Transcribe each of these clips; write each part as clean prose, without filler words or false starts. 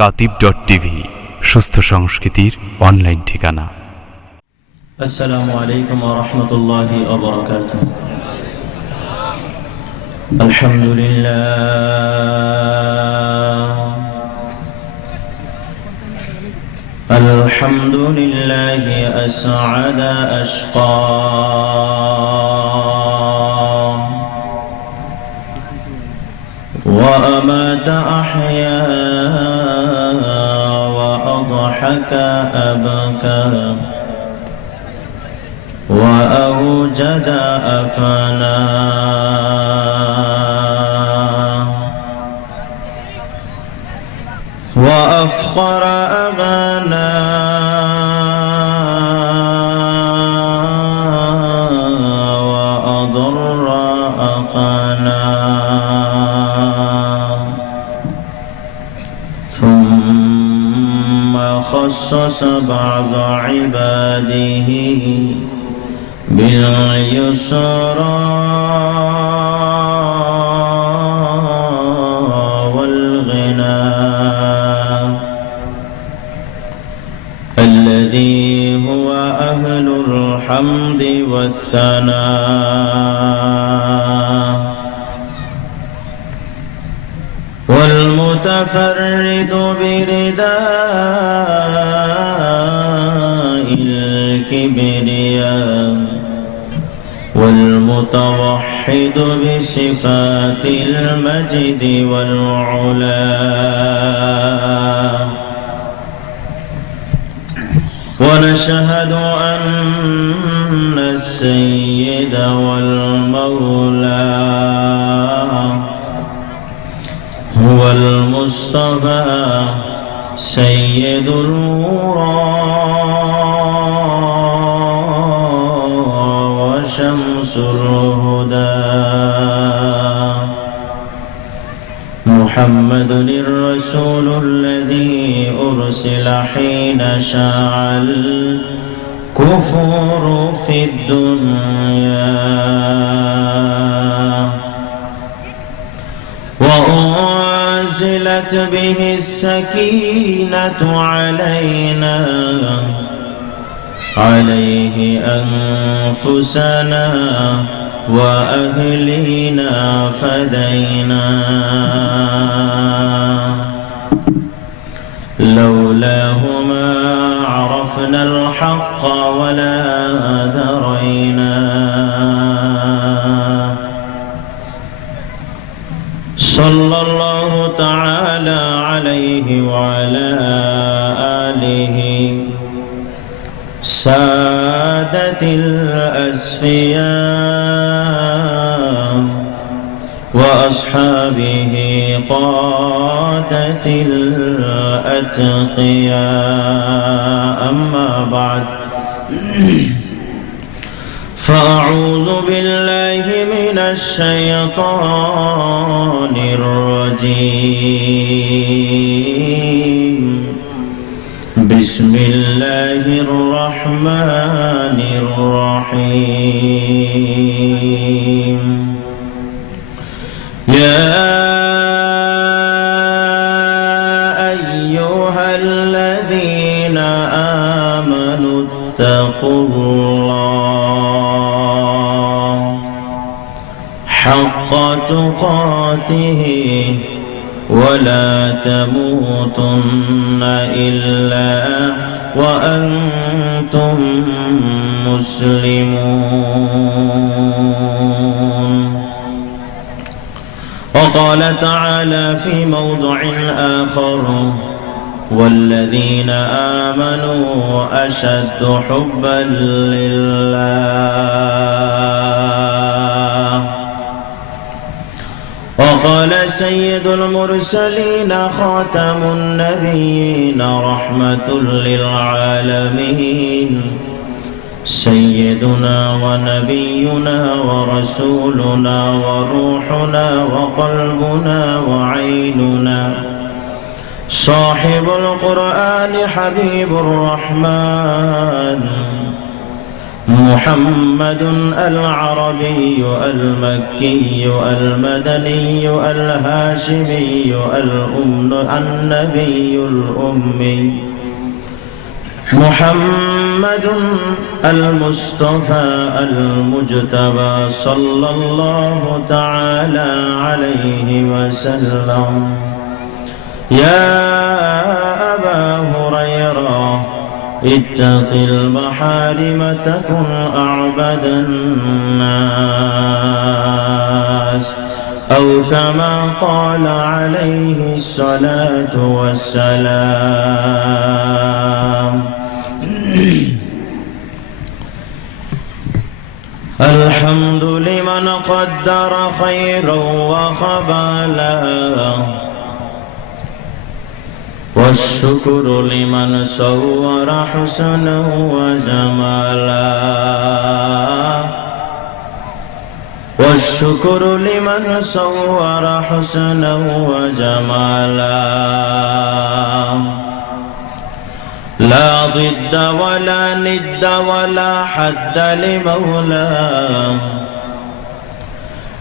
katib.tv সুস্থ সংস্কৃতির online ঠিকানা। আসসালামু আলাইকুম ওয়া রাহমাতুল্লাহি ওয়া বারাকাতুহু। আলহামদুলিল্লাহি আসআদা আশকা ওয়া আমাতা আহয়া وأضحك أبكى وأوجد أفنى وأفقر أغنى وأضر أقنى خصص بعض عباده باليسرى والغنى الذي هو أهل الحمد والثناء والمتفرد برداء الكبرياء والمتوحد بصفات المجد والعلا ونشهد أن السيد والمولى هو المصطفى سيد الورى وشمس الهدى محمد الرسول الذي أرسل حين شاع الكفر في الدنيا وأنزلت به السكينة عليه أنفسنا وأهلنا فدينا لولاه ما عرفنا الحق ولا درينا صلى الله تعالى عليه وعلى آله سادة الأسفياء وأصحابه قادة الأتقياء أما بعد فأعوذ بالله من الشيطان الرجيم بسم الله الرحمن الرحيم يا أيها الذين آمنوا اتقوا الله حق تقاته ولا تموتن إلا وأنتم مسلمون وقال تعالى في موضع آخر والذين آمنوا أشد حبا لله وقال سيد المرسلين خاتم النبيين رحمة للعالمين سيدنا ونبينا ورسولنا وروحنا وقلبنا وعيننا صاحب القرآن حبيب الرحمن محمد العربي المكي المدني الهاشمي النبي الأمي محمد المصطفى المجتبى صلى الله تعالى عليه وسلم يا أبا هريرة اتق المحارم تكن أعبد الناس أو كما قال عليه الصلاة والسلام الحمد لمن قدر خيرا وخبالا والشكر لمن صور حسنا وجمالا والشكر لمن صور حسنا وجمالا لا ضد ولا ند ولا حد لمولاه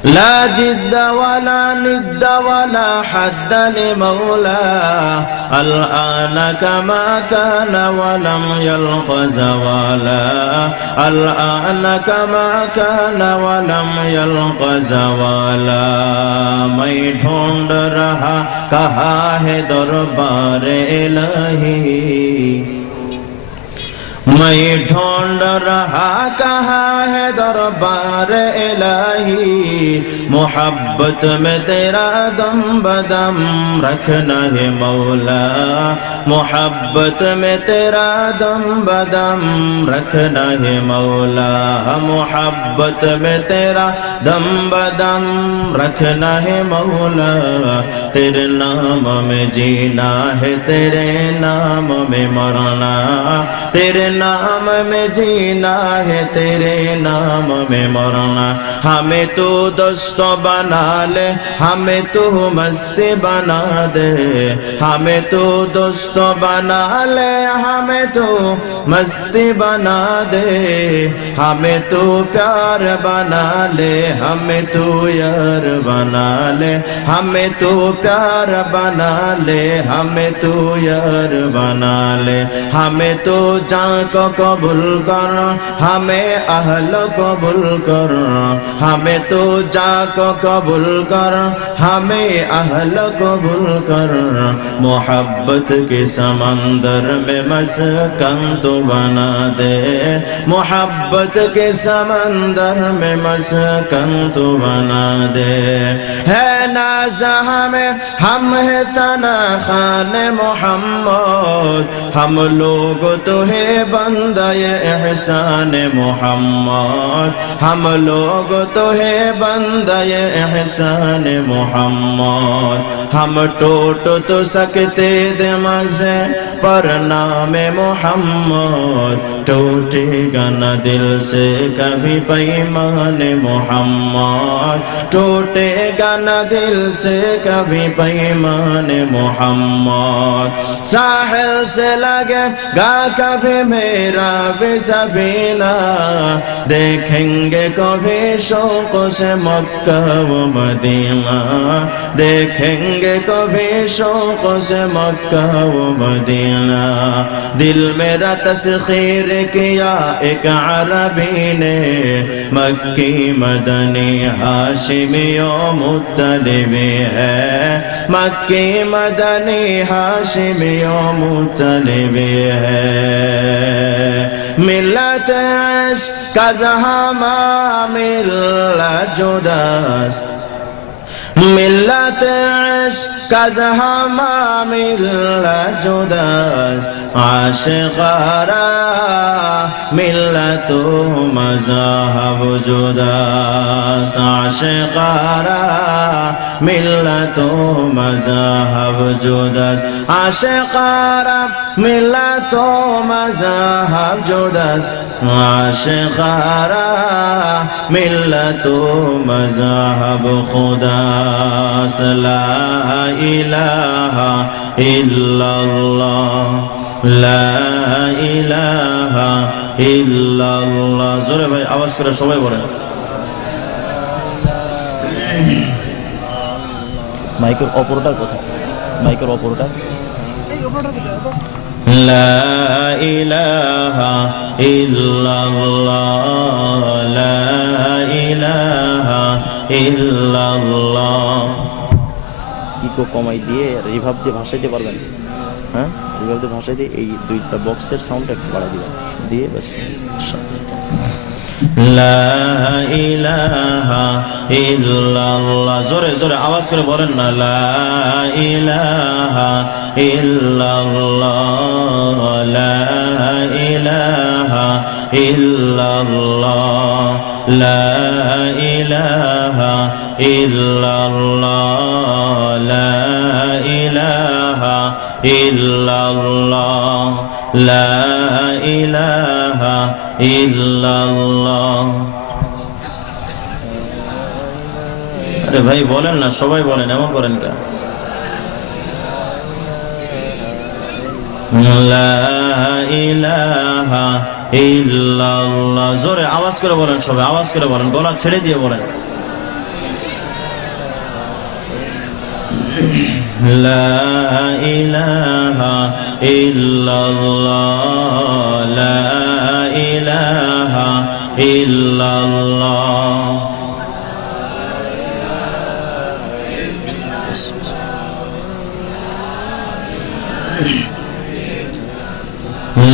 لا جد ولا ند ولا حد لمولاه الآن كما كان ولم يلق زوالا الآن كما كان ولم يلق زوالا मैं ढूंढ रहा कहाँ है दरबार इलाही मैं ढूंढ रहा कहाँ है दरबार इलाही मोहब्बत में तेरा दम बदम रखना है मौला मोहब्बत में तेरा दम बदम रखना है मौला मोहब्बत में तेरा दम बदम रखना है मौला तेरे नाम में जीना है तेरे नाम में मरना तेरे नाम में जीना है तेरे नाम में मरना हमें तू दोस्त बना ले हमें तू मस्ती बना दे हमें तू दोस्त बना ले हमें तू मस्ती बना दे हमें तू प्यार बना ले हमें तू यार बना ले हमें तू प्यार बना ले हमें तू यार बना ले हमें तू जान को कबूल कर हमें अहल कबूल कर हमें तू जा को कबूल कर हमें अहल कबूल कर मोहब्बत के समंदर में मस्कन तो बना दे मोहब्बत के समंदर में मस्कन तो बना दे है नाज़ हमें हम है सना खान मोहम्मद हम लोग तो है बंदा ये एहसान मोहम्मद हम लोग तो है बंदा ये एहसान मोहम्मद हम टूट तो सकते दे मज़े पर नाम मोहम्मद टूटेगा न दिल से कभी पैमान मोहम्मद टूटेगा न दिल से कभी पैमान मोहम्मद साहिल से लगेगा कभी मेरा भी सफीना देखेंगे कभी शौक से मक्का व मदीना देखेंगे कभी शौक से मक्का व मदीना दिल मेरा तस्खीर किया एक अरबी ने मक्की मदनी हाशिमी व मुत्तलिबी है मक्की मदनी हाशिमी व मुत्तलिबी है मिलत इश्क का ज़हामा मिलत जुदास मिलत इश्क का ज़हामा मिलत जुदास आशिक़ारा मिलत मज़हब जुदास आशिक़ारा मिलत मज़हब जुदास आशिक़ारा मिलत मज़हब जुदास आशिक़ारा मिलत मज़हब खुदास ला इलाहा इल्लल्लाह ला इलाहा इल्लल्लाह আওয়াজ করে সবাই বলেন। মাইকের অপরটা কোথায়? মাইকের অপরটা লা ইলাহা ইল্লাল্লাহ, লা ইলাহা ইল্লাল্লাহ। ইকো কমাই দিয়ে রিভার্ব দিয়ে ভাসাইতে পারবেন? হ্যাঁ, রিভার্ব দিয়ে ভাসাই দিয়ে এই দুইটা বক্সের সাউন্ডটা একটু বাড়া দিবেন, দিয়ে ব্যাস। লা ইলাহা ইল্লাল্লাহ, জোরে জোরে আওয়াজ করে বলেন না, লা ইলাহা ইল্লাল্লাহ, লা ইলাহা ইল্লাল্লাহ, লা ইলাহা ইল্লাল্লাহ, লা ইলাহা ইল্লাল্লাহ, লা ইলাহা ইল্লাল্লাহ। আরে ভাই বলেন না, সবাই বলেন, এমন করেন কা? লা ইলাহা ইল্লাল্লাহ, জোরে আওয়াজ করে বলেন, সবাই আওয়াজ করে বলেন, গলা ছেড়ে দিয়ে বলেন। লা ইলাহা ইল্লাল্লাহ, লা ইলাহা ইল্লাল্লাহ।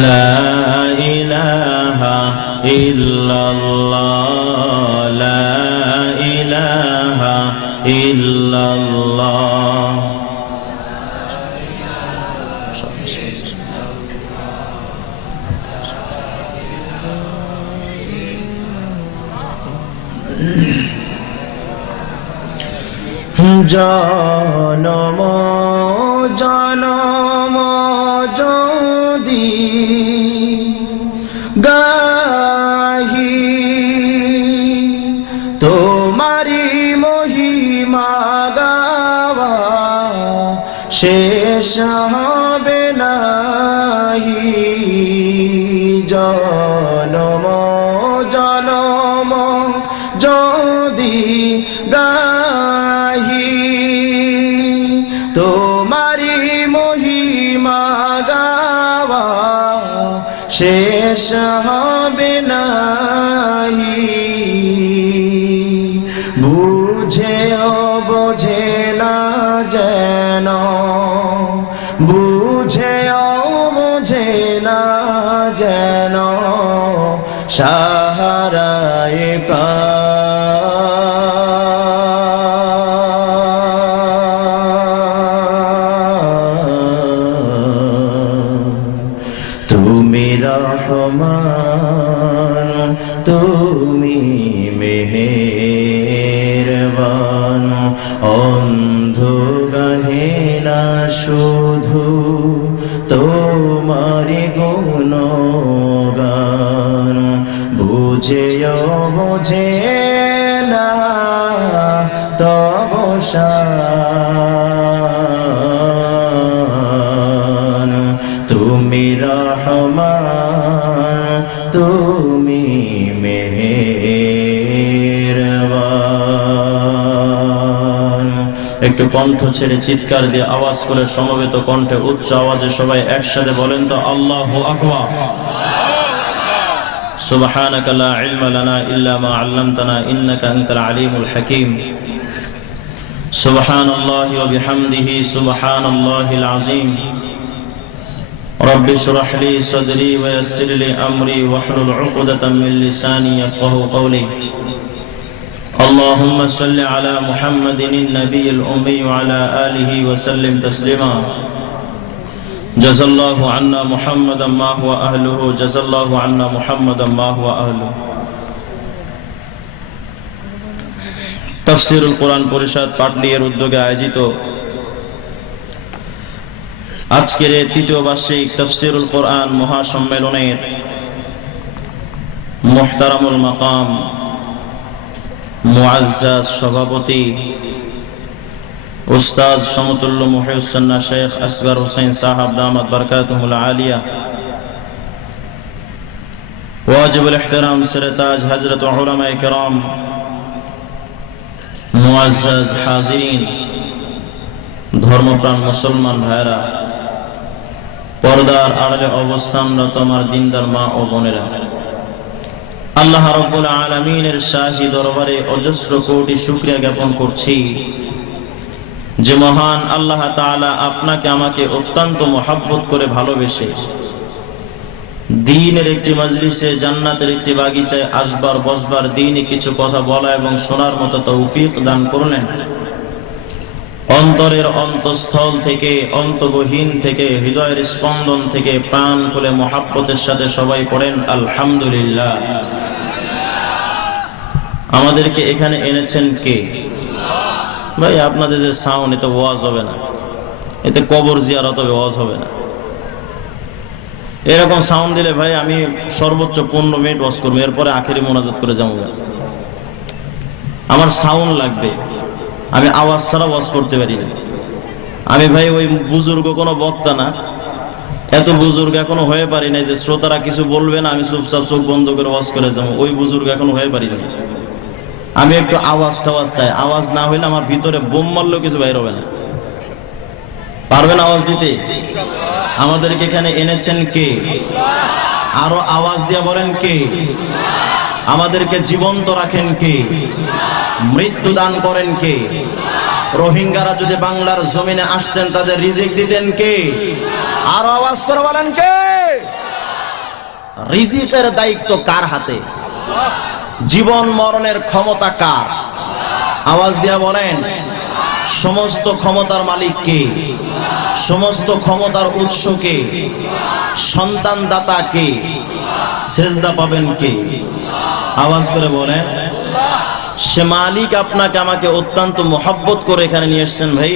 লা ইলাহা ইল্লাল্লাহ, লা ইলাহা ইল্লাল্লাহ। জনম জনম যদি গাহি তোমারি মহিমা গাওয়া শেষ হবে নাহি। জনম জনম যদি গাহি তোমারি মহিমা গাওয়া শেষ হবে নাহি। বুঝেও বোঝে না যেন, বুঝেও বোঝে না যেন সাহারায় তুমি রহমান, তুমি মেহেরবান, অন্ধ গাহে না শুধু তোমার গুণগান। বুঝেও বোঝে না তব শান। তুমি রহমান, তুমি মেহেরবান। একটু কণ্ঠ ছেড়ে চিৎকার দিয়ে আওয়াজ করে সমবেত কণ্ঠে উচ্চ আওয়াজে সবাই একসাথে বলেন তো, আল্লাহু আকবার। সুবহানাকা লা ইলমা লানা ইল্লা মা আল্লামতানা ইন্নাকা আনতাল আলিমুল হাকীম। সুবহানাল্লাহি ওয়া বিহামদিহি সুবহানাল্লাহিল আযীম। রব্বি ইশরাহ লি সাদরি ওয়া ইয়াসসির লি আমরি ওয়াহলুল উকদাতাম মিন লিসানি ইয়াফকাহু কওলি। اللهم صل على محمد النبي الأمي وعلى آله وسلم تسليما. جزا الله عنا محمدا ما هو أهله، جزا الله عنا محمدا ما هو أهله. তাফসীরুল কোরআন পরিষদ পাটলিয়ের উদ্যোগে আয়োজিত আজকের এই তৃতীয় বার্ষিক তাফসীরুল কোরআন মহাসম্মেলনের মুহতারামুল মাকাম মুআজ্জাজ সভাপতি উস্তাদ সমতুল্য মুহিউস-সুন্নাহ শেখ আসগর হোসেন সাহেব দামাত বরকাতুহুল আলিয়া, ওয়াজিবুল ইহতিরাম সিরতাজ হযরত উলামায়ে কেরাম, মুআজ্জাজ হাজিরিন, ধর্মপ্রাণ মুসলমান ভাইরা, পর্দার আড়ালে অবস্থানরত আমার দিনদার মা ও বোনেরা, আল্লাহ রাব্বুল আলামিনের শাহী দরবারে অজস্র কোটি শুকরিয়া জ্ঞাপন করছি যে মহান আল্লাহ তাআলা আপনাকে আমাকে অত্যন্ত মহব্বত করে ভালোবেসে দ্বীনের একটি মজলিসে, জান্নাতের একটি বাগিচায় আসবার বসবার, দ্বীনি কিছু কথা বলা এবং শোনার মতো তৌফিক দান করলেন। অন্তরের অন্তঃস্থল থেকে, অন্তগহীন থেকে, হৃদয়ের স্পন্দন থেকে প্রাণ খুলে মহাব্বতের সাথে সবাই পড়েন আলহামদুলিল্লাহ। আমাদেরকে এখানে এনেছেন কে? ভাই আপনাদের যে সাউন্ড, এতে ওয়াজ হবে না, এতে কবর জিয়ারত হবে, ওয়াজ হবে না। এরকম সাউন্ড দিলে ভাই আমি সর্বোচ্চ 15 মিনিট ওয়াজ করবো, এরপরে আখেরি মোনাজাত করে যাবো। আমার সাউন্ড লাগবে, আমি আওয়াজ ছাড়া ওয়াজ করতে পারি না। আমি ভাই ওই বুজুর্গ কোনো বক্তা না, এত বুজুর্গ এখনো হয়ে পারি না যে শ্রোতারা কিছু বলবে না আমি চুপচাপ চোখ বন্ধ করে ওয়াজ করে যাবো। ওই বুজুর্গ এখনো হয়ে পারি না। আমি একটু আওয়াজ টাওয়াজ চাই, আওয়াজ না হইলে আমার ভিতরে বোম মারলেও কিছু বাইর হবে না। পারবেন আওয়াজ দিতে? আমাদেরকে এখানে এনেছেন কে? আরো আওয়াজ দিয়ে বলেন কে? আমাদেরকে জীবন্ত রাখেন কে? মৃত্যু দান করেন কে? রোহিঙ্গারা যদি বাংলার জমিনে আসতেন তাদের রিজিক দিতেন কে? আরো আওয়াজ করে বলেন কে? রিজিকের দায়িত্ব কার হাতে? জীবন মরণের ক্ষমতা কার? আওয়াজ দিয়া বলেন। সমস্ত ক্ষমতার মালিক কে? সমস্ত ক্ষমতার উৎস কে? সন্তান দাতা কে? সেজদা পাবেন কে? আওয়াজ করে বলেন। সে মালিক আপনাকে আমাকে অত্যন্ত মহব্বত করে এখানে নিয়ে এসেছেন ভাই।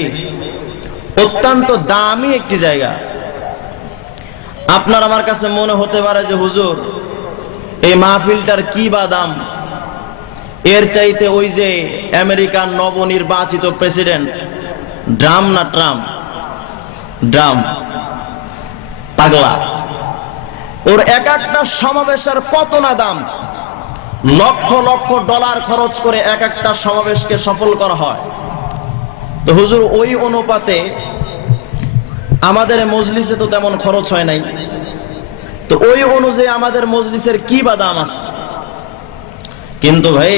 অত্যন্ত দামি একটি জায়গা। আপনার আমার কাছে মনে হতে পারে যে হুজুর এই মাহফিলটার কি বা দাম, এর চাইতে ওই যে আমেরিকার নবনির্বাচিত প্রেসিডেন্ট ড্রাম না ট্রাম্প, ড্রাম পাগলা, ওর এক একটা সমাবেশের কত না দাম। লক্ষ লক্ষ ডলার খরচ করে এক একটা সমাবেশকে সফল করা হয়। তো হুজুর ওই অনুপাতে আমাদের মজলিসে তো তেমন খরচ হয় নাই, তো ওই অনুযায়ী আমাদের মজলিসের কি বা দাম আছে? কিন্তু ভাই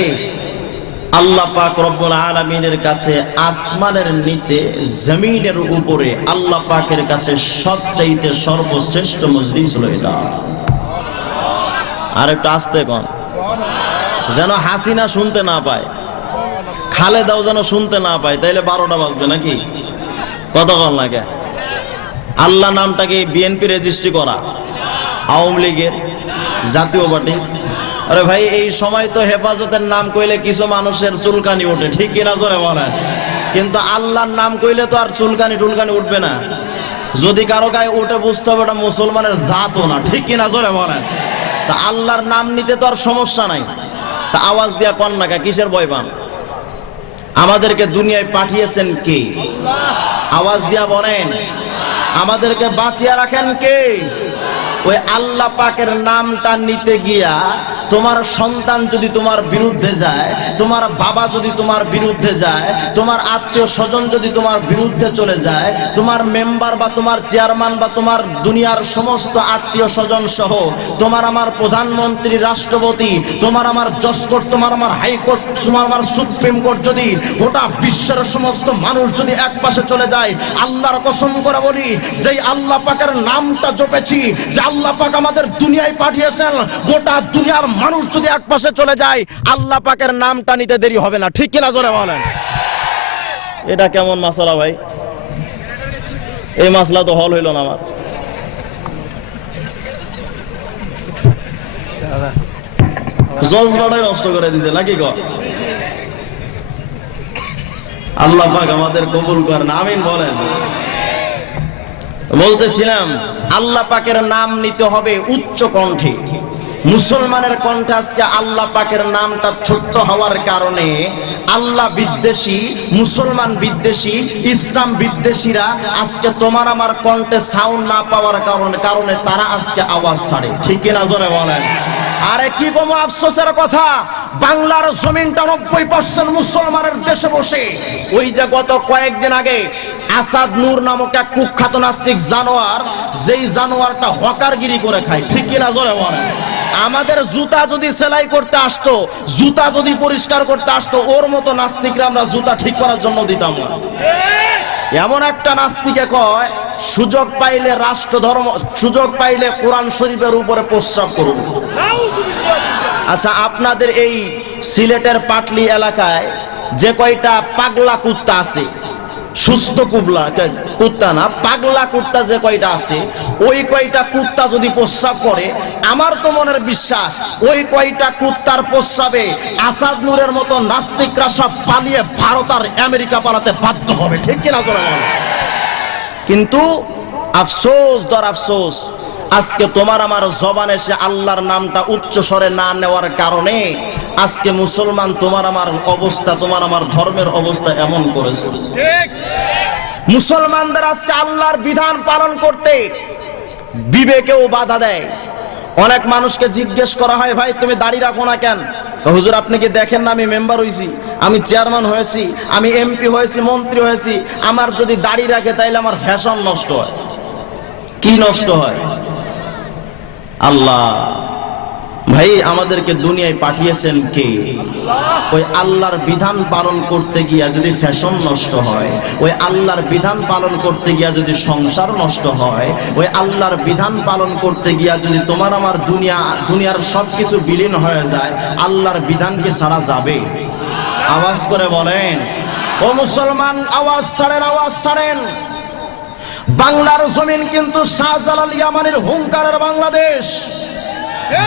আল্লাহ পাক রব্বুল আলামিনের কাছে আসমানের নিচে জমিনের উপরে আল্লাহ পাকের কাছে সবচাইতে সর্বশ্রেষ্ঠ মজলিস হলো এটা। আর একটু আস্তে কোন, যেন হাসিনা শুনতে না পায়, খালেদাও যেন শুনতে না পায়, তাইলে 12টা বাজবে নাকি? কতক্ষণ লাগে? আল্লাহ নামটাকে বিএনপি রেজিস্ট্রি করা, আওয়ামী লীগের, জাতীয় পার্টি। আরে ভাই এই সময় তো হেফাজতের নাম কইলে কিছু মানুষের চুলকানি ওঠে, ঠিক কিনা জোরে বলেন? কিন্তু আল্লাহর নাম কইলে তো আর চুলকানি টুলকানি উঠবে না। যদি কারো গায়ে ওঠে বুঝতে হবে এটা মুসলমানের জাতও না, ঠিক কিনা জোরে বলেন? তা আল্লাহর নাম নিতে তো আর সমস্যা নাই। তা আওয়াজ দিয়া কন না, কিসের ভয় পান? আমাদেরকে দুনিয়ায় পাঠিয়েছেন কে? আওয়াজ দিয়া বলেন। আমাদেরকে বাঁচিয়ে রাখেন কে? ওই আল্লাহ পাকের নামটা নিতে গিয়া তোমার সন্তান যদি তোমার বিরুদ্ধে যায়, তোমার বাবা যদি তোমার বিরুদ্ধে যায়, তোমার আত্মীয় স্বজন যদি তোমার বিরুদ্ধে চলে যায়, তোমার মেম্বার বা তোমার চেয়ারম্যান বা তোমার দুনিয়ার সমস্ত আত্মীয় স্বজন সহ তোমার আমার প্রধানমন্ত্রী, রাষ্ট্রপতি, তোমার আমার জজ কোর্ট, তোমার আমার হাইকোর্ট, তোমার আমার সুপ্রিম কোর্ট, যদি গোটা বিশ্বের সমস্ত মানুষ যদি এক পাশে চলে যায়, আল্লাহর কসম করে বলি যেই আল্লাহ পাকের নামটা জপেছি, যে আল্লাহ পাক আমাদের দুনিয়ায় পাঠিয়েছেন, গোটা দুনিয়ার মানুষ যদি এক পাশে চলে যায় আল্লাহ পাকের নামটা নিতে দেরি হবে না, ঠিক কিনা জোরে বলেন? এটা কেমন মাসলা ভাই? এই মাসলা তো হল হইল না আমার। জজবাটাই নষ্ট করে দিছে নাকি গো? আল্লাহ পাক আমাদের কবুল করেন, আমিন বলেন। বলতেছিলাম আল্লাহ পাকের নাম নিতে হবে উচ্চ কণ্ঠে। মুসলমানের কণ্ঠে আজকে আল্লাহ পাকের নামটা ছোট্ট হওয়ার কারণে আল্লাহ বিদ্বেষী, মুসলমান বিদ্বেষী, ইসলাম বিদ্বেষীরা আজকে তোমার আমার কণ্ঠে সাউন্ড না পাওয়ার কারণে তারা আজকে আওয়াজ ছাড়ে, ঠিক কিনা জোরে বলেন? আরে কি কম আফসোসের কথা, বাংলার জমিনটা 90% মুসলমানের দেশে বসে ওই যে গত কয়েকদিন আগে আসাদ নূর নামক এক কুখ্যাত নাস্তিক জানোয়ার, যেই জানোয়ারটা হকারগিরি করে খায়, ঠিক কিনা জোরে বলেন। আমাদের জুতা যদি সেলাই করতে আসতো, জুতা যদি পরিষ্কার করতে আসতো, ওর মতো নাস্তিকরা আমরা জুতা ঠিক করার জন্য দিতাম না। এমন একটা নাস্তিকে কয় সুযোগ পাইলে রাষ্ট্র ধর্ম, সুযোগ পাইলে কোরআন শরীফের উপরে প্রস্রাব করুন। আচ্ছা, আপনাদের এই সিলেটের পাটলি এলাকায় যে কয়টা পাগলা কুত্তা আছে, সুস্থ কুত্তা না, পাগলা কুত্তা যে কয়টা আছে, ওই কয়টা কুত্তা যদি প্রস্রাব করে, আমার তো মনের বিশ্বাস ওই কয়টা কুত্তার প্রস্রাবে আসাদ নূরের মতো নাস্তিকরা সব পালিয়ে ভারত আর আমেরিকা পালাতে বাধ্য হবে, ঠিক কিনা জোরে বলেন। কিন্তু আফসোস দর আফসোস, আজকে তোমার আমার জবানে সে আল্লাহর নামটা উচ্চ স্বরে না নেওয়ার কারণে আজকে মুসলমান তোমার আমার অবস্থা, তোমার আমার ধর্মের অবস্থা এমন করেছে। মুসলমানদের আজকে আল্লাহর বিধান পালন করতে বিবেকেও বাধা দেয়। অনেক মানুষকে জিজ্ঞেস করা হয়, ভাই তুমি দাড়ি রাখো না কেন? হুজুর আপনি কি দেখেন না আমি মেম্বার হয়েছি, আমি চেয়ারম্যান হয়েছি, আমি এমপি হয়েছি, মন্ত্রী হয়েছি, আমার যদি দাড়ি রাখে তাইলে আমার ফ্যাশন নষ্ট হয়। কি নষ্ট হয়? আল্লাহ। ভাই আমাদেরকে দুনিয়ায় পাঠিয়েছেন কে? ওই আল্লাহর বিধান পালন করতে গিয়া যদি ফ্যাশন নষ্ট হয়, ওই আল্লাহর বিধান পালন করতে গিয়া যদি সংসার নষ্ট হয়, ওই আল্লাহর বিধান পালন করতে গিয়া যদি তোমার আমার দুনিয়ার সবকিছু বিলীন হয়ে যায়, আল্লাহর বিধান কি ছাড়া যাবে? আওয়াজ করে বলেন ও মুসলমান, আওয়াজ ছাড়েন, আওয়াজ ছাড়েন। বাংলার জমিন কিন্তু শাহজালাল ইয়ামানের হুঙ্কারের বাংলাদেশ।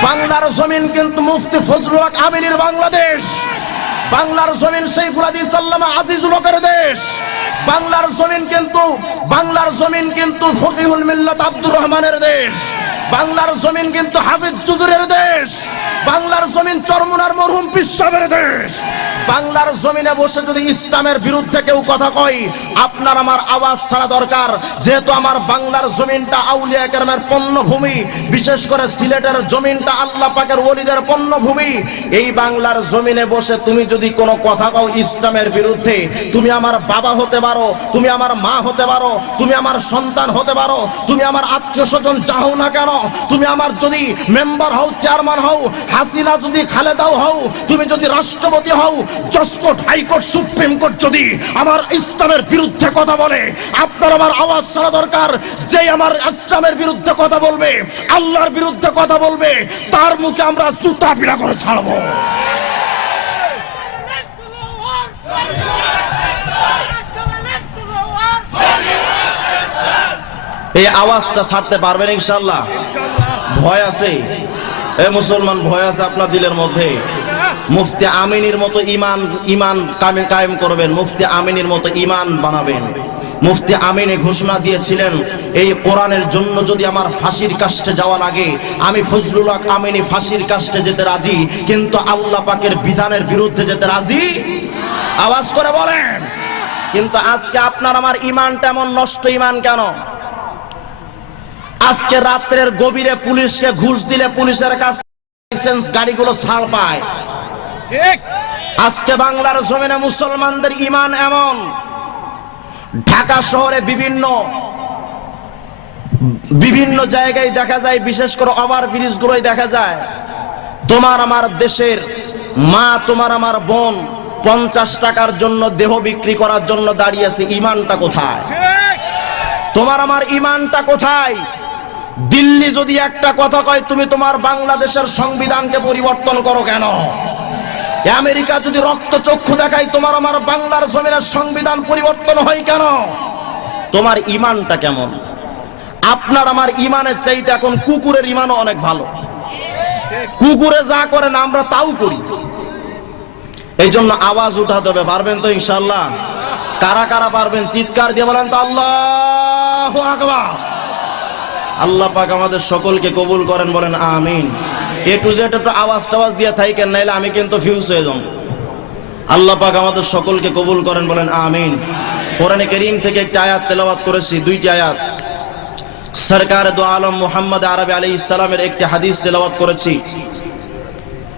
বাংলার জমিন কিন্তু মুফতি ফজলুল হক আমিনীর বাংলাদেশ। বাংলার জমিন শেখুল হাদিস আল্লামা আজিজুল হকের দেশ। বাংলার জমিন কিন্তু ফকিহুল মিল্লাত আব্দুর রহমানের দেশ। বাংলার জমিন কিন্তু হাফিজ জুজুরের দেশ। বাংলার জমিন চরমুনার মরহুম পীর সাহেবের দেশ। বাংলার জমিনে বসে যদি ইসলামের বিরুদ্ধে কেউ কথা কয়, আপনার আমার আওয়াজ ছাড়া দরকার। যেহেতু আমার বাংলার জমিনটা আউলিয়া কেরামের পণ্যভূমি, বিশেষ করে সিলেটের জমিনটা আল্লাহ পাকের ওলিদের পণ্যভূমি। এই বাংলার জমিনে বসে তুমি যদি কোনো কথা কও ইসলামের বিরুদ্ধে, তুমি আমার বাবা হতে পারো, তুমি আমার মা হতে পারো, তুমি আমার সন্তান হতে পারো, তুমি আমার আত্মীয় স্বজন চাও না কেন, তুমি আমার যদি মেম্বার হও, চেয়ারম্যান হও, হাসিনা যদি খালেদাও হও, তুমি যদি রাষ্ট্রপতি হও, জজকোর্ট, হাইকোর্ট, সুপ্রিম কোর্ট যদি আমার ইসলামের বিরুদ্ধে কথা বলে, আপনার আমার আওয়াজ ছাড়া দরকার। যে আমার ইসলামের বিরুদ্ধে কথা বলবে, আল্লাহর বিরুদ্ধে কথা বলবে, তার মুখে আমরা জুতা পিটা করে ছাড়বো। এই আওয়াজটা ছাড়তে পারবেন ইনশাআল্লাহ? ভয় আছে? এ মুসলমান, ভয় আছে আপনার দিলের মধ্যে? মুফতি আমিনীর মতো ইমান কায়েম করবেন, মুফতি আমিনীর মতো ইমান বানাবেন। মুফতি আমিনী ঘোষণা দিয়েছিলেন, এই কোরআনের জন্য যদি আমার ফাঁসির কাস্টে যাওয়া লাগে, আমি ফজলুল হক আমিনী ফাঁসির কাস্টে যেতে রাজি, কিন্তু আল্লাহ পাকের বিধানের বিরুদ্ধে যেতে রাজি। আওয়াজ করে বলেন। কিন্তু আজকে আপনার আমার ইমানটা এমন নষ্ট। ইমান কেন? আজকে রাত্রের গভীরে পুলিশকে ঘুষ দিলে পুলিশের কাছ লাইসেন্স গাড়িগুলো ছাড় পায়। আজকে বাংলার জমিনে মুসলমানদের ইমান এমন, ঢাকা শহরে বিভিন্ন জায়গায় দেখা যায়, বিশেষ করে ওভারব্রিজ গুলোই দেখা যায়, তোমার আমার দেশের মা, তোমার আমার বোন 50 টাকার জন্য দেহ বিক্রি করার জন্য দাঁড়িয়েছে। ইমানটা কোথায়? তোমার আমার ইমানটা কোথায়? দিল্লি যদি একটা কথা কয়, তুমি তোমার বাংলাদেশের সংবিধানকে পরিবর্তন করো কেন? আমেরিকা যদি রক্ত চক্ষু দেখায়, তোমার আমার বাংলার জমিনের সংবিধান পরিবর্তন হয় কেন? তোমার ইমানটা কেমন? আপনার আমার ইমানের চাইতে এখন কুকুরের ইমানও অনেক ভালো। কুকুরে যা করে না আমরা তাও করি। এই জন্য আওয়াজ উঠাতে হবে। পারবেন তো ইনশাআল্লাহ? কারা কারা পারবেন চিৎকার দিয়ে বলেন তো আল্লাহু আকবার। আল্লাহ পাক আমাদের সকলকে কবুল করেন, বলেন আমিন। এ টু জেড একটু আওয়াজ টাওয়াজ দিয়ে থাকেন, নাইলে আমি কিন্তু ফিউজ হয়ে যাব। আল্লাহ পাক আমাদের সকলকে কবুল করেন, বলেন আমিন। কোরআনে কারীম থেকে একটা আয়াত তেলাওয়াত করেছি, দুইটি আয়াত। সরকার দু আলম মুহাম্মদ আরবি আলাইহিস সালামের একটি হাদিস তেলাওয়াত করেছি।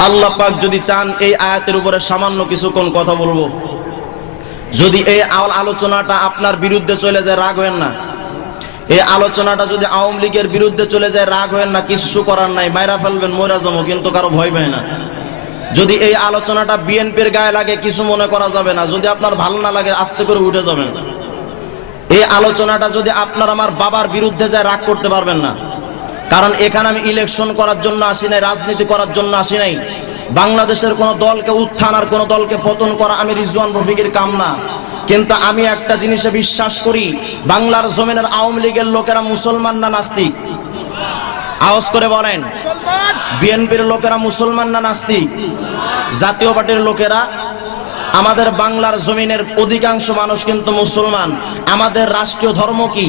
আল্লাহ পাক যদি চান এই আয়াতের উপরে সামান্য কিছুক্ষণ কথা বলবো। যদি এই আলোচনাটা আপনার বিরুদ্ধে চলে যায় রাগ হবেন না। এই আলোচনাটা যদি আওয়ামী লীগের বিরুদ্ধে চলে যায় রাগ হবেন না, কিছু করার নাই, মাইরা ফেলবেন, মইরা যাবো, কিন্তু কারো ভয় পায় না। যদি এই আলোচনাটা বিএনপির গায়ে লাগে কিছু মনে করা যাবে না, যদি আপনার ভালো না লাগে আস্তে করে উঠে যাবেন। এই আলোচনাটা যদি আপনার আমার বাবার বিরুদ্ধে যায় রাগ করতে পারবেন না, কারণ এখানে আমি ইলেকশন করার জন্য আসি নাই, রাজনীতি করার জন্য আসি নাই। বাংলাদেশের কোন দলকে উত্থান আর কোন দলকে পতন করা আমি রিজওয়ান রফিকের কাম না। কিন্তু আমি একটা জিনিসে বিশ্বাস করি, বাংলার জমিনের আওয়ামী লীগের লোকেরা মুসলমান না নাস্তিক? আওয়াজ করে বলেন। বিএনপির লোকেরা মুসলমান না নাস্তিক? জাতীয় পার্টির লোকেরা? আমাদের বাংলার জমিনের অধিকাংশ মানুষ কিন্তু মুসলমান। আমাদের রাষ্ট্রীয় ধর্ম কি?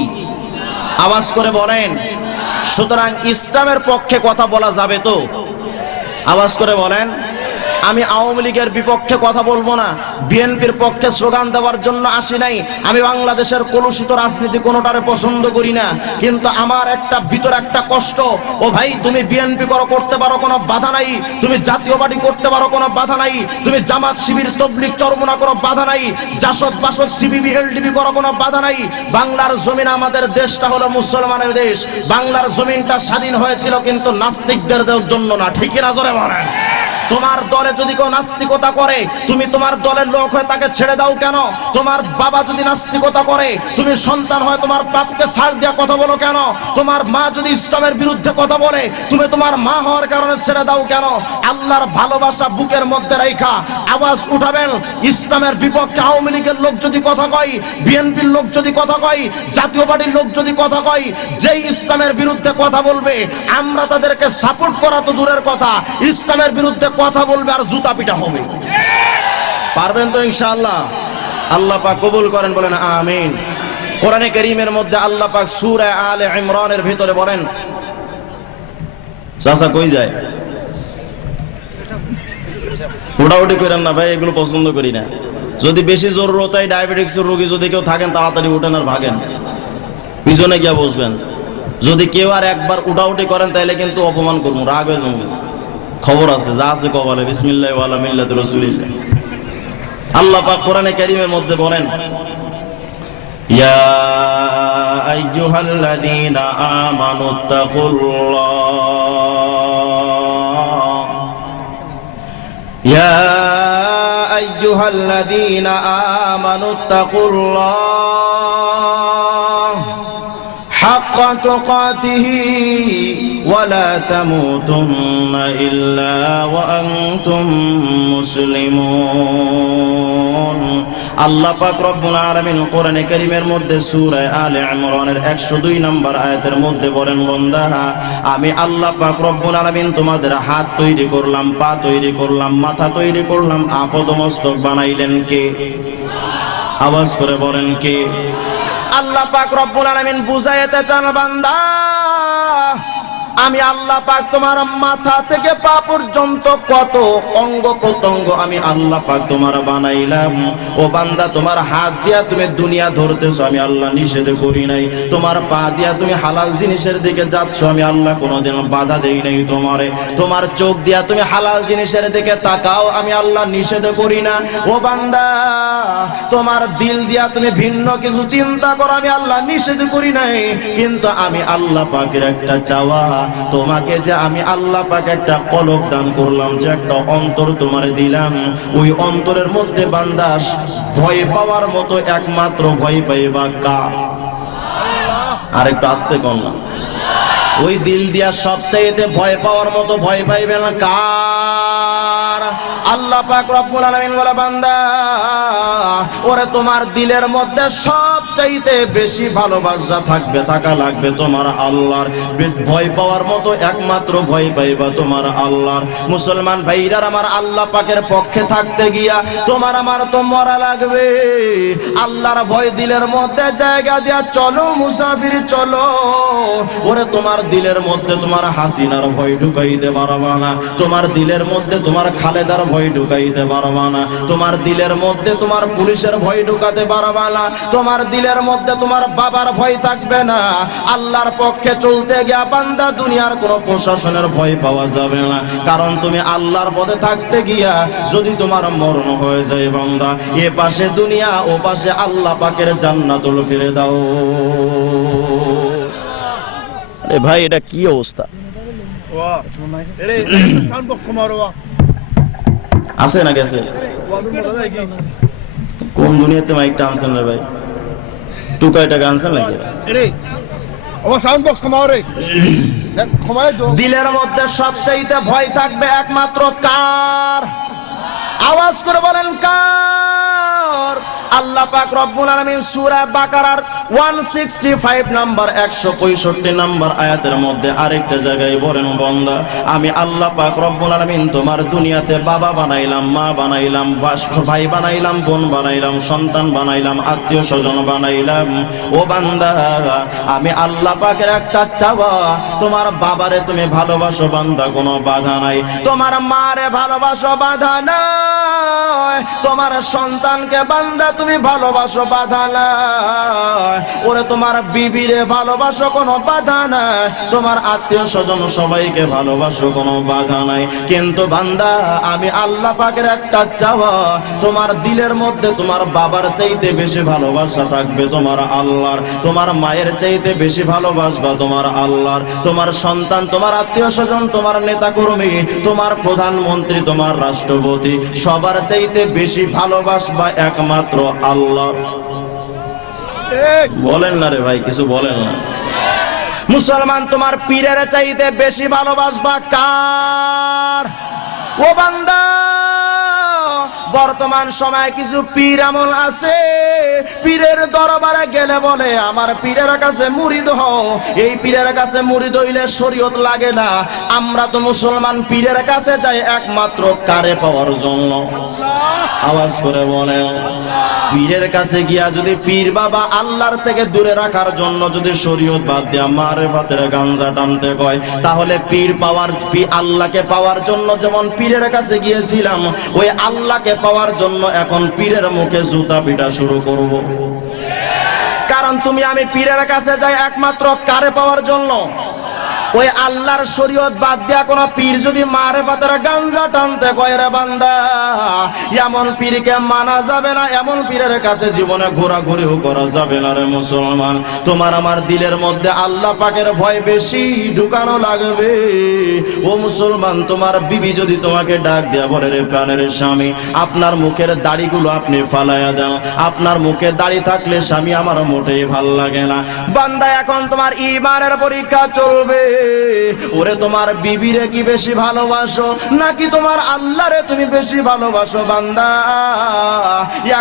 আওয়াজ করে বলেন। সুতরাং ইসলামের পক্ষে কথা বলা যাবে তো? আওয়াজ করে বলেন। আমি আওয়ামী লীগের বিপক্ষে কথা বলবো না, বিএনপির পক্ষে স্লোগান দেওয়ার জন্য আসি নাই। আমি বাংলাদেশের কলুষিত রাজনীতি কোনোটারে পছন্দ করি না, কিন্তু আমার একটা ভিতরে একটা কষ্ট। ও ভাই, তুমি বিএনপি করতে পারো, কোনো বাধা নাই। তুমি জাতীয় পার্টি করতে পারো, কোনো বাধা নাই। তুমি জামাত শিবির তবলিগ চরমোনা করো, বাধা নাই। জাসদ বাসদ সিবিবি এলডিবি করো, কোনো বাধা নাই। বাংলার জমিন, আমাদের দেশটা হলো মুসলমানের দেশ। বাংলার জমিনটা স্বাধীন হয়েছিল কিন্তু নাস্তিকদের জন্য না। ঠিক না? জোরে বলেন। তোমার দলে যদি কেউ নাস্তিকতা করে, তুমি তোমার দলের লোক হয়ে তাকে ছেড়ে দাও কেন? তোমার বাবা যদি নাস্তিকতা করে, তুমি সন্তান হয় তোমার বাপকে ছাড় দিয়া কথা বলো কেন? তোমার মা যদি ইসলামের বিরুদ্ধে কথা বলে, তুমি তোমার মা হওয়ার কারণে ছেড়ে দাও কেন? আল্লাহর ভালোবাসা বুকের মধ্যে রাখা আওয়াজ উঠাবেন। ইসলামের বিপক্ষে আওয়ামী লীগের লোক যদি কথা কয়, বিএনপির লোক যদি কথা কয়, জাতীয় পার্টির লোক যদি কথা কয়, যেই ইসলামের বিরুদ্ধে কথা বলবে আমরা তাদেরকে সাপোর্ট করা তো দূরের কথা, ইসলামের বিরুদ্ধে কথা বলবে আর জুতা পিটা হবে। পারবেন তো ইনশাআল্লাহ? আল্লাহ পাক কবুল করেন, বলেন আমিন। কোরআনে কারীমের মধ্যে আল্লাহ পাক সূরা আলে ইমরানের ভিতরে বলেন, চাচা কই যায়? উঠাউঠি করেন না ভাই, এগুলো পছন্দ করি না। যদি বেশি জরুরত হয়, ডায়াবেটিক্সের রোগী যদি কেউ থাকেন, তাড়াতাড়ি উঠেন আর ভাগেন, পিছনে গিয়া বসবেন। যদি কেউ আর একবার উঠাউঠি করেন তাহলে কিন্তু অপমান করবো, রাগ হয়ে যাবে। খবর আছে, যা আছে কবালে। বিসমিল্লাহি ওয়া আলা মিল্লাতি রাসূলিল্লাহ। আল্লাহ পাক কোরআনে কারীমের মধ্যে বলেন, ইয়া আইয়ুহাল্লাযীনা আমানুত্তাকুল্লাহ, ইয়া আইয়ুহাল্লাযীনা আমানুত্তাকুল্লাহ হাক্কা তুকাতিহি ওয়ালা তামুতুন্না ইল্লা ওয়া আনতুম মুসলিমুন। আল্লাহ পাক রব্বুল আলামিন কোরআনে কারীমের মধ্যে সূরা আলে ইমরানের 102 নম্বর আয়াতের মধ্যে বলেন, বান্দা আমি আল্লাহ পাক রব্বুল আলামিন তোমাদের হাত তৈরি করলাম, পা তৈরি করলাম, মাথা তৈরি করলাম, আপদমস্তক বানাইলেন কে? আওয়াজ করে বলেন কে? আল্লাহ পাক রব্বুল আলামিন বুঝাইতে চান, বান্দা আমি আল্লাহ পাক তোমার মাথা থেকে পা পর্যন্ত কত অঙ্গ প্রত্যঙ্গ আমি আল্লাহ পাক তোমার বানাইলাম। ও বান্দা, তোমার হাত দিয়া তুমি দুনিয়া ধরতেছো, আমি আল্লাহ নিষেধ করি নাই। তোমার পা দিয়া তুমি হালাল জিনিসের দিকে যাচ্ছ, আমি আল্লাহ কোনোদিন বাধা দেই নাই তোমারে। তোমার চোখ দিয়া তুমি হালাল জিনিসের দিকে তাকাও, আমি আল্লাহ নিষেধ করি না। ও বান্দা, তোমার দিল দিয়া তুমি ভিন্ন কিছু চিন্তা করো, আমি আল্লাহ নিষেধ করি নাই। কিন্তু আমি আল্লাহ পাকের একটা চাওয়া, তোমাকে যে আমি আল্লাহ পাক একটা কলব দান করলাম, যে একটা অন্তর তোমারে দিলাম, ওই অন্তরের মধ্যে বান্দা ভয় পাওয়ার মতো একমাত্র ভয় পাইবা কার? আর একটু আস্তে কর না। ওই দিল দিয়া সবচাইতে ভয় পাওয়ার মতো ভয় পাইবে না কার? আল্লাহ পাক রব্বুল আলামিন বলে, বান্দা ওরে তোমার দিলের মধ্যে সবচাইতে বেশি ভালোবাসা থাকবে, থাকা লাগবে তোমার আল্লাহর। ভয় পাওয়ার মতো একমাত্র ভয় পাইবা তোমার আল্লাহর। মুসলমান ভাইরা আমার, আল্লাহ পাকের পক্ষে থাকতে গিয়া তোমার আমার তো মরা লাগবে। আল্লাহর ভয় দিলের মধ্যে জায়গা দিয়া চলো মুসাফির চলো। ওরে তোমার দিলের মধ্যে তোমার হাসিনার ভয় ঢুকাইতে পারবা না, তোমার দিলের মধ্যে তোমার খালেদার ভয় ঢুকাইতে পারবা না, তোমার দিলের মধ্যে তোমার পুলিশের ভয় ঢুকাতে পারবা না, তোমার দিলের মধ্যে তোমার বাবার ভয় থাকবে না। আল্লাহর পক্ষে চলতে গিয়া বান্দা দুনিয়ার কোনো প্রশাসনের ভয় পাওয়া যাবে না, কারণ তুমি আল্লাহর পথে থাকতে গিয়া যদি তোমার মরণ হয়ে যায় বান্দা, এ পাশে দুনিয়া ও পাশে আল্লাহ পাকের জান্নাতুল ফিরদাউস। আরে ভাই এটা কি অবস্থা? আছে না গেছে? কোন দুনিয়াতে মাইকটা আনছেন রে ভাই? টুকাই টাকা আনছেন নাকি? দিলের মধ্যে সবচাইতে ভয় থাকবে একমাত্র কার? আওয়াজ করে বলেন কার? আল্লাহ পাক রব্বুল আলামিন সূরা বাকারার 165 নাম্বার 165 নাম্বার আয়াতের মধ্যে আরেকটা জায়গায় বলেন, বান্দা আমি আল্লাহ পাক রব্বুল আলামিন তোমার দুনিয়াতে বাবা বানাইলাম, মা বানাইলাম, ভাই বানাইলাম, বোন বানাইলাম, সন্তান বানাইলাম, আত্মীয় স্বজন বানাইলাম। ও বান্দা আমি আল্লাহ পাকের একটা চাওয়া, তোমার বাবারে তুমি ভালোবাসো বান্দা, কোনো বাধা নাই। তোমার মারে ভালোবাসো, বাধা নাই। তোমার সন্তানকে বান্দা তুমি ভালোবাসো, বাধা নাই। ওরে তোমার বিবিরে ভালোবাসো, কোনো বাধা নাই। তোমার আত্মীয় স্বজন সবাইকে ভালোবাসো, কোনো বাধা নাই। কিন্তু বান্দা আমি আল্লাহ পাকের একটা চাওয়া, তোমার দিলের মধ্যে তোমার বাবার চাইতে বেশি ভালোবাসা থাকবে তোমার আল্লাহর, তোমার মায়ের চাইতে বেশি ভালোবাসবা তোমার আল্লাহর, তোমার সন্তান, তোমার আত্মীয় স্বজন, তোমার নেতা কর্মী, তোমার প্রধানমন্ত্রী, তোমার রাষ্ট্রপতি, সবার চাইতে বেশি ভালোবাসবা একমাত্র আল্লাহ। বলেন না রে ভাই, কিছু বলেন না। মুসলমান তোমার পীরের চাইতে বেশি ভালোবাসবা কার? ও বান্দা বর্তমান সময়ে কিছু পীর আমল আছে, পীরের দরবারে গেলে বলে আমার পীরের কাছে মুরিদ হও, এই পীরের কাছে মুরিদ হইলে শরীয়ত লাগে না। আমরা তো মুসলমান পীরের কাছে যাই একমাত্র কারে পাওয়ার জন্য। আওয়াজ করে বলেন, পীরের কাছে গিয়া যদি পীর বাবা আল্লাহর থেকে দূরে রাখার জন্য যদি শরীয়ত বাদ দিয়া মারেফাতের গাঞ্জা টানতে কয়, তাহলে পীর পাওয়ার, আল্লাহকে পাওয়ার জন্য যেমন পীরের কাছে গিয়েছিলাম, ওই আল্লাহকে পাওয়ার জন্য এখন পীরের মুখে জুতা পিটা শুরু করব। কারণ তুমি আমি পীরের কাছে যাই একমাত্র কারে পাওয়ার জন্য? ওই আল্লাহর শরীয়ত বাদ দিয়া কোন পীর যদি মারেফাতের গাঞ্জা টানতে কয় রে বান্দা, এমন পীরকে মানা যাবে না, এমন পীরের কাছে জীবনে ঘোরাঘুরিও করা যাবে না রে মুসলমান। তোমার আমার দিলের মধ্যে আল্লাহ পাকের ভয় বেশি ঢুকানো লাগবে। ও মুসলমান, তোমার বিবি যদি তোমাকে ডাক দেয়া বলে রে প্রাণের স্বামী, আপনার মুখের দাড়িগুলো আপনি ফালাইয়া দেন, আপনার মুখে দাড়ি থাকলে স্বামী আমার মোটেই ভাল লাগে না। বান্দা এখন তোমার ঈমানের পরীক্ষা চলবে। ওরে তোমার বিবিরে কি বেশি ভালোবাসো নাকি তোমার আল্লাহরে তুমি বেশি ভালোবাসো? বান্দা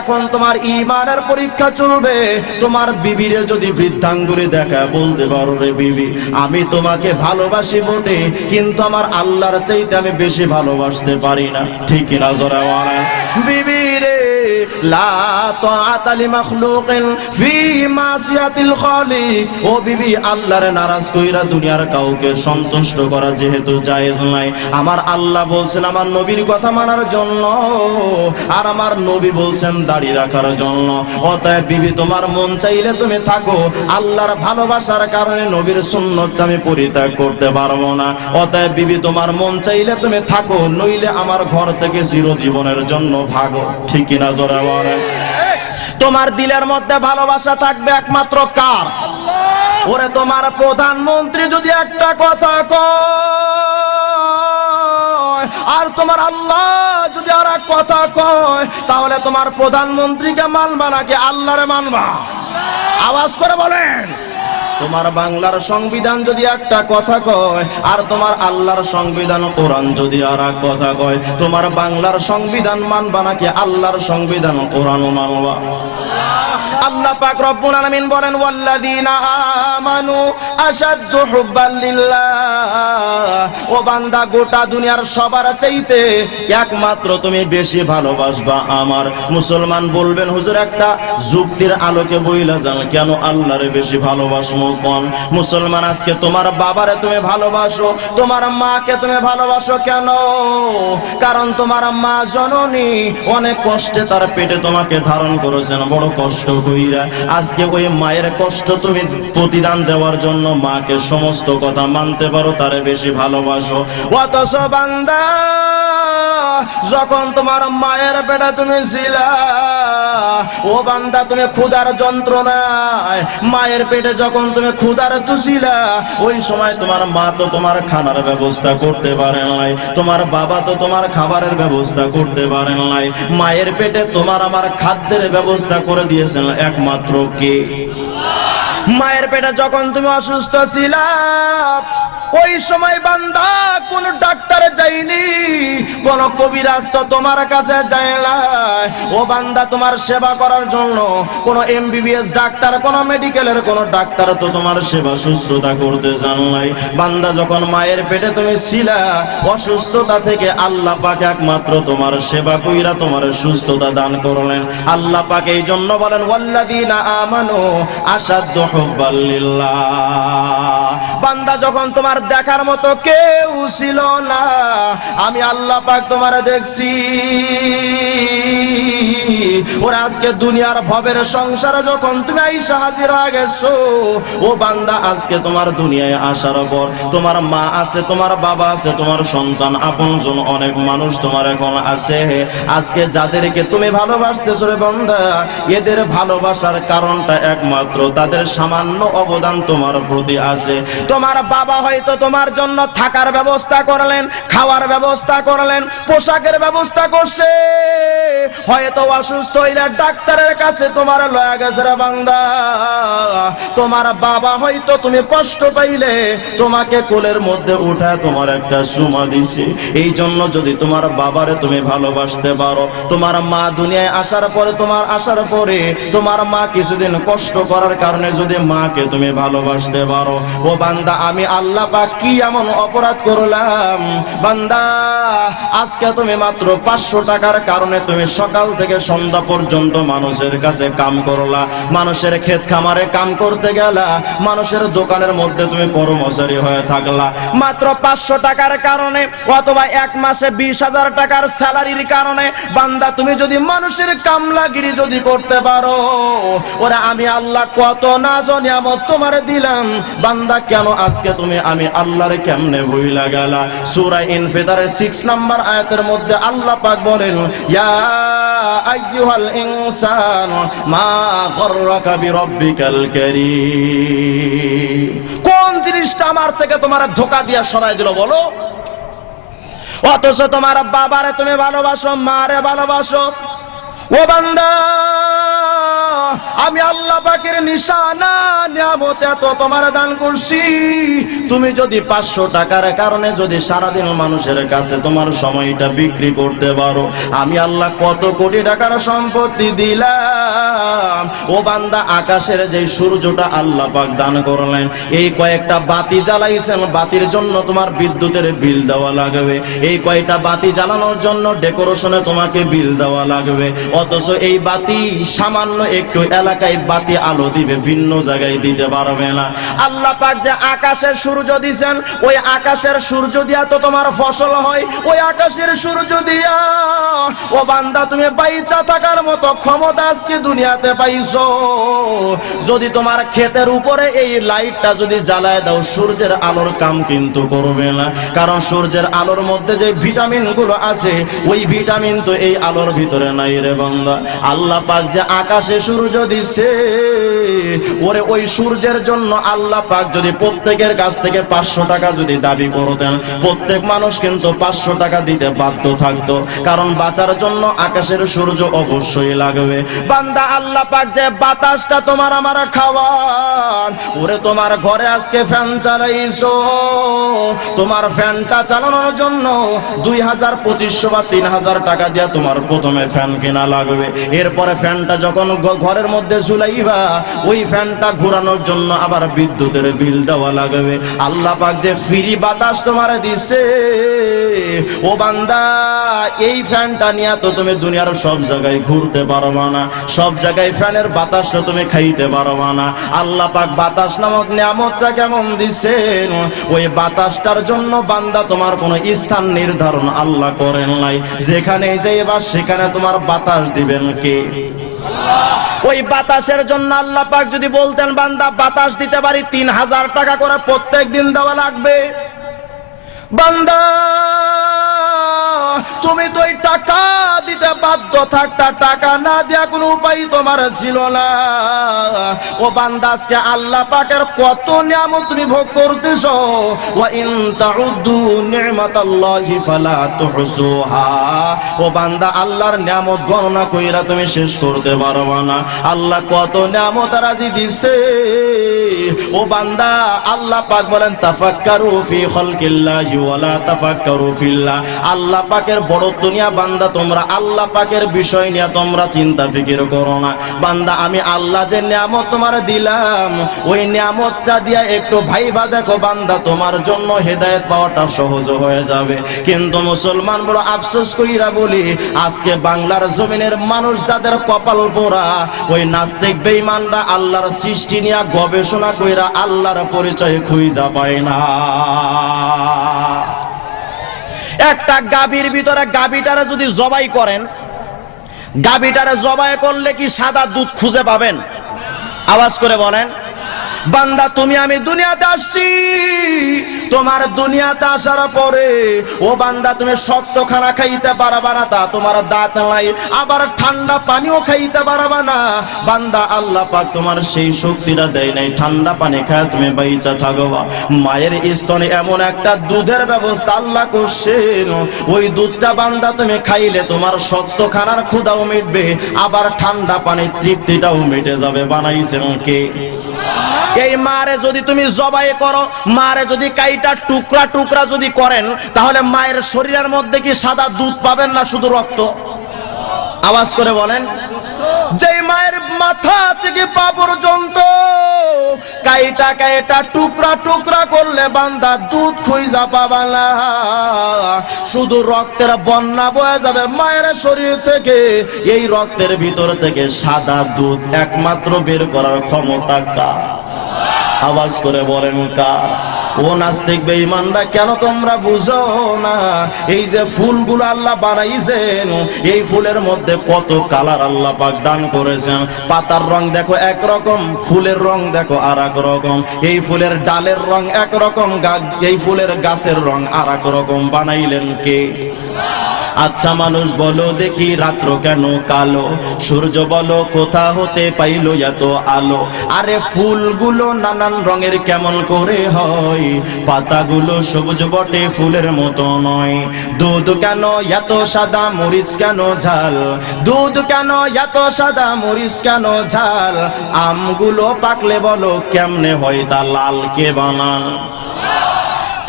এখন তোমার ঈমানের পরীক্ষা চলবে। তোমার বিবিরে যদি বৃদ্ধাঙ্গুলি দেখা বলতে পারো রে বিবি আমি তোমাকে ভালোবাসি বটে, কিন্তু আমার আল্লাহর চাইতে আমি বেশি ভালোবাসতে পারি না, ঠিক না জোরে বলেন? বিবিরে লা তাআতা লিমাখলুকিন ফি মাসিয়াতিল খালিক। ও বিবি, আল্লাহরে নারাজ কইরা দুনিয়ার কাউকে সন্তুষ্ট করা যেহেতু জায়েজ নাই, আমার আল্লাহ বলছেন আমার নবীর কথা মানার জন্য, আর আমার নবী বলছেন দাড়ি রাখার জন্য। অতএব বিবি তোমার মন চাইলে তুমি থাকো, আল্লাহর ভালোবাসার কারণে নবীর সুন্নতকে আমি পরিত্যাগ করতে পারবো না। অতএব বিবি তোমার মন চাইলে তুমি থাকো, নইলে আমার ঘর থেকে চিরজীবনের জন্য ভাগো, ঠিক কিনা জোরে বলেন? তোমার দিলের মধ্যে ভালোবাসা থাকবে একমাত্র কার? ওরে তোমার প্রধানমন্ত্রী যদি একটা কথা কয় আর তোমার আল্লাহ যদি আর এক কথা কয়, তাহলে তোমার প্রধানমন্ত্রীকে মানবা নাকি আল্লাহরে মানবা? আওয়াজ করে বলেন। তোমার বাংলার সংবিধান যদি একটা কথা কয় আর তোমার আল্লাহর সংবিধান কোরআন যদি আর এক কথা কয়, তোমার বাংলার সংবিধান মানবা নাকি আল্লাহর সংবিধান কোরআন মানবা? আল্লাহ পাক রব্বুল আলামিন বলেন ওয়াল্লাযীনা আমানু আশাদ্দু হুব্বাল লিল্লাহ। ও বান্দা, গোটা দুনিয়ার সবার চাইতে একমাত্র তুমি বেশি ভালোবাসবা আমার। মুসলমান বলবেন হুজুর একটা যুক্তির আলোকে বইলা যান, কেন আল্লাহরে বেশি ভালোবাসবো কোন? মুসলমান, আজকে তোমার বাবারে তুমি ভালোবাসো, তোমার মাকে তুমি ভালোবাসো কেন? কারণ তোমার মা জননী অনেক কষ্টে তার পেটে তোমাকে ধারণ করেছেন, বড় কষ্ট কইরা। আজকে ওই মায়ের কষ্ট তুমি প্রতিদান দেওয়ার জন্য মাকে সমস্ত কথা মানতে পারো, তারে বেশি ভালোবাসো। অথচ বান্দা, যখন তোমার মায়ের পেটে তুমি ছিলা, ও বান্দা, তুমি ক্ষুধার যন্ত্রণায় মায়ের পেটে যখন তুমি ক্ষুধার তুছিলা, ওই সময় তোমার মা তো তোমার খানার ব্যবস্থা করতে পারেন নাই, তোমার বাবা তো তোমার খাবারের ব্যবস্থা করতে পারেন নাই। মায়ের পেটে তোমার আমার খাদ্যের ব্যবস্থা করে দিয়েছেন একমাত্র কে? মায়ের পেটে যখন তুমি অসুস্থ ছিলা, ওই সময় বান্দা কোন ডাক্তারে যায়নি, কোন কবিরাজ তো তোমার কাছে যায় না। ও বান্দা, তোমার সেবা করার জন্য কোন এমবিবিএস ডাক্তার, কোন মেডিকেলের কোন ডাক্তার তো তোমার সেবা শুশ্রূষা করতে জান নাই। বান্দা, যখন মায়ের পেটে তুমি ছিলা, অসুস্থতা থেকে আল্লাহ পাক একমাত্র তোমার সেবা কইরা তোমার সুস্থতা দান করলেন। আল্লাহ পাক এই জন্য বলেন ওয়াল্লাযীনা আমানু আশাদ্দু হুব্বাল লিল্লাহ। বান্দা, যখন তোমার দেখার মতো কেউ ছিল না, আমি আল্লাহ পাক তোমারে দেখছি। ওরা আজকে দুনিয়ার ভবের সংসারে যখন তুমি আইসা হাজির হয়ে গেছো, ও বান্দা, আজকে তোমার দুনিয়ায় আসার পর তোমার মা আছে, তোমার বাবা আছে, তোমার সন্তান আপনজন অনেক মানুষ তোমার এখন আছে। আজকে যাদেরকে তুমি ভালোবাসতেছো রে বান্দা, এদের ভালোবাসার কারণটা একমাত্র তাদের সামান্য অবদান তোমার প্রতি আছে। তোমার বাবা হয়তো তোমার জন্য থাকার ব্যবস্থা করলেন, খাওয়ার ব্যবস্থা করলেন, পোশাকের ব্যবস্থা করছে, হয়তো অসুস্থ হইলে ডাক্তারের কাছে তোমার লয়া গেছে রে বান্দা। তোমার বাবা হয়তো তুমি কষ্ট পাইলে তোমাকে কোলের মধ্যে উঠায় তোমার একটা সুমা দিছে। এই জন্য যদি তোমার বাবারে তুমি ভালোবাসতে পারো, তোমার মা দুনিয়ায় আসার পরে তোমার মা কিছুদিন কষ্ট করার কারণে যদি মাকে তুমি ভালোবাসতে পারো, ও বান্দা, আমি আল্লাহ পাক কি এমন অপরাধ করলাম? বান্দা, আজকে তুমি মাত্র 500 টাকার কারণে তুমি সকাল থেকে সন্ধ্যা পর্যন্ত মানুষের কাছে কাম করলা, মানুষের ক্ষেত খামারে কাম করতে গেলা, মানুষের দোকানের মধ্যে তুমি কর্মচারী হয়ে থাকলা, মাত্র 500 টাকার কারণে অথবা এক মাসে 20,000 টাকার স্যালারির কারণে। বান্দা, তুমি যদি মানুষের কামলাগিরি যদি করতে পারো, ওরা আমি আল্লাহ কত নাজ নিয়ামত তোমার দিলাম। বান্দা, কেন আজকে তুমি আমি আল্লাহর কেমনে ভুইলা গেলা? সূরা ইনফিতারের 6 নাম্বার আয়াতের মধ্যে আল্লাহ পাক বলেন, ইয়া আইয়ুহাল ইনসান মা গররাকা বিরাব্বিকাল কারীম। কোন জিনিসটা আমার থেকে তোমার ধোঁকা দিয়া সরাই দিল বলো? অথচ তোমার বাবারে তুমি ভালোবাসো, মারে ভালোবাসো। ও বান্দা, আমি আল্লাহ পাকের নিশানা নিয়ামত এত তোমার দান করছি, তুমি যদি 500 টাকার কারণে যদি সারাদিন মানুষের কাছে তোমার সময়টা বিক্রি করতে পারো, আমি আল্লাহ কত কোটি টাকার সম্পত্তি দিলাম। ও বান্দা, আকাশের যে সূর্যটা আল্লাহ পাক দান করলেন, এই কয়েকটা বাতি জ্বালাইছেন, বাতির জন্য তোমার বিদ্যুতের বিল দেওয়া লাগবে, এই কয়টা বাতি জ্বালানোর জন্য ডেকোরেশনে তোমাকে বিল দেওয়া লাগবে। অথচ এই বাতি সামান্য একটু এলাকায় বাতি আলো দিবে, ভিন্ন জায়গায় দিতে পারবে না। আল্লাহ পাক যে আকাশের সূর্য দিয়েছেন, ওই আকাশের সূর্য দিয়া তো তোমার ফসল হয়, ওই আকাশের সূর্য দিয়া ও বান্দা তুমি বাইচা থাকার মতো ক্ষমতা আজকে দুনিয়াতে পাইছো। যদি তোমার ক্ষেতের উপরে এই লাইটটা যদি জ্বালায় দাও, সূর্যের আলোর কাম কিন্তু করবে না, কারণ সূর্যের আলোর মধ্যে যে ভিটামিন গুলো আছে, ওই ভিটামিন তো এই আলোর ভিতরে নাই রে বান্দা। আল্লাহ পাক যে আকাশে সূর্য দিছে, ওরে ওই সূর্যের জন্য আল্লাহ পাক যদি প্রত্যেকের কাছ থেকে 500 টাকা যদি দাবি করতেন, প্রত্যেক মানুষ কিন্তু 500 টাকা দিতে বাধ্য থাকতো, কারণ বাঁচার জন্য আকাশের সূর্য অবশ্যই লাগবে। বান্দা, আল্লাহ পাক যে বাতাসটা তোমার আমার খাওয়ান, ওরে তোমার ঘরে আজকে ফ্যান চালাইছো, তোমার ফ্যানটা চালানোর জন্য 2000, 2500 বা 3000 টাকা দিয়ে তোমার প্রথমে ফ্যান কেনা লাগবে। এরপরে ফ্যানটা যখন ঘরের মধ্যে মধ্যে ঝুলাইবা, ওই ফ্যানটা ঘোরানোর জন্য আবার বিদ্যুতের বিল দেওয়া লাগবে। আল্লাহ পাক যে ফ্রি বাতাস তোমার দিছে, ও বান্দা এই ফ্যানটা নিয়ে তো তুমি দুনিয়ার সব জায়গায় ঘুরতে পারবা না, সব জায়গায় ফ্যানের বাতাসটা তুমি খাইতে পারবা না। আল্লাহ পাক বাতাস নামক নিয়ামতটা কেমন দিছেন, ওই বাতাসটার জন্য বান্দা তোমার কোনো স্থান নির্ধারণ আল্লাহ করেন নাই, যেখানে যাইবা সেখানে তোমার বাতাস দিবেন কে? ওই বাতাসের জন্য আল্লাহ পাক যদি বলতেন বান্দা বাতাস দিতে পারি 3000 টাকা করে প্রত্যেক দিন দেওয়া লাগবে, বান্দা তুমি তো এই টাকা দিতে বাধ্য থাকতা, টাকা না দেওয়া কোনো উপায় তোমার ছিল না। ও বান্দা আজকে আল্লাহ পাকের কত নিয়ামত তুমি ভোগ করতেছো, ওয়া ইন তাউদ্দু নি'মাতাল্লাহি ফালা তুহসুহা। ও বান্দা আল্লাহর নিয়ামত গণনা কইরা তুমি শেষ করতে পারবা না। আল্লাহ কত নিয়ামত রাজি দিছে। ও বান্দা আল্লাহ পাক বলেন তাফাক্কারু ফি খালকিল্লাহি ওয়া লা তাফাক্কারু ফিল্লাহ। আল্লাহ পাকের বড় দুনিয়া বান্দা, তোমরা আল্লাহ পাকের বিষয় নিয়ে তোমরা চিন্তা ফিকির করো না। বান্দা আমি আল্লাহ যে নিয়ামত তোমার দিলাম, ওই নিয়ামতটা দিয়া একটু ভাইবা দেখো বান্দা, তোমার জন্য হেদায়েত পাওয়াটা সহজ হয়ে যাবে। কিন্তু মুসলমান বড় আফসোস কইরা বলি, আজকে বাংলার জমিনের মানুষ যাদের কপাল পোড়া, ওই নাস্তিক বেঈমানরা আল্লাহর সৃষ্টি নিয়ে গবেষণা কইরা আল্লাহর পরিচয় খুঁজা পায় না। একটা গাভীর ভিতরে গাভীটারে যদি জবাই করেন, গাভীটারে জবাই করলে কি সাদা দুধ খুঁজে পাবেন? আওয়াজ করে বলেন। বান্দা তুমি আমি দুনিয়াতে আসছি, তোমার দুনিয়াতে আসার পরে ও বান্দা তুমি শক্ত খানা খাইতে পারবা না, তা তোমার দাঁত নাই, আবার ঠান্ডা পানিও খাইতে পারবা না। বান্দা আল্লাহ পাক তোমার সেই শক্তিটা দেয় নাই, ঠান্ডা পানি খায় তুমি বাইচা থাকবা। মায়ের স্তনে এমন একটা দুধের ব্যবস্থা আল্লাহ করছেন, ওই দুধটা বান্দা তুমি খাইলে তোমার শক্ত খানার ক্ষুধাও মিটবে, আবার ঠান্ডা পানির তৃপ্তিটাও মিটে যাবে। বানাইছেন কে? এই মারে যদি তুমি জবাই করো, মারে যদি কাইটা টুকরা টুকরা যদি করেন, তাহলে মায়ের শরীরের মধ্যে কি সাদা দুধ পাবেন না শুধু রক্ত? আওয়াজ করে বলেন। যেই মায়ের মাথা থেকে পা পর্যন্ত কাইটা কাইটা টুকরা টুকরা করলে বান্দা দুধ খুঁজা পাবা না, শুধু রক্তের বন্যা বয়ে যাবে মায়ের শরীর থেকে। এই রক্তের ভিতর থেকে সাদা দুধ একমাত্র বের করার ক্ষমতা কার? আওয়াজ করে বলেন কার? ও নাস্তিক বেঈমানরা, কেন তোমরা বুঝো না? এই যে ফুলগুলো আল্লাহ বানাইছেন, এই ফুলের মধ্যে কত কালার আল্লাহ পাক দান করেছেন। পাতার রং দেখো একরকম, ফুলের রং দেখো আর এক রকম। এই ফুলের ডালের রং একরকম, এই ফুলের গাছের রং আর এক রকম। বানাইলেন কে? আচ্ছা মানুষ বলো দেখি, রাত্র কেন কালো? সূর্য বলো কোথা হতে পাইলো এত আলো? আরে ফুলগুলো নানান রঙের কেমন করে হয়? পাতাগুলো সবুজ বটে ফুলের মতো নয়। দুধ কেন এত সাদা, মরিচ কেন ঝাল? দুধ কেন এত সাদা, মরিচ কেন ঝাল? আমগুলো পাকলে বলো কেমনে হয় তা লাল? কে বানান?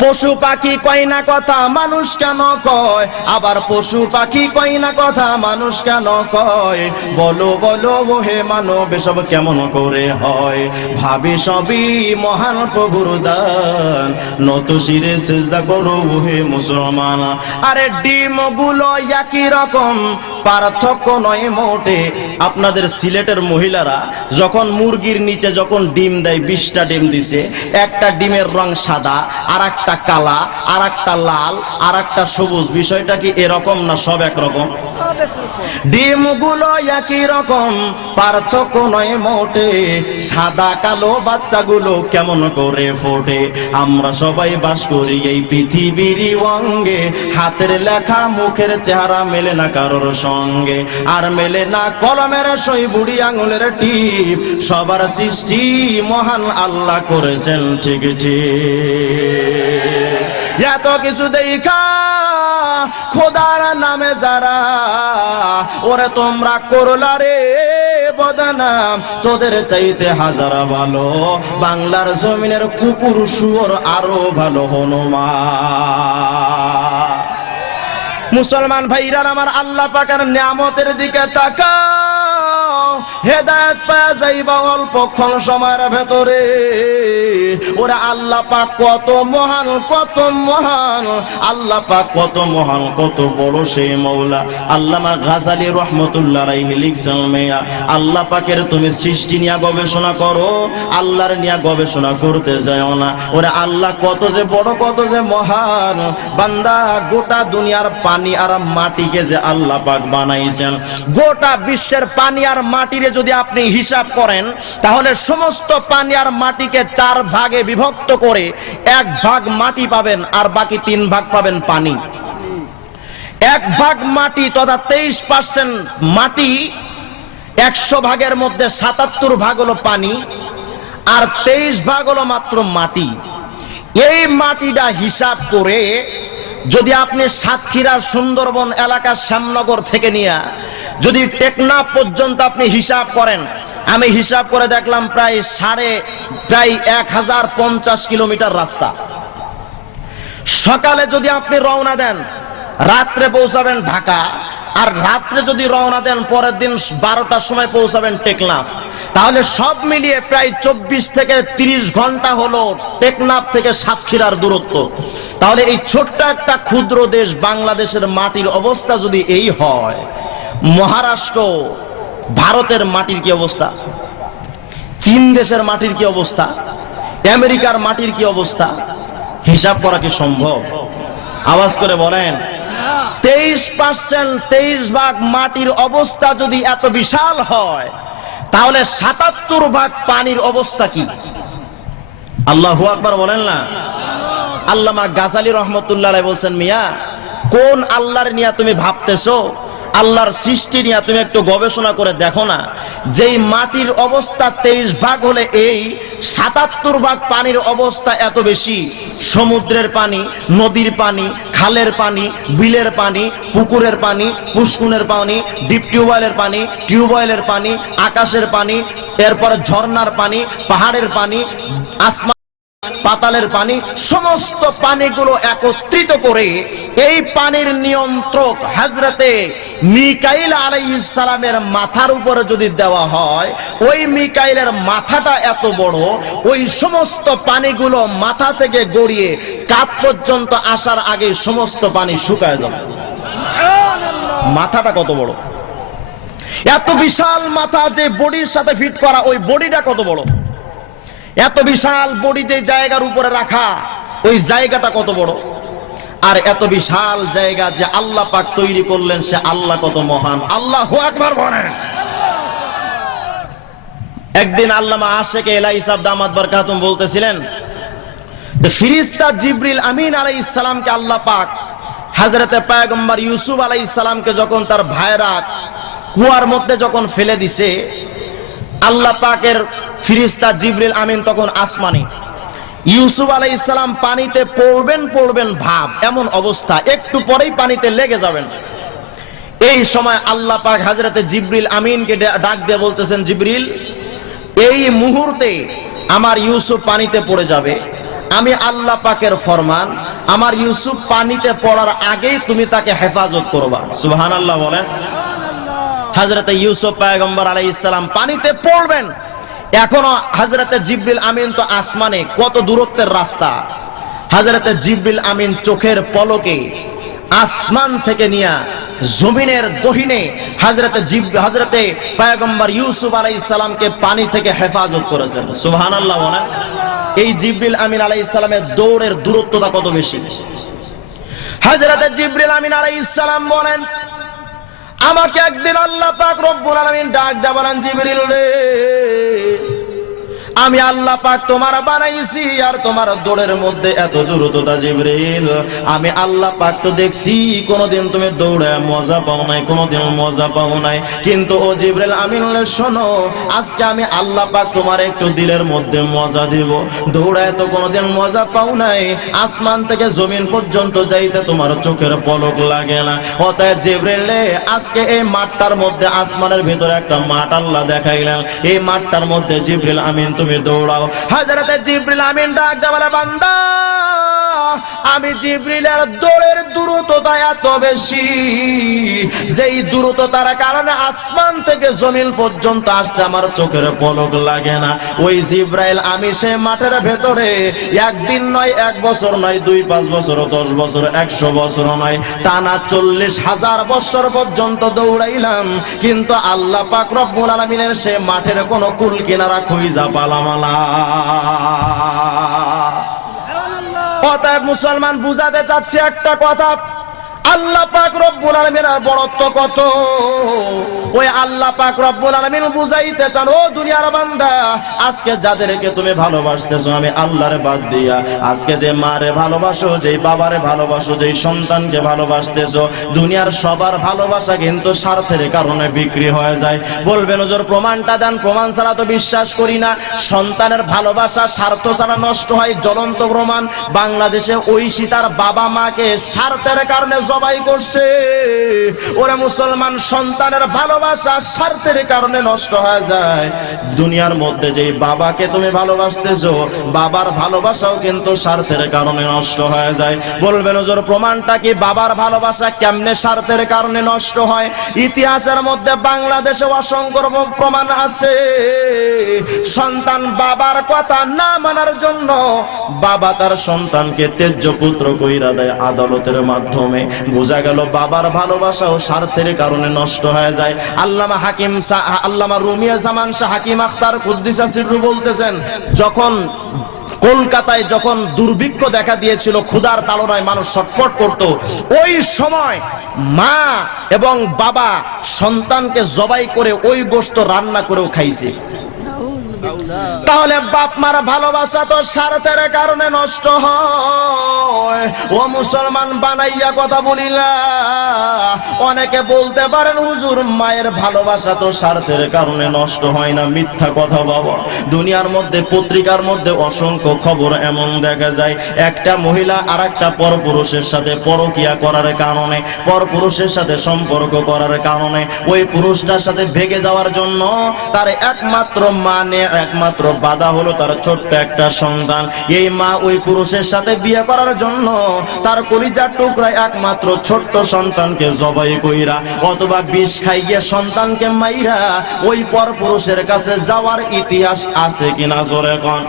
পশু পাখি কয় না কথা, মানুষ কেন কয়? আবার পশু পাখি কয় না কথা, মানুষ কেন কয়? বলো বলো ওহে মানব, এসব কেমন করে হয়? ভাবি সবই মহান প্রভুর দান, নত শিরে সিজদা করো ওহে মুসলমান। আরে ডিম গুলো একই রকম, পার্থক্য নয় মোটে। আপনাদের সিলেটের মহিলারা যখন মুরগির নিচে যখন ডিম দেয়, 20টা ডিম দিছে, একটা ডিমের রং সাদা, আর একটা কালা, আর একটা লাল, আর একটা সবুজ। বিষয়টা কি এরকম না সব একরকম? ডিমগুলো একই রকম, পার্থক্য নয় মোটে। সাদা কালো বাচ্চাগুলো কেমন করে ফোটে? আমরা সবাই বাস করি এই পৃথিবীর অঙ্গে, হাতের লেখা মুখের চেহারা মেলে না কারোর সঙ্গে, আর মেলে না কলমের সই বুড়ি আঙুলের টিপ। সবার সৃষ্টি মহান আল্লাহ করেছেন ঠিক ঠিক। এত কিছু দেখা খোদার নামে যারা, ওরে তোমরা করলা রে বদনাম, তোদের চাইতে হাজারা ভালো বাংলার জমিনের কুকুর শুয়োর আরো ভালো হনুমান। মুসলমান ভাইরা আমার, আল্লাহ পাকের নিয়ামতের দিকে তাকাও। হেদায়েত পাওয়া যাইবা অল্পক্ষণ সময়ের ভেতরে। ওরে আল্লাহ পাক কত মহান, কত মহান, আল্লাহ পাক কত মহান, কত বড় সেই মওলা। আল্লামা গাজালী রহমতুল্লাহ আলাইহি লিখছেন, মেয়া আল্লাহ পাকের তুমি সৃষ্টি নিয়ে গবেষণা করো, আল্লাহর নিয়ে গবেষণা করতে যাও না। ওরে আল্লাহ কত যে বড়, কত যে মহান। বান্দা, গোটা দুনিয়ার পানি আর মাটিকে যে আল্লাহ পাক বানাইছেন, গোটা বিশ্বের পানি আর মাটিরে যদি আপনি হিসাব করেন, তাহলে সমস্ত পানি আর মাটিকে 4 ভাগে বিভক্ত করে 1 ভাগ মাটি পাবেন, আর বাকি 3 ভাগ পাবেন পানি। 1 ভাগ মাটি তথা 23% মাটি, 100 ভাগের মধ্যে 77 ভাগ হলো পানি, আর 23 ভাগ হলো মাত্র মাটি। এই মাটিটা হিসাব করে যদি আপনি সাতক্ষীরার সুন্দরবন এলাকা শ্যামনগর থেকে নিয়ে যদি টেকনাফ পর্যন্ত আপনি হিসাব করেন, আমি হিসাব করে দেখলাম প্রায় 1050 কিলোমিটার রাস্তা। সকালে যদি আপনি রওনা দেন, রাত্রে পৌঁছাবেন ঢাকা, আর রাত্রে যদি রওনা দেন পরের দিন 12টার সময় পৌঁছাবেন টেকনাফ। তাহলে সব মিলিয়ে প্রায় 24 থেকে 30 ঘন্টা হলো টেকনাফ থেকে সাতক্ষীরার দূরত্ব। তাহলে এই ছোট্ট একটা ক্ষুদ্র দেশ বাংলাদেশের মাটির অবস্থা যদি এই হয়, মহারাষ্ট্র ভারতের মাটির কি অবস্থা, চীন দেশের মাটির কি অবস্থা, আমেরিকার মাটির কি অবস্থা, হিসাব করা কি সম্ভব? আওয়াজ করে বলেন। 23 ভাগ মাটির অবস্থা যদি এত বিশাল হয়, তাহলে 77 ভাগ পানির অবস্থা কি? আল্লাহু আকবার বলেন না। আল্লামা গাজালী রহমতুল্লাহ আলাইহি বলছেন, মিয়া কোন আল্লাহর নিয়ে তুমি ভাবতেছো? আল্লাহর সৃষ্টি নিয়ে তুমি একটু গবেষণা করে দেখো না। যেই মাটির অবস্থা 23 ভাগ হলে এই 77 ভাগ পানির অবস্থা এত বেশি। সমুদ্রের পানি, নদীর পানি, খালের পানি, বিলের পানি, পুকুরের পানি, পুষ্কুনের পানি, ডিপ টিউবওয়েলের পানি, টিউবওয়েলের পানি, আকাশের পানি, এরপরে ঝর্ণার পানি, পাহাড়ের পানি, আসমান পাতালের পানি, সমস্ত পানিগুলো একত্রিত করে এই পানির নিয়ন্ত্রক হযরতে মিকাইল আলাইহিস সালামের মাথার উপরে যদি দেওয়া হয়, ওই মিকাইলের মাথাটা এত বড়, ওই সমস্ত পানিগুলো মাথা থেকে গড়িয়ে কাঁধ পর্যন্ত আসার আগে সমস্ত পানি শুকায় যাবে। মাথাটা কত বড়! এত বিশাল মাথা যে বডির সাথে ফিট করা, ওই বডিটা কত বড়! এত বিশাল বডি যে জায়গার উপরে রাখা, ওই জায়গাটা কত বড়! আর এত বিশাল জায়গা যে আল্লাহ পাক তৈরি করলেন, সে আল্লাহ কত মহান। আল্লাহু আকবার বলেন। একদিন আল্লামা আশেক এলাহি সাহেব দামাত বরকাতুম বলতেছিলেন, ফেরেশতা জিবরিল আমিন আলাইহিস সালামকে আল্লাহ পাক হযরতে পয়গম্বর ইউসুফ আলাইহিস সালামকে যখন তার ভাইরা কুয়ার মধ্যে যখন ফেলে দিছে, আল্লাহ পাকের ফেরেশতা জিবরিল আমিন তখন আসমানে, ইউসুফ আলাইহিস সালাম পানিতে পড়বেন ভাব, এমন অবস্থা, একটু পরেই পানিতে লেগে যাবেন। এই সময় আল্লাহ পাক হযরতে জিবরিল আমিনকে ডাক দিয়ে বলতেছেন, জিবরিল, এই মুহূর্তে আমার ইউসুফ পানিতে পড়ে যাবে, আমি আল্লাহ পাকের ফরমান, আমার ইউসুফ পানিতে পড়ার আগেই তুমি তাকে হেফাজত করবা। সুবহানাল্লাহ বলেন। হযরতে ইউসুফ পয়গম্বর আলাইহিস সালাম পানিতে পড়বেন, এখনো হযরতে জিবরিল আমিন তো আসমানে, কত দূরত্বের রাস্তা। হযরতে জিবরিল আমিন চোখের পলকে আসমান থেকে নিয়ে জমিনের গহীনে হযরতে পয়গম্বর ইউসুফ আলাইহিস সালামকে পানি থেকে হেফাজত করেছেন। সুবহানাল্লাহ বলেন। এই জিবরিল আমিন আলাইহিস সালামের দৌড়ের দূরত্বটা কত বেশি! হযরতে জিবরিল আমিন আলাইহিস সালাম বলেন, আমাকে একদিন আল্লাহ পাক রব্বুল আলামিন ডাক দিয়ে বলেন, জিবরিল রে, আমি আল্লাহ পাক তোমার বানাইছি, আর তোমার দৌড়ের মধ্যে এত দ্রুততা জিবরিল, আমি আল্লাহ পাক তো দেখছি কোনোদিন তুমি দৌড়ে মজা পাও নাই, কোনোদিন মজা পাও নাই, কিন্তু ও জিবরিল আমিন শোনো, আজকে আমি আল্লাহ পাক তোমার একটু দিলের মধ্যে মজা দেব। দৌড়ায় তো কোনোদিন মজা পাও নাই, আসমান থেকে জমিন পর্যন্ত যাইতে তোমার চোখের পলক লাগে না। অতএব জিবরিল রে, আজকে এই মাঠটার মধ্যে, আসমানের ভিতরে একটা মাঠ আল্লাহ দেখাইলেন, এই মাঠটার মধ্যে জিবরিল আমিন তুমি দৌড়াও। হযরতে জিবরিল আমিন ডাক দিয়ে বলে, বান্দা আমি জিবরিলের দৌড়ের দ্রুততা এত বেশি, যেই দ্রুততার কারণে আসমান থেকে জমিন পর্যন্ত আসতে আমার চোখের পলক লাগে না। ওই জিবরাইল আমি সে মাঠের ভেতরে একদিন নয়, 1 বছর নয়, 2-5 বছর, 10 বছর, 100 বছর নয়, টানা 40,000 বছর পর্যন্ত দৌড়াইলাম, কিন্তু আল্লাহ পাক রব্বুল আলামিনের সে মাঠের কোনো কুল কিনারা খুঁজা পালামালা। অতএব মুসলমান বুঝাতে চাচ্ছি একটা কথা, আল্লাহ পাক রব্বুল আলামিনের বড়ত্ব কত, ওই আল্লাহ পাক রব্বুল আলামিন বুঝাইতে চান, ও দুনিয়ার বান্দা, আজকে যাদেরকে তুমি ভালোবাসতেছো আমি আল্লাহর বাদ দিয়া, আজকে যে মারে ভালোবাসো, যেই বাবারে ভালোবাসো, যেই সন্তানকে ভালোবাসতেছো, দুনিয়ার সবার ভালোবাসা কিন্তু স্বার্থের কারণে বিক্রি হয়ে যায়। বলবেন হুজুর প্রমাণটা দেন, প্রমাণ ছাড়া তো বিশ্বাস করি না। সন্তানের ভালোবাসা স্বার্থ ছাড়া নষ্ট হয়, জ্বলন্ত প্রমাণ। বাংলাদেশে ঐশী তার বাবা মাকে স্বার্থের কারণে জবাই করছে। ওরা মুসলমান, সন্তানের ভালোবাসা স্বার্থের কারণে নষ্ট হয়ে যায়। দুনিয়ার মধ্যে যেই বাবাকে তুমি ভালোবাসতেছো, বাবার ভালোবাসাও কিন্তু স্বার্থের কারণে নষ্ট হয়ে যায়। বলবেন হুজুর প্রমাণটা কি, বাবার ভালোবাসা কেমনে স্বার্থের কারণে নষ্ট হয়? ইতিহাসের মধ্যে বাংলাদেশে অসংখ্য প্রমাণ আছে। সন্তান বাবার কথা না মানার জন্য বাবা তার সন্তানকে ত্যায্য পুত্র কইরা দেয় আদালতের মাধ্যমে। বোঝা গেল বাবার ভালোবাসাও স্বার্থের কারণে নষ্ট হয়ে যায়। আল্লামা রুমিয়া জামান শাহ হাকিম আখতার কুদ্দিসা সিররু বলতেছেন, যখন কলকাতায় যখন দুর্ভিক্ষ দেখা দিয়েছিল, ক্ষুধার তাড়নায় মানুষ ছটফট করত, ওই সময় মা এবং বাবা সন্তানকে জবাই করে ওই গোশত রান্না করেও খাইছে। তাহলে বাপ মার ভালোবাসা তো স্বার্থের কারণে নষ্ট হয়। ও মুসলমান, বানাইয়া কথা বলিলা। অনেকে বলতে পারেন হুজুর মায়ের ভালোবাসা তো স্বার্থের কারণে নষ্ট হয় না। মিথ্যা কথা বাবা। দুনিয়ার মধ্যে পত্রিকার মধ্যে অসংখ্য খবর এমন দেখা যায়, একটা মহিলা আর একটা পরপুরুষের সাথে পরকিয়া করার কারণে, পরপুরুষের সাথে সম্পর্ক করার কারণে ওই পুরুষটার সাথে ভেগে যাওয়ার জন্য তার একমাত্র মানে একমাত্র বাধা হলো তার ছোট্ট একটা সন্তান। এই মা ওই পুরুষের সাথে বিয়ে করার জন্য তার কলিজার টুকরায় একমাত্র ছোট্ট সন্তানকে জবাই কইরা অথবা বিষ খাইয়ে সন্তানকে মাইরা ওই পর পুরুষের কাছে যাওয়ার ইতিহাস আছে কিনা জোরে কোন?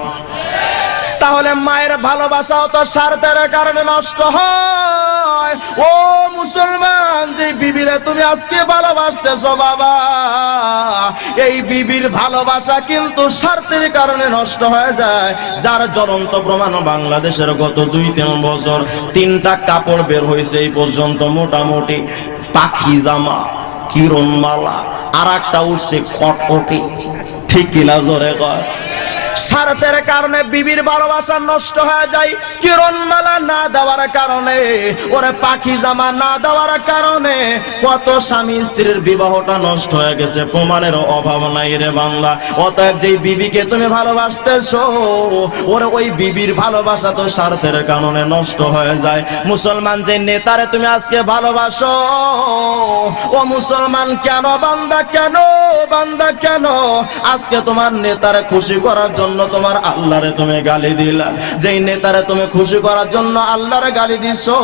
তাহলে মায়ের ভালোবাসাও তো স্বার্থের কারণে নষ্ট হয়। ও মুসলমান, যে বিবিরে তুমি আজকে ভালোবাসতেছো বাবা, এই বিবির ভালোবাসা কিন্তু স্বার্থের কারণে নষ্ট হয়ে যায়। যার জ্বলন্ত প্রমাণ বাংলাদেশের গত 2-3 বছর 3টা কাপড় বের হয়েছে এই পর্যন্ত, মোটামুটি পাখি জামা, কিরণমালা, আর একটা উঠছে কটকটি। ঠিক কিনা জোরে কয়? স্বার্থের কারণে বিবির ভালোবাসা নষ্ট হয়ে যায়। কিরণমালা না দেওয়ার কারণে, ওরে পাখি জামা না দেওয়ার কারণে কত স্বামী স্ত্রীর বিবাহটা নষ্ট হয়ে গেছে। প্রমাণের অভাব নাই রে বাংলা। অতএব যেই বিবিকে তুমি ভালোবাসতেছো, ওরে ওই বিবির ভালোবাসা তো স্বার্থের কারণে নষ্ট হয়ে যায়। মুসলমান, যে নেতারে তুমি আজকে ভালোবাসো, ও মুসলমান, কেন বান্দা, কেন বান্দা, কেন আজকে তোমার নেতারে খুশি করার জন্য তোমার আল্লাহরে তুমি গালি দিলা? যেই নেতারে তুমি খুশি করার জন্য আল্লাহরে গালি দিছো,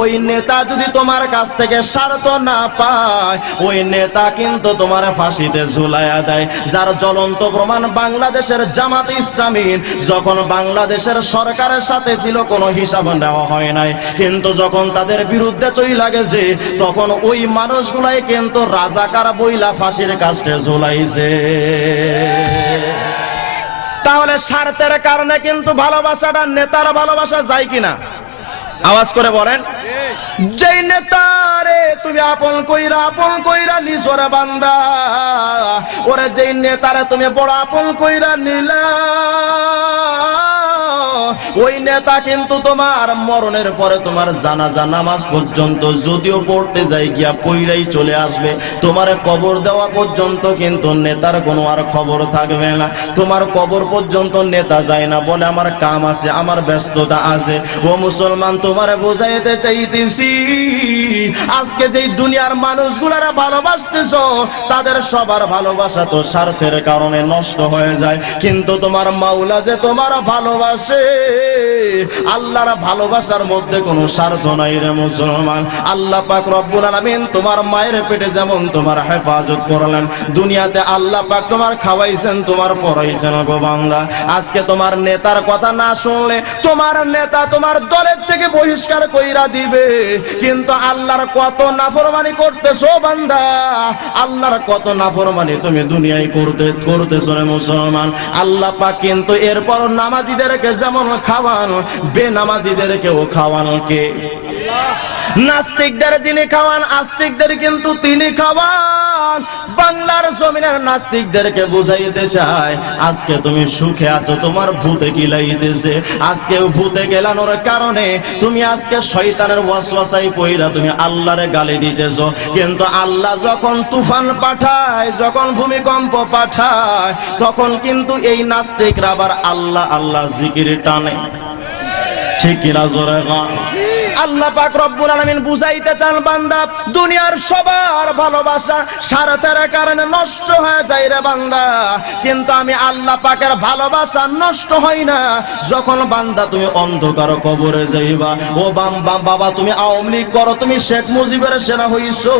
ওই নেতা যদি তোমার কাছ থেকে স্বার্থ না পায়, ওই নেতা কিন্তু তোমার ফাঁসিতে ঝুলাইয়া দেয়। যার জ্বলন্ত প্রমাণ বাংলাদেশের জামাত ইসলামীর যখন বাংলাদেশের সরকারের সাথে ছিল কোনো হিসাব নেওয়া হয় নাই, কিন্তু যখন তাদের বিরুদ্ধে চইলা গেছে তখন ওই মানুষগুলাই কিন্তু রাজাকার বইলা ফাঁসির কাছে ঝুলাইছে। তাহলে স্বার্থের কারণে কিন্তু ভালোবাসাটা, নেতার ভালোবাসা যায় কিনা? আওয়াজ করে বলেন। যেই নেতারে তুমি আপন কইরা নিসরে বান্দা, ওরে যেই নেতারে তুমি বড় আপন কইরা নিলা, ওই নেতা কিন্তু তোমার মরণের পরে তোমার জানাজা নামাজ পর্যন্ত যদিও পড়তে যাই গিয়া পইরাই চলে আসবে। তোমার কবর দেওয়া পর্যন্ত কিন্তু নেতার কোনো আর খবর থাকবে না। তোমার কবর পর্যন্ত নেতা যায় না, বলে আমার কাম আছে, আমার ব্যস্ততা আছে। ও মুসলমান, তোমারে বোঝাইতে চাইতেছি আজকে যেই দুনিয়ার মানুষগুলারা ভালোবাসতেছো তাদের সবার ভালোবাসা তো স্বার্থের কারণে নষ্ট হয়ে যায়, কিন্তু তোমার মাওলা যে তোমার ভালোবাসে, আল্লাহর ভালোবাসার মধ্যে কোনো স্বার্থ নাই রে মুসলমান। আল্লাহ পাক রব্বুল আলামিন তোমার মায়ের পেটে যেমন তোমার হেফাজত করলেন, দুনিয়াতে আল্লাহ পাক তোমার খাওয়াইছেন, তোমার পড়াইছেন গো বান্দা। আজকে তোমার নেতার কথা না শুনলে তোমার নেতা তোমার দলের থেকে বহিষ্কার কইরা দিবে, কিন্তু আল্লাহর কত নাফরমানি করতেছো বান্দা, আল্লাহর কত নাফরমানি তুমি দুনিয়ায় করতেছো রে মুসলমান। আল্লাহ পাক কিন্তু এরপর নামাজীদেরকে যেমন খাওয়ান, বেনামাজীদেরকেও খাওয়ান কে? নাস্তিকদের যিনি খাওয়ান, আস্তিকদের কিন্তু তিনি খাওয়ান। বাংলার জমিনের নাস্তিকদেরকে বুঝাইতে চায়, আজকে তুমি সুখে আছো, তোমার ভূতে গিলাইতেছে। আজকে ভূতে গেলানোর কারণে তুমি আজকে শয়তানের ওয়াসওয়াসায় পইরা তুমি আল্লাহরে গালি দিতেছো, কিন্তু আল্লাহ যখন তুফান পাঠায়, যখন ভূমিকম্প পাঠায়, তখন কিন্তু এই নাস্তিকরা আবার আল্লাহ আল্লাহ জিকির টানে। ঠিক কিনা জোরে গান? আল্লাহ পাক রব্বুল আলামিন বুঝাইতে চান বান্দা, দুনিয়ার সবার ভালোবাসা স্বার্থের কারণে নষ্ট হয়ে যায় রে বান্দা, কিন্তু আমি আল্লাহ পাকের ভালোবাসা নষ্ট হয় না যখন বান্দা তুমি অন্ধকার কবরে যাইবা। ও বাবা, তুমি আওয়ামী লীগ করো, তুমি শেখ মুজিবের সেনা হইছো,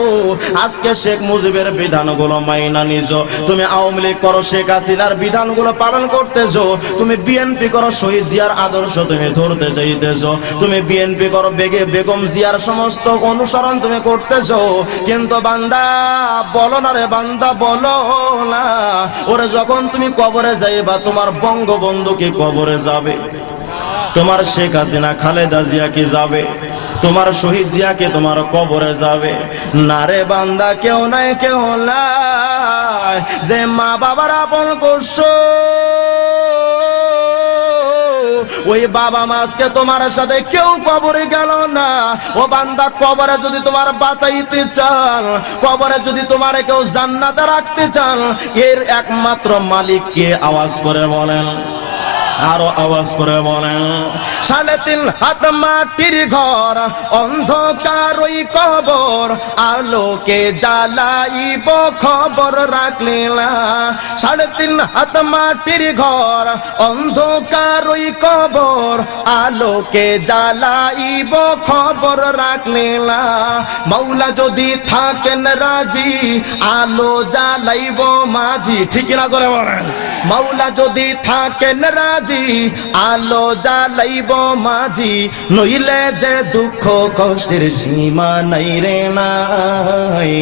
আজকে শেখ মুজিবের বিধানগুলো মাইনা নিছো। তুমি আওয়ামী লীগ করো, শেখ হাসিনার বিধানগুলো পালন করতেছো। তুমি বিএনপি করো, শহীদ জিয়ার আদর্শ তুমি ধরতে চাইতেছো। তুমি বিএনপি করো, বেগম জিয়ার সমস্ত অনুসরণ তুমি করতেছো, কিন্তু বান্দা বলো না রে বান্দা, বলো না, ওরে যখন তুমি কবরে যাইবা, তোমার বঙ্গবন্ধু কি কবরে যাবে? তোমার শেখ হাসিনা খালেদা জিয়া কি যাবে? তোমার শহীদ জিয়া কে তোমার কবরে যাবে? না রে বান্দা, কেউ নাই, কেউ নাই। যে মা বাবার আপন করছো, ওই বাবা মা আজকে তোমার সাথে কেউ কবরে গেল না। ও বান্দা, কবরে যদি তোমার বাঁচাইতে চান, কবরে যদি তোমার কেউ জান্নাতে রাখতে চান, এর একমাত্র মালিককে আওয়াজ করে বলেন, আরো আওয়াজ করে বলেন। 3.5 হাত মাটির ঘর, অন্ধকার ওই কবর, আলোকে জ্বালাইব খবর রাখলে না। 3.5 হাত মাটির ঘর, অন্ধকার ওই কবর, আলোকে জ্বালাইব খবর রাখলে না। মাওলা যদি থাকেন রাজি, আলো জ্বালাইব মাঝি। ঠিক না জোরে বলেন? মাওলা যদি থাকেন রাজি, আলো জ্বালাইব মাঝি, নইলে যে দুঃখ কষ্টের সীমা নাই রে নাই।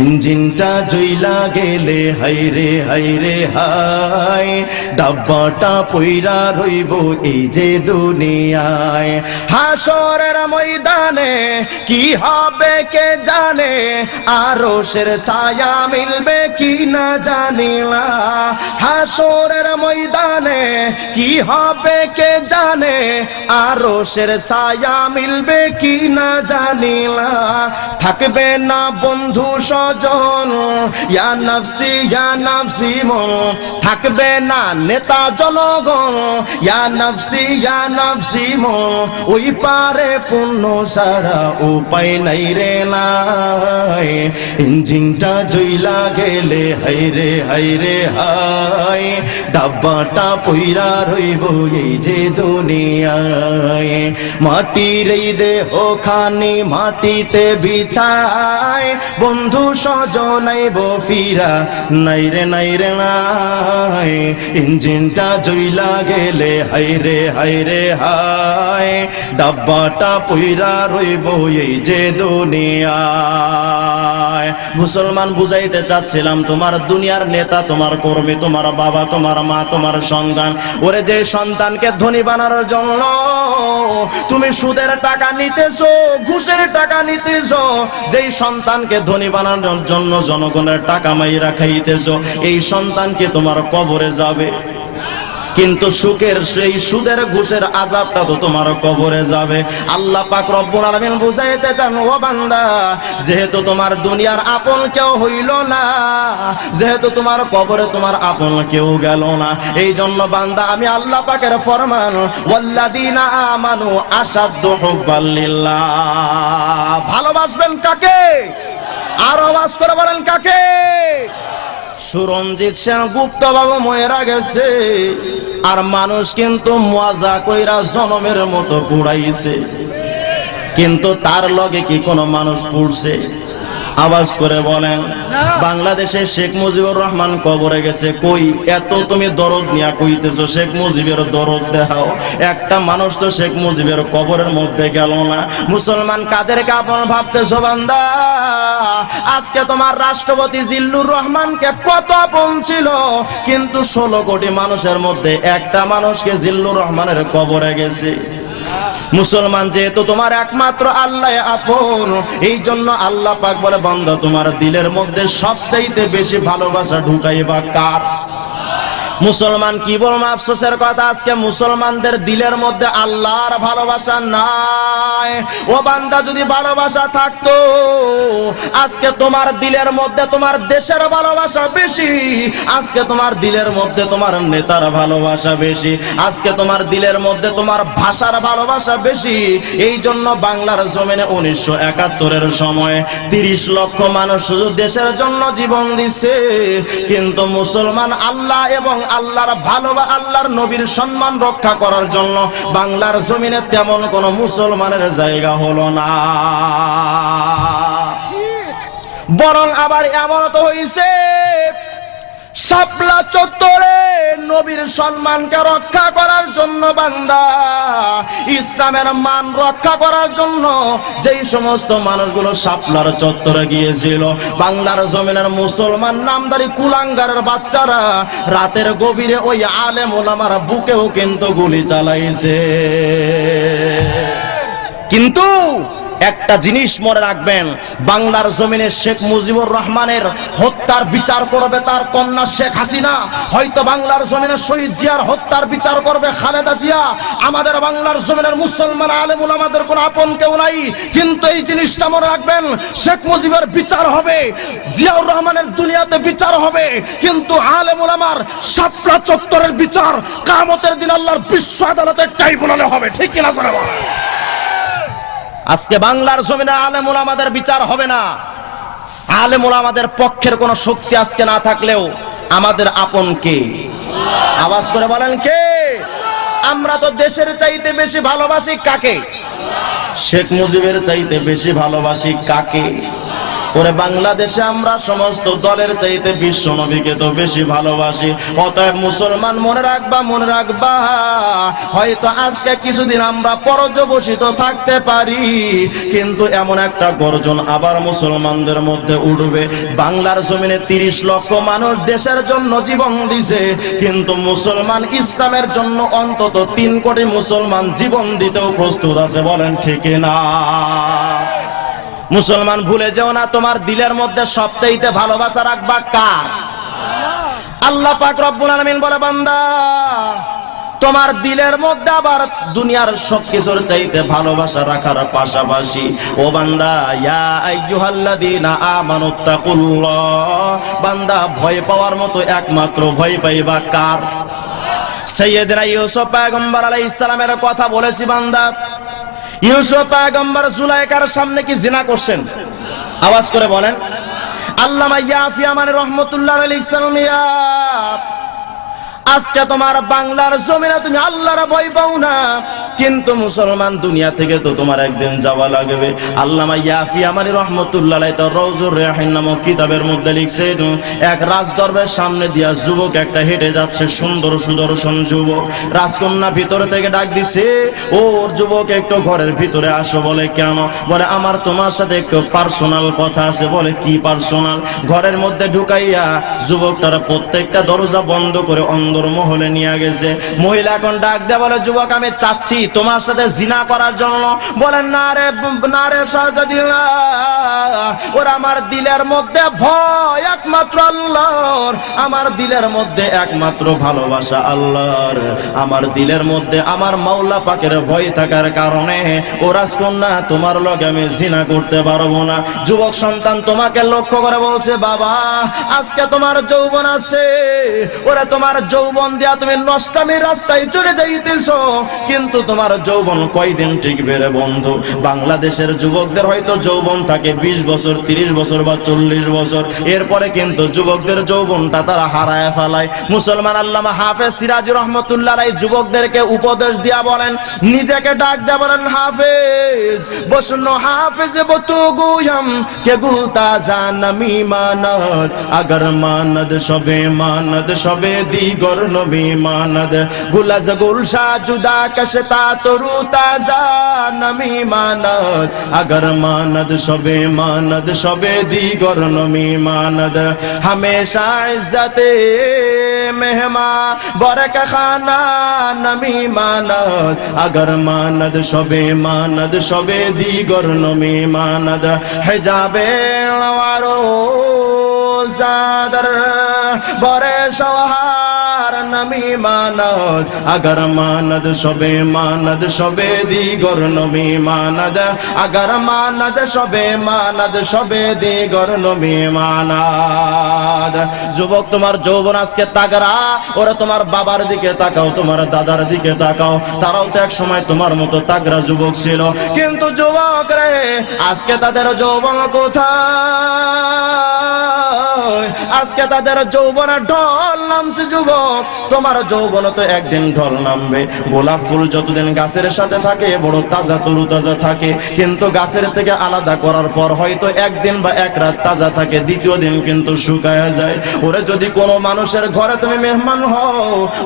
ইঞ্জিনটা জইলা গেলে হাইরে হাইরে হাই, ডাব্বাটা পইরা রইব এই যে দুনিয়ায়। হাসরের ময়দানে কি হবে কে জানে, আরশের ছায়া মিলবে কি না জানি না। হাসরের ময়দানে কি হবে কে জানে, আরশের ছায়া মিলবে কি না জানি না। থাকবে না বন্ধু স্বজন, ইয়া নাফসি মন, থাকবে না নেতা জনগণ, ইয়া নাফসি মন। ওই পারে পুণ্য সারা উপায় নাই রে নাই। ইঞ্জিনটা জইলা গেলে হাইরে হাইরে হাই, ডাব্বাটা পইরা রইব এই যে দুনিয়ায়। মাটির এই দেহ খানি মাটিতে বিছায়, বন্ধু স্বজন আইব ফিরা নাই রে নাই রে নাই। ইঞ্জিনটা জইলা গেলে হাইরে হাইরে হাই, ডাব্বাটা পইরা রইব এই যে দুনিয়ায়। মুসলমান, বুঝাইতে চাচ্ছিলাম, তোমার দুনিয়ার নেতা, তোমার কর্মী, তোমার বাবা, তোমার মা, তোমার সন্তান, ওরে যে সন্তানকে ধনী বানানোর জন্য তুমি সুদের টাকা নিতেছো, ঘুষের টাকা নিতেছো, যেই সন্তানকে ধনী বানানোর জন্য জনগণের টাকা মাইরা খাইতেছো, এই সন্তানকে তোমার কবরে যাবে। কিন্তু সুখের সেই সুদের ঘুষের আযাবটা তো তোমার কবরে যাবে। আল্লাহ পাক রব্বুল আলামিন বুঝাইতে চান, ও বান্দা, যেহেতু তোমার দুনিয়ার আপন কেউ হইল না, যেহেতু তোমার কবরে তোমার আপন কেউ গেল না, এই জন্য বান্দা আমি আল্লাহ পাকের ফরমান, ওয়াল্লাযীনা আমানু আশাদ্দু হুব্বাল লিল্লাহ। ভালোবাসবেন কাকে? আর আওয়াজ করে বলেন কাকে? সুরঞ্জিত সেন গুপ্ত বাবু ময়েরা গেছে, আর মানুষ কিন্তু মজা কইরা জনমের মতো পুড়াইছে, কিন্তু তার লগে কি কোনো মানুষ পুড়ছে? আওয়াজ করে বলেন। বাংলাদেশে শেখ মুজিবুর রহমান কবরে গেছে, কই এত তুমি দরদ নিয়া কইতেছো শেখ মুজিবের দরদ দেখাও, একটা মানুষ তো শেখ মুজিবের কবরের মধ্যে গেল না। মুসলমান কাদেরকে আপন ভাবতেছো বান্দা? আজকে তোমার রাষ্ট্রপতি জিল্লুর রহমানকে কত আপন ছিল, কিন্তু 16 কোটি মানুষের মধ্যে একটা মানুষকে জিল্লুর রহমানের কবরে গেছে। মুসলমান যেহেতু তোমার একমাত্র আল্লাহ আপন, এই জন্য আল্লাহ পাক বলে, বান্দা তোমার দিলের মধ্যে সবচাইতে বেশি ভালোবাসা ঢুকাইবা কার? মুসলমান কি বলবো আফসোসের কথা, আজকে মুসলমানদের দিলের মধ্যে আল্লাহর ভালোবাসা নাই। ও বান্দা, যদি ভালোবাসা থাকতো, আজকে তোমার দিলের মধ্যে তোমার দেশের ভালোবাসা বেশি, আজকে তোমার দিলের মধ্যে তোমার নেতার ভালোবাসা বেশি, আজকে তোমার দিলের মধ্যে তোমার ভাষার ভালোবাসা বেশি। এই জন্য বাংলার জমিনে 1971-এর সময় 30 লক্ষ মানুষ শুধু দেশের জন্য জীবন দিছে, কিন্তু মুসলমান আল্লাহ এবং আল্লাহর ভালোবাসা, আল্লাহর নবীর সম্মান রক্ষা করার জন্য বাংলার জমিনে তেমন কোন মুসলমানের জায়গা হলো না। বরং আবার এমন তো হইছে, শাপলা চত্বরে নবীর সম্মানকে রক্ষা করার জন্য বান্দা, ইসলামের মান রক্ষা করার জন্য যেই সমস্ত মানুষগুলো শাপলার চত্বরে গিয়েছিল, বাংলার জমিনের মুসলমান নামদারি কুলাঙ্গারের বাচ্চারা রাতের গভীরে ওই আলেম ওলামার বুকেও কিন্তু গুলি চালাইছে। কিন্তু একটা জিনিস মনে রাখবেন, বাংলার জমিনে শেখ মুজিবুর রহমানের হত্যার বিচার করবে তার কন্যা শেখ হাসিনা, হয়তো বাংলার জমিনে শহীদ জিয়ার হত্যার বিচার করবে খালেদা জিয়া। আমাদের বাংলার জমিনের মুসলমান আলেম ওলামাদের কোনো আপন কেউ নাই, কিন্তু এই জিনিসটা মনে রাখবেন, শেখ মুজিবের বিচার হবে, জিয়াউর রহমানের দুনিয়াতে বিচার হবে, কিন্তু আলেম ওলামার শাপলা চত্বরের বিচার কিয়ামতের দিন আল্লাহর বিশ্ব আদালতের ট্রাইব্যুনালে হবে। ঠিক কিনা জোরে বলেন? আজকে বাংলার জমিনে আলেম ওলামাদের বিচার হবে না। আলেম ওলামাদের পক্ষের কোন শক্তি আজকে না থাকলেও আমাদের আপন কে? আওয়াজ করে বলেন কে? আমরা তো দেশের চাইতে বেশি ভালোবাসি কাকে? শেখ মুজিবের চাইতে বেশি ভালোবাসি কাকে? ওরে বাংলাদেশে আমরা সমস্ত দলের চাইতে বিশ্ব নবীকে তো বেশি ভালোবাসি। অতএব মুসলমান মনে রাখবা, হয়তো আজকে কিছুদিন আমরা পর্যবসিত থাকতে পারি, কিন্তু এমন একটা গর্জন আবার মুসলমানদের মধ্যে উঠবে। বাংলার জমিনে 30 লক্ষ মানুষ দেশের জন্য জীবন দিছে, কিন্তু মুসলমান ইসলামের জন্য অন্তত 3 কোটি মুসলমান জীবন দিতেও প্রস্তুত আছে। বলেন ঠিক না? মুসলমান ভুলে যেও না, তোমার দিলের মধ্যে সবচাইতে ভালোবাসা রাখবা কার? আল্লাহ পাক রব্বুল আলামিন বলে, বান্দা তোমার দিলের মধ্যে আবার দুনিয়ার সবকিছুর চাইতে ভালোবাসা রাখার পাশাপাশি, ও বান্দা, ইয়া আইয়ুহাল্লাযীনা আমানুত্তাকুল্লাহ, বান্দা ভয় পাওয়ার মতো একমাত্র ভয় পাইবা কার? সাইয়্যিদনা ইউসুফ পয়গম্বর আলাইহিস সালামের কথা বলেছি বান্দা। ইউসুফ পয়গম্বর জুলাইখার সামনে কি জিনা করছেন? আওয়াজ করে বলেন। আল্লামা ইয়াফি আমানি রহমাতুল্লাহ আলাইহি সাল্লাম, আজকে তোমার বাংলার জমিনে তুমি আল্লাহর ভয় পাও না, কিন্তু মুসলমান দুনিয়া থেকে তো তোমার একদিন যাওয়া লাগবে। আল্লামা ইয়াফি আমানি রহমাতুল্লাহ আলাইহি তার রাউজুর রায়াহিন নামক কিতাবের মধ্যে লিখছেন, এক রাজদরবারের সামনে দিয়া যুবক একটা হেঁটে যাচ্ছে, সুন্দর সুদর্শন যুবক। রাজকন্যা ভিতর থেকে ডাক দিছে, ও যুবক একটু ঘরের ভিতরে আসো। বলে কেন? বলে আমার তোমার সাথে একটু পার্সোনাল কথা আছে। বলে কি পার্সোনাল? ঘরের মধ্যে ঢুকাইয়া যুবকটার প্রত্যেকটা দরজা বন্ধ করে অন্দর মহলে নিয়ে গেছে। মহিলা এখন ডাক দেয়া বলে, যুবক আমি চাচ্ছি তোমার সাথে জিনা করার জন্য। বলেন না রে শাহজাদিল্লাহ, ওর আমার দিলের মধ্যে ভয় একমাত্র আল্লাহর, আমার দিলের মধ্যে একমাত্র ভালোবাসা আল্লাহর, আমার দিলের মধ্যে আমার মাওলা পাকের ভয় থাকার কারণে ও রাজকন্যা তোমার লগে আমি জিনা করতে পারবো না। যুবক সন্তান তোমাকে লক্ষ্য করে বলছে, বাবা আজকে তোমার যৌবন আছে, ওরা তোমার যৌবন দিয়া তুমি নষ্টামির রাস্তায় চলে যাইতেছো, কিন্তু তোমার যৌবন কয়দিন টিকবে রে বন্ধু? বাংলাদেশের যুবকদের হয়তো যৌবন থাকে 20 বছর, 30 বছর বা 40 বছর, এরপরে কিন্তু যুবকদের যৌবনটা তারা হারায় ফেলায়। মুসলমান আল্লামা হাফেজ সিরাজুর রহমতুল্লাহ আলাইহি যুবকদেরকে উপদেশ দিয়া বলেন, নিজেকে ডাক দিয়া বলেন, হাফেজ বসনো হাফেজ বতু গুয়াম কে গুলতা জানমি মানত, আগার মানদ সবে মানদ সবে দিগর নবী মানদ, গুলাজ গুলশা জুদা কশতা তরু তাজা নবী মানদ, আগার মানদ সবে মানদ সবে দিগর নবী মানদ, हमेशा इज्जते मेहमा बरक खाना नमी मानद, अगर मानद शबे दीगर नमी मानद, हिजाबे नवारो जादर बरे शोहार नमी मानद, अगर मानद शबे दीगर नमी मानद, अगर मानद शबे दीगर नमी मानद। যুবক তোমার যৌবন আজকে তাগড়া, ওরা তোমার বাবার দিকে তাকাও, তোমার দাদার দিকে তাকাও, তারাও তো এক সময় তোমার মতো তাগড়া যুবক ছিল, কিন্তু যুবক রে আজকে তাদের যৌবন কোথায়? আজকে তাদের যৌবনে ঢল নামছে। যুবক তোমার যৌবন তো একদিন ঢল নামবে। গোলাপ ফুল যতদিন গাছের সাথে থাকে বড় তাজা তরু তাজা থাকে, কিন্তু গাছের থেকে আলাদা করার পর হয়তো একদিন বা এক রাত তাজা থাকে, দ্বিতীয় দিন কিন্তু শুকায় যায়। ওরে যদি কোনো মানুষের ঘরে তুমি মেহমান হও,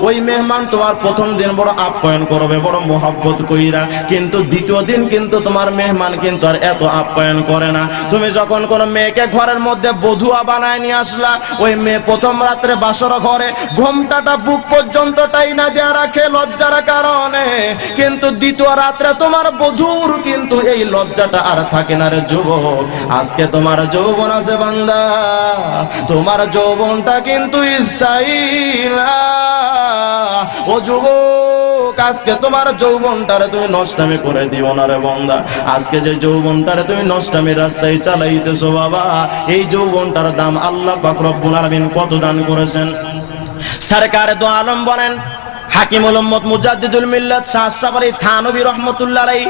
ওই মেহমান তোমার প্রথম দিন বড় আপ্যায়ন করবে, বড় মোহাব্বত কইরা, কিন্তু দ্বিতীয় দিন কিন্তু তোমার মেহমান কিন্তু আর এত আপ্যায়ন করে না। তুমি যখন কোনো মেয়েকে ঘরের মধ্যে বধুয়া বানায় নিয়ে আসলা, ওই মেয়ে প্রথম রাত্রে বাসর ঘরে ঘোমটাটা বুক পর্যন্ত টাইনা দেয়া রাখে লজ্জার কারণে, কিন্তু দ্বিতীয় রাত্রে তোমার বধুর কিন্তু এই লজ্জাটা আর থাকে না রে যুবক। আজকে তোমার যৌবন আছে বান্দা, তোমার যৌবনটা কিন্তু স্থায়ী না। ও যুবক আজকে তোমার যৌবনটারে তুমি নষ্টামি করে দিও না রে বান্দা। আজকে যে যৌবনটারে তুমি নষ্টামির রাস্তায় চালাইতেছো বাবা, এই যৌবনটার দাম আল্লাহ পাক রব্বুল আলামিন কত দান করেছেন। সরকার দো আলম বলেন, হাকিমুল উম্মত মুজাদ্দিদুল মিল্লাত শাহ আশরাফ আলী থানভী রাহমাতুল্লাহ আলাইহি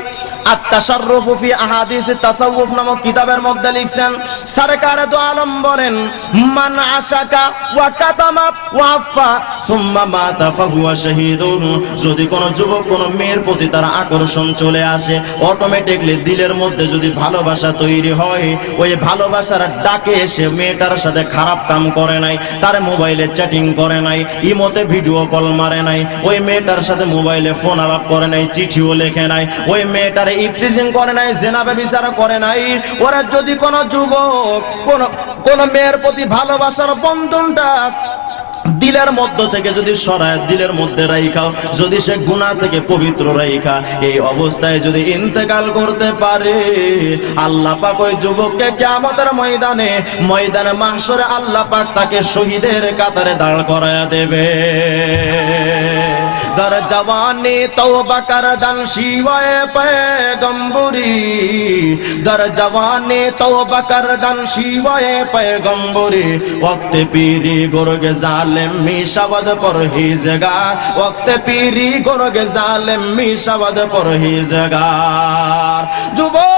আত-তাশাররুফ ফি আহাদিস তাসাউফ নামক কিতাবের মধ্যে লিখছেন, সরকার দো আলম বলেন, মান আশাকা ওয়া কাতামা ওয়া আফা সুম্মা মাতা ফাহুয়া শাহীদুন। যদি কোন যুবক কোন মেয়ের প্রতি তার আকর্ষণ চলে আসে, অটোমেটিকলি দিলের মধ্যে যদি ভালোবাসা তৈরি হয়, ওই ভালোবাসার ডাকে এসে মেয়েটার সাথে খারাপ কাম করে নাই, তার মোবাইলে চ্যাটিং করে নাই, ইমোতে ভিডিও কল মারে নাই, ওই মেয়েটার সাথে মোবাইলে ফোন আলাপ করে নাই, চিঠিও লেখে নাই, ওই মেয়েটার ইফতিজিং করে নাই, জেনা ব্যভিচার করে নাই, ওরা যদি কোন যুবক কোন মেয়ের প্রতি ভালোবাসার বন্ধনটা দিলের মধ্য থেকে যদি সরায়, দিলের মধ্যে রাইখাও, যদি সে গুনাহ থেকে পবিত্র রাইখা এই অবস্থায় যদি ইন্তেকাল করতে পারে, আল্লাহ পাক ওই যুবককে কিয়ামতের ময়দানে মাহশরে আল্লাহ পাক তাকে শহীদের কাতারে দাঁড় করায়া দেবে। দর জওয়ানি তওবা করদান শিওয়ে পয়গম্বরি, দর জওয়ানি তওবা করদান শিওয়ে পয়গম্বরি, ওয়াক্তে পীরি গোরগে জালেম মিশাবদ পরহেজগার, ওয়াক্তে পীরি গোরগে জালেম মিশাবদ পরহেজগার। যুবক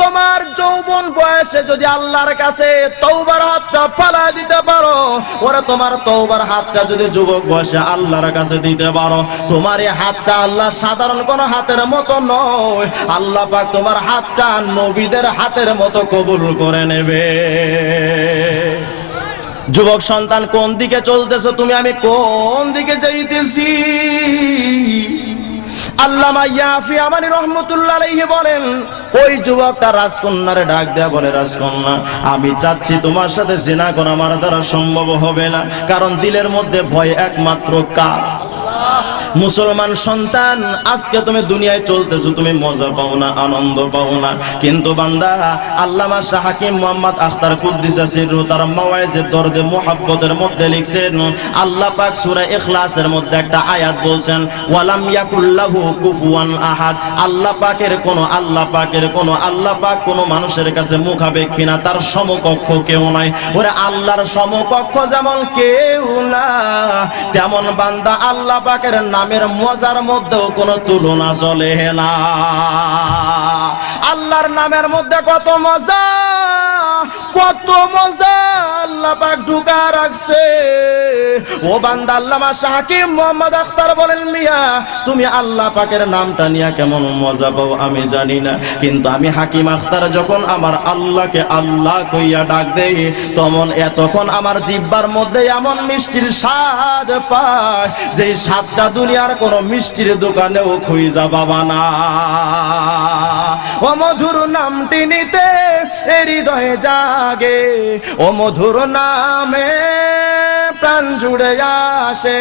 তোমার যৌবন বয়সে যদি আল্লাহর কাছে তওবার হাতটা পালা দিতে পারো, ওরা তোমার তওবার হাতটা যদি যুবক বয়সে আল্লাহর কাছে দিতে পারো, তোমার এই হাতটা আল্লাহ সাধারণ কোন হাতের মতো নয়, আল্লাহ পাক তোমার হাতটা নবীদের হাতের মতো কবুল করে নেবে। যুবক সন্তান কোন দিকে চলতেছো তুমি, আমি কোন দিকে যাইতেছি? আল্লামা ইয়াফি আমানি রহমতুল্লাহ আলাইহি বলেন, ওই যুবকটা রাজকন্যারে ডাক দেয়া বলে, রাজকন্যা আমি চাচ্ছি তোমার সাথে জিনা করা আমার দ্বারা সম্ভব হবে না, কারণ দিলের মধ্যে ভয় একমাত্র কার? মুসলমান সন্তান, আজকে তুমি দুনিয়ায় চলতেছো, তুমি মজা পাও না, আনন্দ পাও না, কিন্তু বান্দা আল্লামা শাহ হাকিম মুহাম্মদ আখতার কুদ্দিসা সিররু তার মাওয়াইজে দরদে মুহাব্বতের মধ্যে লিখছেন, আল্লাহ পাক সূরা ইখলাসের মধ্যে একটা আয়াত বলছেন, ওয়ালাম ইয়াকুল্লাহু কুফুয়ান আহাদ। আল্লাহ পাকের কোন মানুষের কাছে মুখাপেক্ষী না, তার সমকক্ষ কেউ নাই। ওরে আল্লাহর সমকক্ষ যেমন কেউ না, তেমন বান্দা আল্লাহ পাকের নামের মজার মধ্যেও কোনো তুলনা চলে না। আল্লাহর নামের মধ্যে কত মজা, কত মজা আল্লাহ পাক ঢুকা রাখছে। ও বান্দা, আল্লামা শাহ হাকিম মুহাম্মদ আখতার বলেন, মিয়া তুমি আল্লাহ পাকের নামটা নিয়ে কেমন মজা পাও আমি জানি না, কিন্তু আমি হাকিম আখতার যখন আমার আল্লাহকে আল্লাহ কইয়া ডাক দেই, তখন আমার জিহ্বার মধ্যে এমন মিষ্টির স্বাদ পায়, যে স্বাদটা দুনিয়ার কোন মিষ্টির দোকানেও খুঁজা পাবা না। ও মধুর নামটি নিতে হৃদয়ে জাগে, ও মধুর নামে প্রাণ জুড়ে আসে,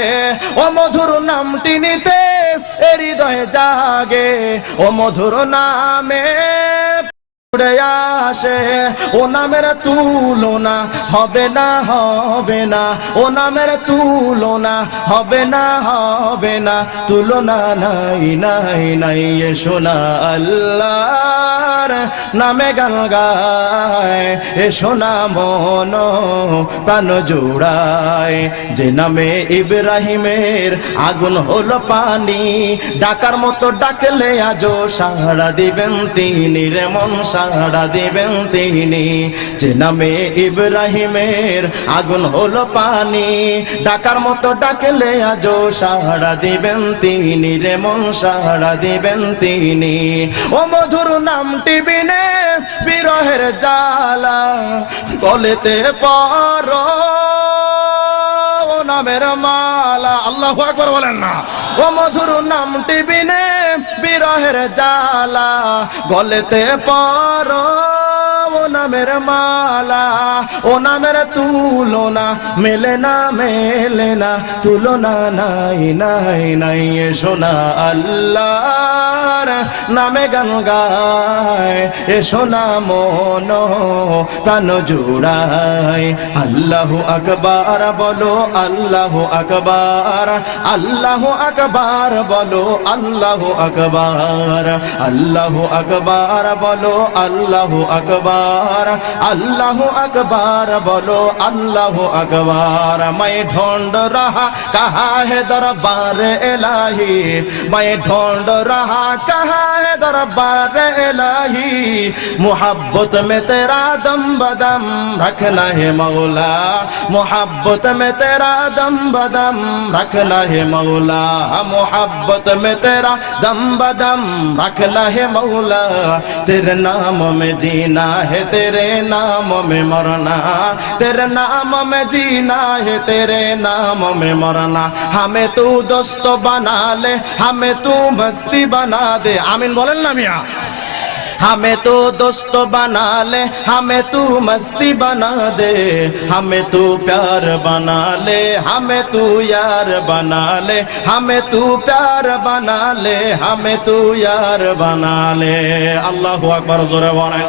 ও মধুর নামটি নিতে হৃদয়ে জাগে, ও মধুর নামে জুড়ে আসে। ও নামের তুলনা হবে না, হবে না, ও নামের তুলনা হবে না, হবে না, তুলনা নাই নাই নাই। এসো না আল্লাহর নামে গান গায়, এসো না মন প্রাণ জোড়ায়, যে নামে ইব্রাহিমের আগুন হলো পানি, ডাকার মতো ডাকলে আজও সাড়া দিবেন তিনি রে মন, সাড়া দিবেন তিনি। যে নামে ইব্রাহিমের আগুন হলো পানি, ডাকার মতো ডাকলে আজও সাড়া দিবেন তিনি রে মন, সাড়া দিবেন তিনি। ও মধুর নামটি বিনে বিরহের জ্বালা গলেতে পর, ও নামের মালা। আল্লাহু আকবার বলেন না। ও মধুর নামটি বিনে বিরহের জ্বালা গলেতে পর, ও নামের মালা, ও নামের তুলনা মেলে না, মেলে না, তুলনা নাই নাই নাই। এসো না আল্লাহর নামে গান গায়, এসো না মন প্রাণ জোড়ায়। আল্লাহু আকবার বলো, আল্লাহু আকবার, আল্লাহু আকবার বলো, আল্লাহু আকবার, আল্লাহু আকবার বলো, আল্লাহু আকবার, আল্লাহু আকবার বলো, আল্লাহু আকবার। मैं ढूंढ रहा कहाँ है दरबार इलाही, मैं ढूंढ रहा कहाँ है दरबार इलाही, मोहब्बत में तेरा दम बदम रखना है मौला, मोहब्बत में तेरा दम बदम रखना है मौला, मोहब्बत में तेरा दम बदम रखना है मौला। तेरे नाम में जीना है, तेरे नाम में मरना, तेरे नाम में जीना है, तेरे नाम में मरना। हमें तू दोस्त बना ले, हमें तू मस्ती बना दे। आमीन बोलें ना मियां। हमें तो दोस्त बना ले, हमें तू मस्ती बना दे, हमें तू प्यार बना ले, हमें तू यार बना ले, हमें तू प्यार बना ले, हमें तू यार बना ले। अल्लाहु अकबर जोरे बोलें।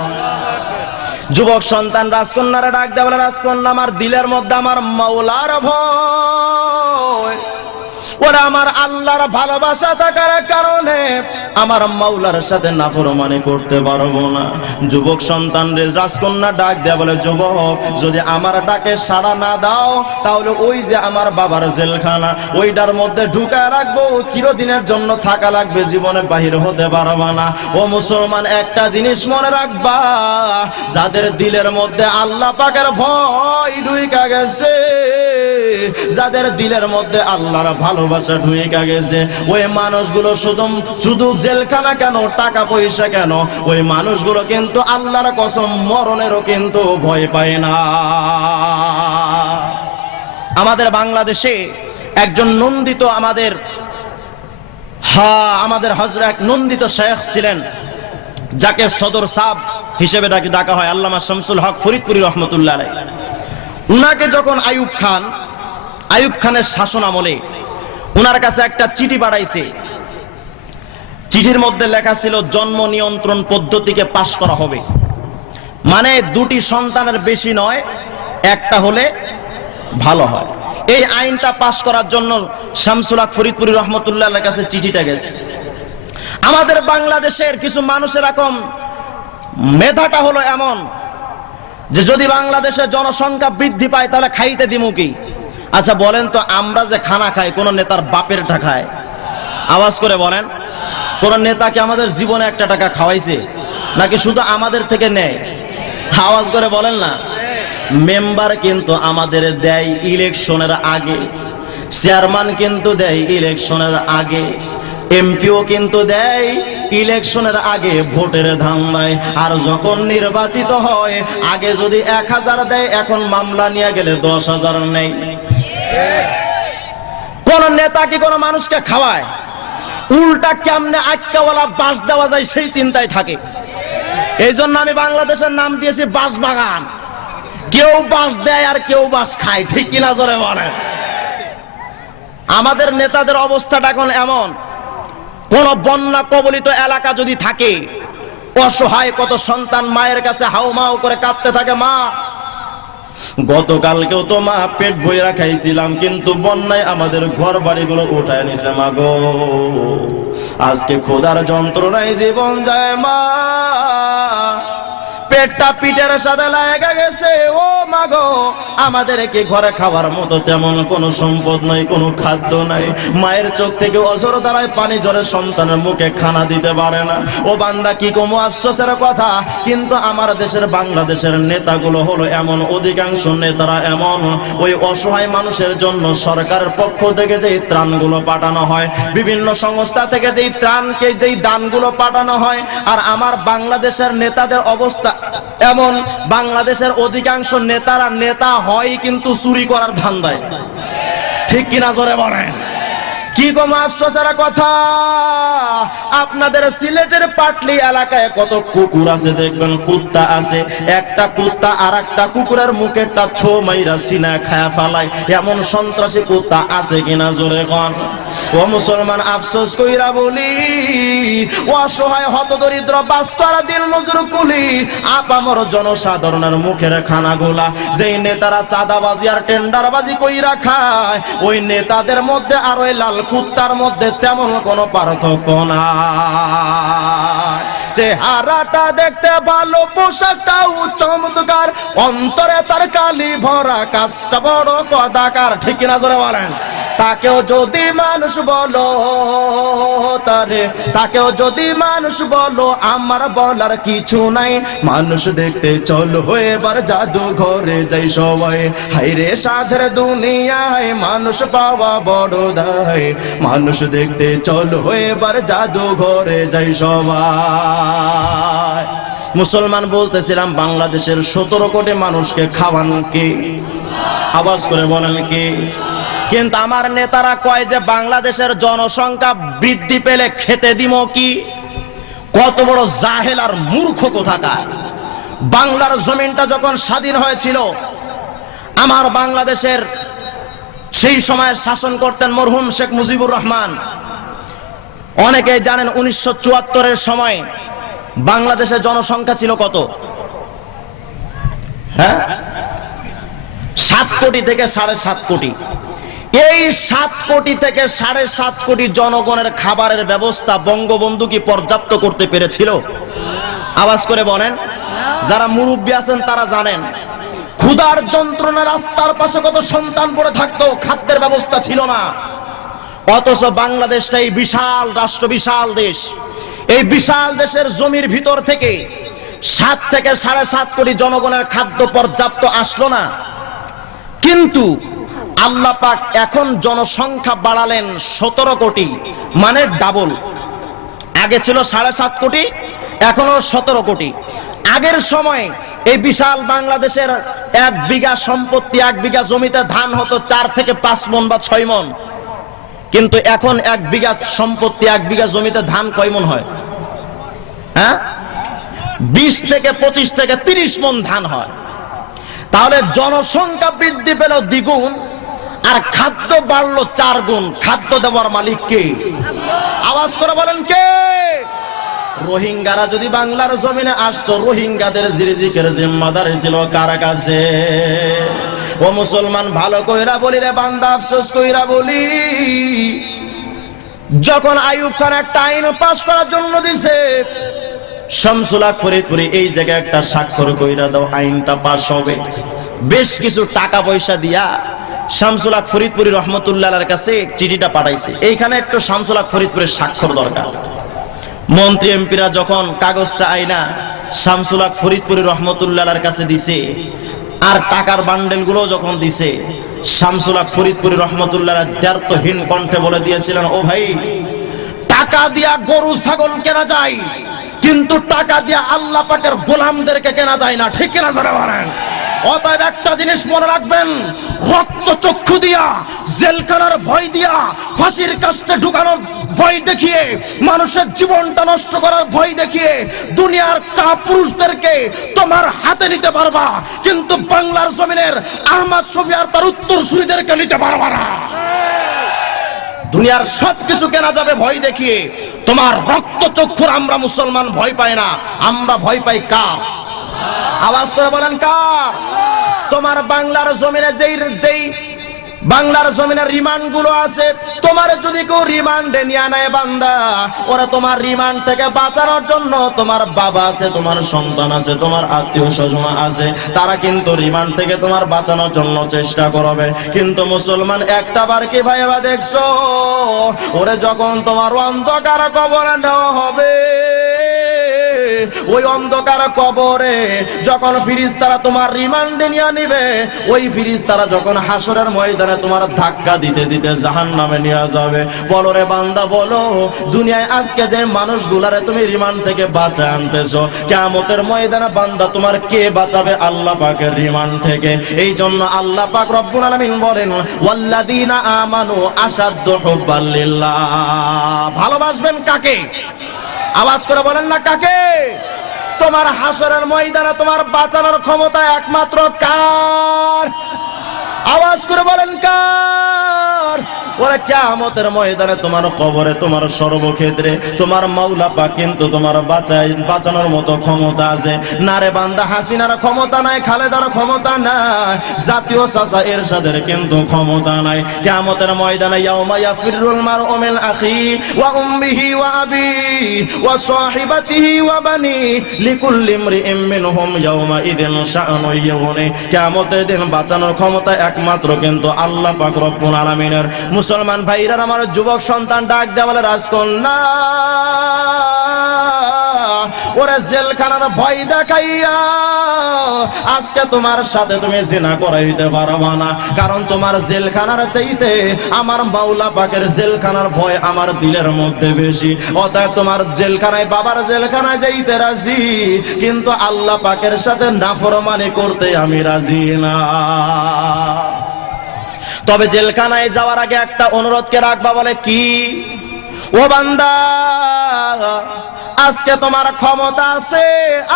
যুবক সন্তান রাজকন্যারা ডাক দেয়, বলে রাজকন্যা আমার দিলের মধ্যে আমার মাওলার ভয়, ওরা আমার আল্লাহর ভালোবাসা থাকার কারণে আমার মাওলার সাথে নাফরমানি করতে পারবো না। যুবক সন্তান রাজকন্যা ডাক দেয়া বলে, যুবক যদি আমার ডাকে সাড়া না দাও, তাহলে ওই যে আমার বাবার জেলখানা, ওইটার মধ্যে ঢুকায় রাখবো, চিরদিনের জন্য থাকা লাগবে, জীবনে বাহির হতে পারবা না। ও মুসলমান, একটা জিনিস মনে রাখবা, যাদের দিলের মধ্যে আল্লাহ পাকের ভয় ঢুইকা গেছে, যাদের দিলের মধ্যে আল্লাহর ভালোবাসা ঢুইকা গেছে, ওই মানুষগুলো শুধু জেলখানা কেন, টাকা পয়সা কেন, ওই মানুষগুলো কিন্তু আল্লাহর কসম মরণেরও কিন্তু ভয় পায় না। আমাদের বাংলাদেশে একজন নন্দিত আমাদের হযরত এক নন্দিত শেখ ছিলেন, যাকে সদর সাহেব হিসেবে ডাকা হয়, আল্লামা শামসুল হক ফরিদপুরি রহমতুল্লাহ আলাইহি। উনাকে যখন আইয়ুব খানের শাসন আমলে উনার কাছে একটা চিঠি পাঠাইছে। চিঠির মধ্যে লেখা ছিল জন্ম নিয়ন্ত্রণ পদ্ধতিকে পাশ করা হবে, মানে দুটি সন্তানের বেশি নয়, একটা হলে ভালো হয়। এই আইনটা পাশ করার জন্য শামসুল হক ফরিদপুরি রহমতুল্লাহর কাছে চিঠিটা গেছে। আমাদের বাংলাদেশের কিছু মানুষের এরকম মেধাটা হলো এমন যে যদি বাংলাদেশের জনসংখ্যা বৃদ্ধি পায় তাহলে খাইতে দিমু কি? আচ্ছা বলেন তো, আমরা যে খানা খাই কোন নেতার বাপের টাকা খায়? আওয়াজ করে বলেন, কোন নেতাকে আমাদের জীবনে একটা টাকা খাওয়াইছে নাকি শুধু আমাদের থেকে নেয়? আওয়াজ করে বলেন না। মেম্বার কিন্তু আমাদের দেয় ইলেকশনের আগে, চেয়ারম্যান কিন্তু দেয় ইলেকশনের আগে, এমপিও কিন্তু দেয় ইলেকশনের আগে ভোটের ধান্দায়। আর যখন নির্বাচিত হয় আগে যদি 1000 দেয়, এখন মামলা নিয়ে গেলে 10,000 নেই। কোন নেতা কি কোন মানুষকে খাওয়ায়? উল্টা কেমনে আটকাওয়ালা বাস দেওয়া যায় সেই চিন্তায় থাকে। এই জন্য আমি বাংলাদেশের নাম দিয়েছি বাস বাগান। কেউ বাস দেয় আর কেউ বাস খায়, ঠিক কিনা জোরে বলেন। আমাদের নেতাদের অবস্থাটা এখন এমন, কোন বন্যা কবলিত এলাকা যদি থাকে, অসহায় কত সন্তান মায়ের কাছে হাউমাউ করে কাঁদতে থাকে, মা গতকালকেও তো মা পেট ভইরা খাইছিলাম, কিন্তু বন্যায় আমাদের ঘর বাড়িগুলো উঠায় নিছে মা গো, আজকে খোদার যন্ত্রণায় জীবন যায় মা, পেটটা পিঠের সাথে লাগা গেছে ও মা গো, আমাদেরকে ঘরে খাওয়ার মতো তেমন কোনো সম্পদ নাই, কোনো খাদ্য নাই। মায়ের চোখ থেকে অঝর ধারায় পানি ঝরে সন্তানের মুখে খানা দিতে পারে না। ও বান্দা কি কমু আফসোসের কথা। কিন্তু আমার দেশের বাংলাদেশের নেতাগুলো হলো এমন, অধিকাংশ নেতারা এমন, ওই অসহায় মানুষের জন্য সরকারের পক্ষ থেকে যেই ত্রাণগুলো পাঠানো হয়, বিভিন্ন সংস্থা থেকে যেই ত্রাণকে যেই দানগুলো পাঠানো হয়, আর আমার বাংলাদেশের নেতাদের অবস্থা এমন, বাংলাদেশের অধিকাংশ নেতারা নেতা হয় কিন্তু চুরি করার ধান্দায়, ঠিক কিনা জোরে বলেন। কি গো আফসোসের কথা, আপনাদের সিলেটের পাটলি এলাকায় কত কুকুর আছে দেখবেন, কুত্তা আছে, একটা কুত্তা আর একটা কুকুরের মুখেরটা ছো মাইরা সিনা খায়া ফালায়, এমন সন্ত্রাসী কুত্তা আছে কিনা জোরে কোন। ও মুসলমান আফসোস কইরা বলি, অসহায় হতদরিদ্র বাস্তরা দিন মজুর কুলি আপামর জনসাধারণের মুখের খানাগুলা যেই নেতারা চাঁদাবাজি আর টেন্ডারবাজি কইরা খায়, ওই নেতাদের মধ্যে আর ওই লাল কুত্তার মধ্যে তেমন কোনো পার্থক্য নাই। চেহারাটা দেখতে ভালো, পোশাকটাও চমৎকার, অন্তরে তার কালি ভরা, কাজটা বড় কদাকার, ঠিক কিনা জোরে বলেন। তাকেও যদি মানুষ বলো, তাকেও যদি মানুষ বলো, আমার বলার কিছু নাই। মানুষ দেখতে চলো এবার জাদু ঘরে যাই সবাই, হাইরে সাধের দুনিয়ায় মানুষ পাওয়া বড় দায়। মানুষ দেখতে চলো এবার জাদু ঘরে যাই সবাই। মুসলমান বলতেছিলাম, বাংলাদেশের 17 কোটি মানুষকে খাওয়ান কে? আওয়াজ করে বলেন কে? কিন্তু আমার নেতারা কয় যে বাংলাদেশের জনসংখ্যা বৃদ্ধি পেলে খেতে দিব কি? কত বড় জাহেল আর মূর্খ কোথাকার। বাংলার জমিনটা যখন স্বাধীন হয়েছিল, আমার বাংলাদেশের সেই সময় শাসন করতেন মরহুম শেখ মুজিবুর রহমান। অনেকেই জানেন 1974-এর সময় বাংলাদেশের জনসংখ্যা ছিল কত? হ্যাঁ, 7 কোটি থেকে 7.5 কোটি। এই 7 কোটি থেকে 7.5 কোটি জনগণের খাবারের ব্যবস্থা বঙ্গবন্ধু কি পর্যাপ্ত করতে পেরেছিল? আওয়াজ করে বলেন। যারা মুরব্বী আছেন তারা জানেন, ক্ষুধার যন্ত্রণা রাস্তার পাশে কত সন্তান পড়ে থাকতো, খাদ্যের ব্যবস্থা ছিল না। অথচ বাংলাদেশটা এই বিশাল রাষ্ট্র, বিশাল দেশ, এই বিশাল দেশের জমির ভিতর থেকে 7 থেকে 7.5 কোটি জনগণের খাদ্য পর্যাপ্ত আসলো না। কিন্তু আল্লাহ পাক এখন জনসংখ্যা বাড়ালেন 17 কোটি, মানে ডাবল। আগে ছিল 7.5 কোটি, এখনো 17 কোটি। আগের সময় এই বিশাল বাংলাদেশের 1 বিঘা সম্পত্তি, 1 বিঘা জমিতে ধান হতো 4 থেকে 5 মণ বা 6 মণ। কিন্তু এখন 1 বিঘা সম্পত্তি, 1 বিঘা জমিতে ধান কয় মণ হয়? হ্যাঁ, 20 থেকে 25 থেকে 30 মণ ধান হয়। তাহলে জনসংখ্যা বৃদ্ধি পেল দ্বিগুণ, আর খাদ্য বাড়লো 4 গুণ। খাদ্য দেওয়ার মালিক কে? আওয়াজ করে বলেন কে? রোহিঙ্গারা যদি বাংলার জমিনে আসতো, রোহিঙ্গাদের রিজিকের জিম্মাদারি ছিল কার কাছে? ও মুসলমান, ভালো কইরা বলি রে বান্দা, আফসোস কইরা বলি, যখন আইয়ুব খান একটা আইন পাশ করার জন্য দিছে, শামসুল হক ফরিদপুরি এই জায়গায় একটা স্বাক্ষর কইরা দাও, আইনটা পাশ হবে। বেশ কিছু টাকা পয়সা দিয়া শামসুল হক ফরিদপুরি রহমতুল্লাহর কাছে চিঠিটা পাঠাইছে, এইখানে একটু শামসুল হক ফরিদপুরের স্বাক্ষর দরকার। মন্ত্রী এমপিরা যখন কাগজটা আইনা শামসুল হক ফরিদপুরি রহমতুল্লাহর কাছে দিছে, আর টাকার বান্ডেল গুলো যখন দিছে, শামসুল হক ফরিদপুরি রহমতুল্লাহ দ্ব্যর্থহীন কণ্ঠে বলে দিয়েছিলেন, ও ভাই, টাকা দিয়া গরু ছাগল কেনা যায়, কিন্তু টাকা দিয়া আল্লাহ পাকের গোলামদেরকে কেনা যায় না। ঠিক কিনা জোরে বলেন? অতএব একটা জিনিস মনে রাখবেন, রক্ত চক্ষু দিয়া, জেলখানার ভয় দিয়া, ফাঁসির কাস্টে ঢুকানোর ভয় দেখিয়ে, মানুষের জীবনটা নষ্ট করার ভয় দেখিয়ে দুনিয়ার কাপুরুষদেরকে তোমার হাতে নিতে পারবা, কিন্তু বাংলার জমিনের আহমদ শফী আর তার উত্তরসূরিদেরকে নিতে পারবা না। দুনিয়ার সবকিছু কেনা যাবে ভয় দেখিয়ে, তোমার রক্ত চক্ষুর আমরা মুসলমান ভয় পাই না, আমরা ভয় পাই কার? আওয়াজ করে বলেন কার? তোমার বাংলার জমিনে যেই বাংলার জমিনের রিমান্ড গুলো আছে, তোমার যদি কেউ রিমান্ডে নিয়ে নেয় বান্দা, ওরা তোমার রিমান্ড থেকে বাঁচানোর জন্য, তোমার বাবা আছে, তোমার সন্তান আছে, তোমার আত্মীয় স্বজন আছে, তারা কিন্তু রিমান্ড থেকে তোমার বাঁচানোর জন্য চেষ্টা করবে। কিন্তু মুসলমান একটা বার কি ভাইবা দেখছো, ওরে যখন তোমার অন্ধকার কবরে নেওয়া হবে, ওই অন্ধকার কবরে যখন ফেরেশতারা তোমার রিমান্ডে নিয়ে নিবে, ওই ফেরেশতারা যখন হাসরের ময়দানে তোমার ধাক্কা দিতে দিতে জাহান্নামে নিয়ে যাবে। বলো রে বান্দা, বলো, দুনিয়ায় আজকে যে মানুষগুলারে তুমি রিমান্ড থেকে বাঁচায় আনতেছো, কিয়ামতের ময়দানে বান্দা তোমার কে বাঁচাবে? আল্লাহ পাকের রিমান্ড থেকে। এই জন্য আল্লাহ পাক রব্বুল আলামিন বলেন, ওয়াল্লাযীনা আমানু আশাদ্দু হুব্বাল লিল্লাহ। ভালোবাসবেন কাকে? আওয়াজ করে বলেন না কাকে? তোমার হাসরের ময়দানে তোমার বাঁচানোর ক্ষমতা একমাত্র কার? আওয়াজ করে বলেন কার? ওরা কিয়ামতের ময়দানে তোমার কবরে, তোমার সর্বক্ষেত্রে তোমার মাওলা পাক কিন্তু তোমার বাঁচানোর মতো ক্ষমতা আছে। না রে বান্দা, হাসিনার ক্ষমতা নাই, খালেদার ক্ষমতা নাই, জাতীয় চাচা এরশাদের কিন্তু ক্ষমতা নাই। কিয়ামতের ময়দানে ইয়াউমা ইয়াফিরুল মারউ মিন আখি ওয়া উম্মিহি ওয়া আবি ওয়া সাহিবাতিহি ওয়া বানি লিকুল্লি ইমরিইম মিনহুম ইয়াউমা ইযিন শাআনু ইউগনি। কিয়ামতের দিন বাঁচানোর ক্ষমতা একমাত্র কিন্তু আল্লাহ পাক রব্বুল আলামিনের। মুসলমান ভাইরা, আমার যুবক সন্তান ডাক দেয়া বলে, রাজকন্যা, ওরে জেলখানার ভয় দেখাইয়া আজকে তোমার সাথে তুমি জিনা করাইতে পারবা না, কারণ তোমার জেলখানার চাইতে আমার মাওলা পাকের জেলখানার ভয় আমার দিলের মধ্যে বেশি। অতএব তোমার জেলখানায়, বাবার জেলখানায় যাইতে রাজি, কিন্তু আল্লাহ পাকের সাথে নাফরমানি করতে আমি রাজি না। তবে জেলখানায় যাওয়ার আগে একটা অনুরোধকে রাখবা, বলে কি? ও বান্দা, আজকে তোমার ক্ষমতা আছে,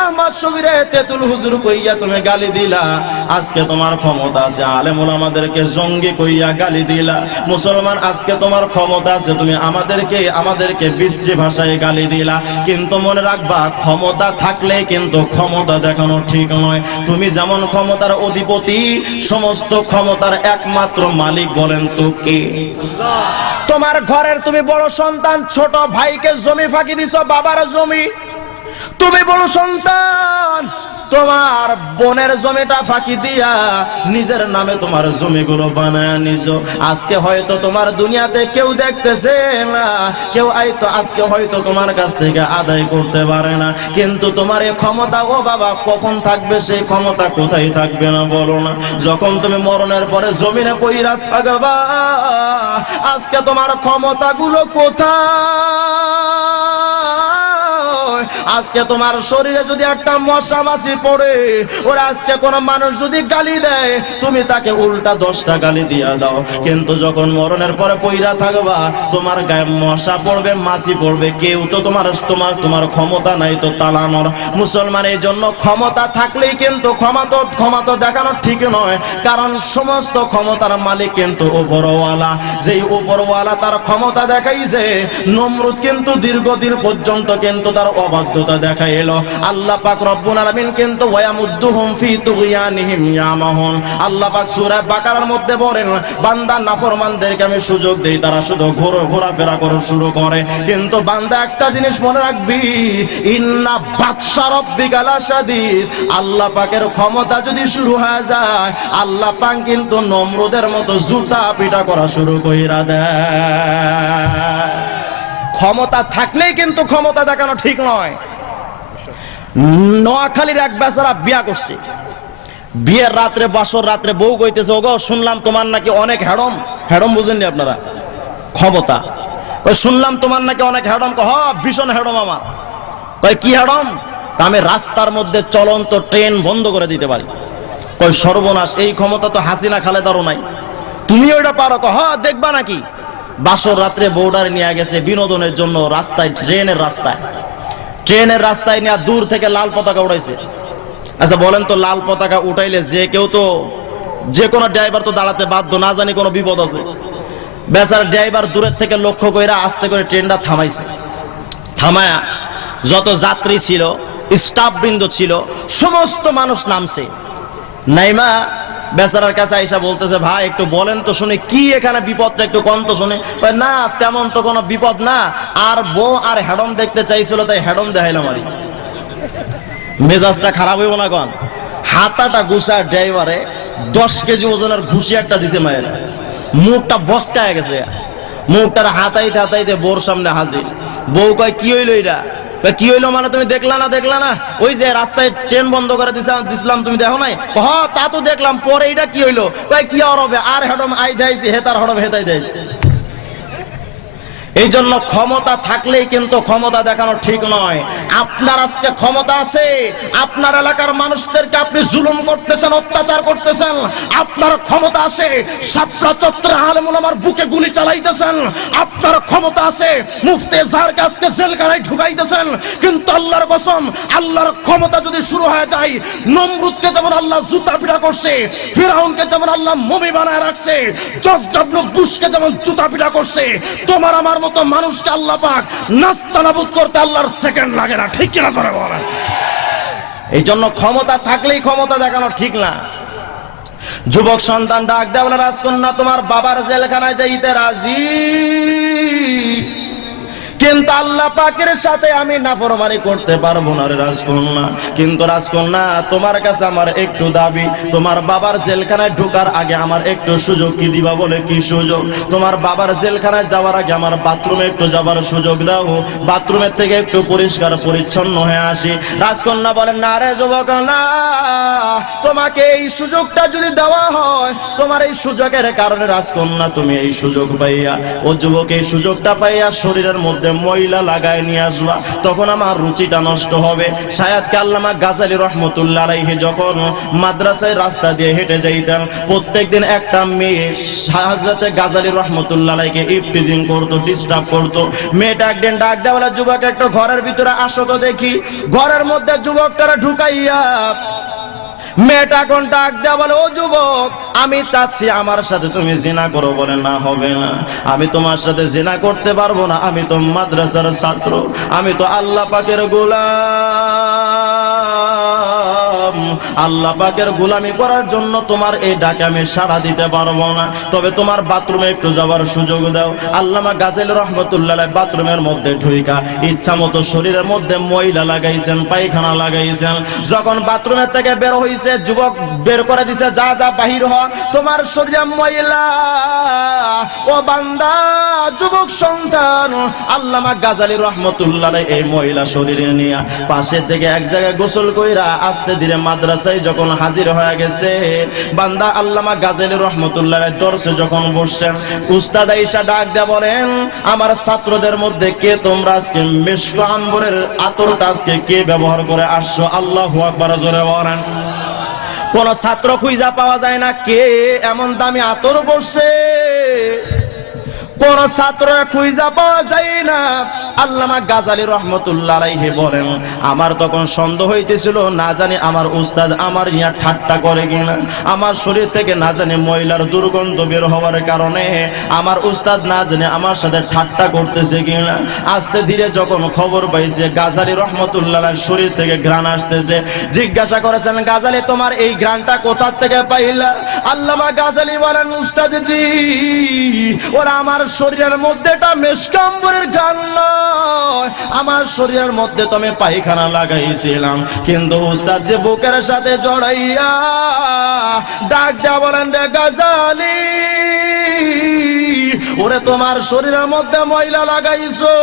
আহমদ শফীরে তেতুল হুজুর কইয়া তুমি গালি দিলা, আজকে তোমার ক্ষমতা আছে আলেম ওলামাদেরকে জঙ্গি কইয়া গালি দিলা। মুসলমান, আজকে তোমার ক্ষমতা আছে, তুমি আমাদেরকে বিশ্রী ভাষায় গালি দিলা, কিন্তু মনে রাখবা, ক্ষমতা থাকলে কিন্তু ক্ষমতা দেখানো ঠিক নয়। তুমি যেমন ক্ষমতার অধিপতি, সমস্ত ক্ষমতার একমাত্র মালিক বলেন তো কে? তোমার ঘরের তুমি বড় সন্তান, ছোট ভাইকে জমি ফাঁকি দিছো, বাবার জমি। তুমি বড় সন্তান, তোমার বোনের জমিটা ফাঁকি দিয়া নিজের নামে তোমার জমিগুলো বানায় নিছো। আজকে হয়তো তোমার দুনিয়াতে কেউ দেখতেছে না, কেউ আজকে হয়তো তোমার কাছ থেকে আদায় করতে পারে না, কিন্তু তোমার এই ক্ষমতা, ও বাবা, কখন থাকবে? সেই ক্ষমতা কোথায় থাকবে না বলো না? যখন তুমি মরণের পরে জমিনে পইরা থাকবা, আজকে তোমার ক্ষমতাগুলো কোথায়? আজকে তোমার শরীরে যদি একটা মশা মাছি পড়ে, ওরা আজকে কোন মানুষ যদি গালি দেয়, তুমি তাকে উল্টা 10টা গালি দিয়া দাও, কিন্তু যখন মরণের পরে পইরা থাকবা, তোমার গায়ে মশা পড়বে, মাছি পড়বে, কেউ তো তোমার ক্ষমতা নাই তো তালানোর। মুসলমান এই জন্য ক্ষমতা থাকলেই কিন্তু ক্ষমা তো দেখানো ঠিক নয়, কারণ সমস্ত ক্ষমতার মালিক কিন্তু উপরওয়ালা। যেই উপরওয়ালা তার ক্ষমতা দেখাইছে, নমরুদ কিন্তু দীর্ঘদিন পর্যন্ত কিন্তু তার অবাধ্যতা দেখাইলো। আল্লাহ পাক রব্বুল আলামিন কিন্তু ওয়ায়ামুদ্দুহুম ফি তুগয়ানিহিম ইয়ামাহুন। আল্লাহ পাক সূরা বাকারার মধ্যে বলেন, বান্দা নাফরমানদেরকে আমি সুযোগ দেই, তারা শুধু ঘোরাফেরা করে শুরু করে, কিন্তু বান্দা একটা জিনিস মনে রাখবি, ইন্না বাতশা রাব্বিকা লাশাদীদ। আল্লাহ পাকের ক্ষমতা যদি শুরু হয়ে যায়, আল্লাহ পাক কিন্তু নমরুদের মতো জুতা পিটা করা শুরু কইরা দেয়। ক্ষমতা থাকলেই কিন্তু ক্ষমতা দেখানো ঠিক নয়। নোয়াখালীর এক বেচারা বিয়া করছে, বিয়ের রাত্রে বাসর রাত্রে বউ কইতেছে, ওগো শুনলাম তোমার নাকি অনেক হেডম। হেডম বুঝেননি আপনারা? ক্ষমতা। শুনলাম তোমার নাকি অনেক হেডম। হ, ভীষণ হেডম আমার। কয় কি হেডম? আমি রাস্তার মধ্যে চলন্ত ট্রেন বন্ধ করে দিতে পারি। কয় সর্বনাশ, এই ক্ষমতা তো হাসিনা খালেদারও নাই, তুমি ওইটা পারো? হ, দেখবা নাকি? বাসর রাত্রে বউডার নিয়ে গেছে বিনোদনের জন্য রাস্তায়, ট্রেনের রাস্তায় নিয়ে দূর থেকে লাল পতাকা উড়াইছে। আচ্ছা বলেন তো, লাল পতাকা উঠাইলে যে কেউ তো, যে কোনো ড্রাইভার তো দাঁড়াতে বাধ্য, না জানি কোনো বিপদ আছে। বেচারা ড্রাইভার দূরের থেকে লক্ষ্য কইরা আস্তে করে ট্রেনটা থামাইছে। থামায়া যত যাত্রী ছিল, স্টাফ বৃন্দ ছিল, সমস্ত মানুষ নামছে। নাইমা বেচারার কাছে আইসা বলতেছে, ভাই একটু বলেন তো শুনে, কি এখানে বিপদটা একটু কম তো শুনে। না তেমন তো কোনো বিপদ না, আর বউ আর হেডম দেখতে চাইছিল, তাই হেডম দেখাইলাম। আরই মেজাজটা খারাপ হইব না কন? হাতাটা গুছায় ড্রাইভারে 10 কেজি ওজনের ঘুষি একটা দিছে মায়ের, মুখটা বসকায় গেছে। মুখটার হাতাইতে বউর সামনে হাজির। বউ কয় কি হইলো এটা? কি হইলো মানে তুমি দেখলা না? ওই যে রাস্তায় ট্রেন বন্ধ করে দিছিলাম, তুমি দেখো নাই? হ, তা তো দেখলাম, পরে এটা কি হইলো? কয় কি আর হবে, আর হেডম আই দেয়ছি, হেতার হডম হেতাই দেয়ছি। এই জন্য ক্ষমতা থাকলেই কিন্তু ক্ষমতা দেখানো ঠিক নয়। আপনার আজকে ক্ষমতা আছে, আপনার এলাকার মানুষদেরকে আপনি জুলুম করতেছেন, অত্যাচার করতেছেন। আপনার ক্ষমতা আছে, শাপলা চত্বরে আলেম ওলামার বুকে গুলি চালাইতেছেন। আপনার ক্ষমতা আছে, মুফতি এজাহারকে আজকে জেলখানায় ঢুকাইতেছেন। কিন্তু আল্লাহর কসম, আল্লাহর ক্ষমতা যদি শুরু হয়ে যায়, নমরুদকে যেমন আল্লাহ জুতা পিটা করছে, ফিরাউনকে যেমন আল্লাহ মমি বানায় রাখছে, জর্জ ডব্লিউ বুশকে যেমন জুতা পিটা করছে, তোমার আমার মতো মানুষকে আল্লাহ পাক নাস্তানাবুদ করতে আল্লাহর সেকেন্ড লাগে না। ঠিক কিনা জোরে বলেন? এই জন্য ক্ষমতা থাকলেই ক্ষমতা দেখানো ঠিক না। যুবক সন্তান ডাক দেয়, বলে রাজকন্যা তোমার বাবার জেলখানায় যাইতে রাজি, কিন্তু আল্লাহ পাকের সাথে আমি নাফরমানি করতে পারবো না রে রাজকন্যা। কিন্তু রাজকন্যা তোমার কাছে আমার একটু দাবি, তোমার বাবার জেলখানায় ঢোকার আগে আমার একটু সুযোগ কি দিবা? বলে কি সুযোগ? তোমার বাবার জেলখানায় যাওয়ার আগে আমার বাথরুমে একটু যাবার সুযোগ দাও, বাথরুমের থেকে একটু পরিষ্কার পরিচ্ছন্ন হয়ে আসি। রাজকন্যা বলেন, না রে যুবক না, তোমাকে এই সুযোগটা যদি দেওয়া হয়, তোমার এই সুযোগের কারণে রাজকন্যা তুমি এই সুযোগ পাইয়া, ও যুবক এই সুযোগটা পাইয়া শরীরের মধ্যে ময়লা লাগায় নিয়ে আসবা, তখন আমার রুচিটা নষ্ট হবে। শায়াদকে আল্লামা গাজালি রহমতুল্লাহ আলাইহি যখন মাদ্রাসায় রাস্তা দিয়ে হেঁটে যাইতেন, প্রত্যেকদিন একটা মেয়ে হযরতে গাজালি রহমতুল্লাহ আলাইহিকে ইফটিজিং করতো, ডিস্টার্ব করতো। মেয়েটা একদিন ডাক দেয়া, বলে যুবক একটু ঘরের ভিতরে আসো তো দেখি। ঘরের মধ্যে যুবকটারা ঢুকাইয়া মেয়েটা এখন ডাক দেয়া, বলে ও যুবক, আমি চাচ্ছি আমার সাথে তুমি জিনা করো। বলে না, হবে না, আমি তোমার সাথে জিনা করতে পারবো না, আমি তো মাদ্রাসার ছাত্র, আমি তো আল্লাহ পাকের গোলাম, আল্লাহ পাকের গোলামি করার জন্য তোমার এই ডাকে আমি সাড়া দিতে পারবো না, তবে তোমার বাথরুমে একটু যাওয়ার সুযোগ দাও। আল্লামা গাজেল রহমতুল্লাহ বাথরুমের মধ্যে ঢুইকা ইচ্ছা মতো শরীরের মধ্যে ময়লা লাগাইছেন, পায়খানা লাগাইছেন। যখন বাথরুমের থেকে বের হইছে, যুবক বের করে দিছে, যা যা বাহির হ, তোমার শরীরে ময়লা, ও বান্দা যুবক সন্তান, আল্লামা গাজালি রাহমাতুল্লাহ আলাইহি এই মহিলা শরীরে নিয়ে পাশে থেকে এক জায়গায় গোসল কইরা আস্তে ধীরে মাদ্রাসায় যখন হাজির হয়ে গেছে, বান্দা আল্লামা গাজালি রাহমাতুল্লাহ আলাইহি দরসে যখন বসছেন, উস্তাদ আয়েশা ডাক দেয়া বলেন, আমার ছাত্রদের মধ্যে কে তোমরা আজকে মিশক আম্বরের আতরটা আজকে কে ব্যবহার করে আসছো? আল্লাহু আকবার জোরে বলেন। কোন ছাত্র খুঁজা পাওয়া যায় না কে এমন দামি আতর পরছে, কোন ছাত্র খুঁজা পাওয়া যায় না। আল্লামা গাজালি রাহমাতুল্লাহ আলাইহি বলেন, আমার তখন সন্দেহ হইতেছিল, না জানি আমার উস্তাদ আমার ইয়া ঠাট্টা করে কিনা, আমার শরীর থেকে না জানি ময়লার দুর্গন্ধ বের হওয়ার কারণে আমার উস্তাদ না জানি আমার সাথে ঠাট্টা করতেছে কিনা। আস্তে ধীরে যখন খবর পাইছে গাজালি রাহমাতুল্লাহ আলাইহির শরীর থেকে ঘ্রাণ আসতেছে, জিজ্ঞাসা করেছেন, গাজালি তোমার এই ঘ্রাণটা কোথা থেকে পাইলা? আল্লামা গাজালি বলেন, উস্তাদ জি, ওরা আমার শরীরের মধ্যে এটা মিশক আম্বরের ঘ্রাণ নয়, আমার শরীরের মধ্যে তো আমি পায়খানা লাগাইছিলাম। কিন্তু উস্তাদ যে বুকের সাথে জড়াইয়া ডাক দেয়া বলেন, রে গাজালি, ওরে তোমার শরীরের মধ্যে ময়লা লাগাইছো,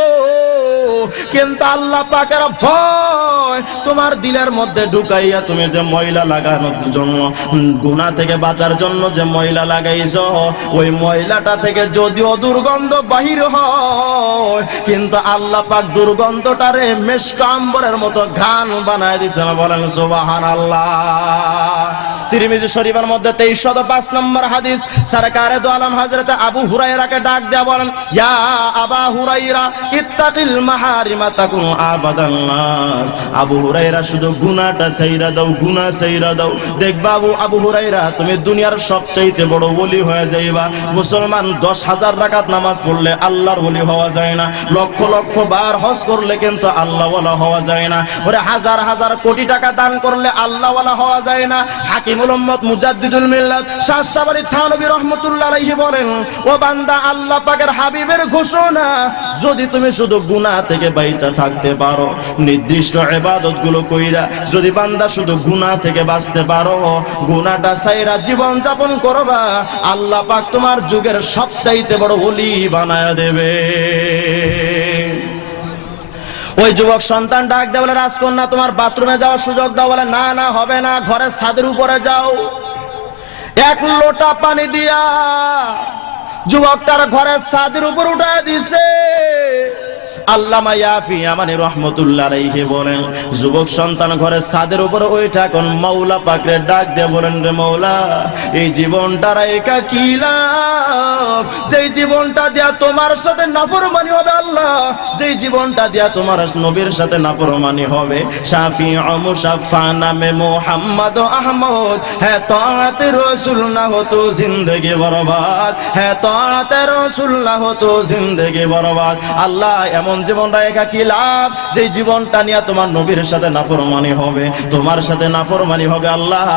কিন্তু আল্লাহ পাকের ভয় তোমার দিলের মধ্যে ঢুকাইয়া তুমি যে ময়লা লাগানোর জন্য, গুনাহ থেকে বাঁচার জন্য যে ময়লা লাগাইছো, ওই ময়লাটা থেকে যদিও দুর্গন্ধ বাহির হয়, কিন্তু আল্লাহ পাক দুর্গন্ধটারে মিশক আম্বরের মতো ঘ্রাণ বানায় দিয়েছেন। বলেন সুবহানাল্লাহ। তিরমিজি শরীফের মধ্যে 2305 নম্বর হাদিস, সরকারে দো আলম হযরত আবু হুরায়রাকে ডাক দেয়া বলেন, ইয়া আবা হুরায়রা ইত্তাকিল মাহারিমা তাকুন আবাদান নাস। আবু হুরায়রা শুধু গুনাহটা ছাইরা দাও, গুনাহ ছাইরা দাও, দেখবা আবু হুরায়রা তুমি দুনিয়ার সবচাইতে বড় ওলি হয়ে যাইবা। মুসলমান 10,000 রাকাত নামাজ পড়লে আল্লাহর ওলি হওয়া যায় না, লক্ষ লক্ষ বার হজ করলে কিন্তু আল্লাহ ওয়ালা হওয়া যায় না, ওরে হাজার হাজার কোটি টাকা দান করলে আল্লাহ ওয়ালা হওয়া যায় না। হাকিমুল উম্মত মুজাদ্দিদুল মিল্লাত শাহ সাবারি থানবী রাহমাতুল্লাহ আলাইহি বলেন, ও বান্দা, আল্লাহ পাকের হাবিবের ঘোষণা, যদি তুমি শুধু গুনাহ থেকে বাইচা থাকতে পারো, নির্দিষ্ট ইবাদতগুলো কইরা যদি বান্দা শুধু গুনাহ থেকে বাঁচতে পারো, গুনাহটা ছাইরা জীবন যাপন করবা, আল্লাহ পাক তোমার যুগের সবচাইতে বড় ওলি বানায়া দেবে। ওই যুবক সন্তান ডাক দেয়া বলে, রাজকন্যা তোমার বাথরুমে যাওয়ার সুযোগ দাও। বলে, না না হবে না, ঘরের ছাদের উপরে যাও। এক লোটা পানি দিয়া যুবকটার ঘরের ছাদের উপর উঠায় দিছে। আল্লামা ইয়াফি আমানি রাহমাতুল্লাহ আলাইহি বলেন, যুবক সন্তান ঘরের ছাদের উপর ওইটা কোন মাওলা পাকরে ডাক দিয়ে বলেন, রে মাওলা, এই জীবনটা রাইকা কি লাভ, যেই জীবনটা দিয়া তোমার সাথে নাফরমানি হবে আল্লাহ, যেই জীবনটা দিয়া তোমার নবীর সাথে নাফরমানি হবে। শাফিউ মুশাফফা নামে মুহাম্মদ আহমদ, হ্যাঁ তাআতে রাসূল না হতো জিন্দেগি বরবাদ, হ্যাঁ তাআতে রাসূল না হতো জিন্দেগি বরবাদ। আল্লাহ এমন জীবন রাখা কি লাভ, যে জীবনটা নিয়ে তোমার নবীর সাথে নাফরমানি হবে, তোমার সাথে নাফরমানি হবে। আল্লাহ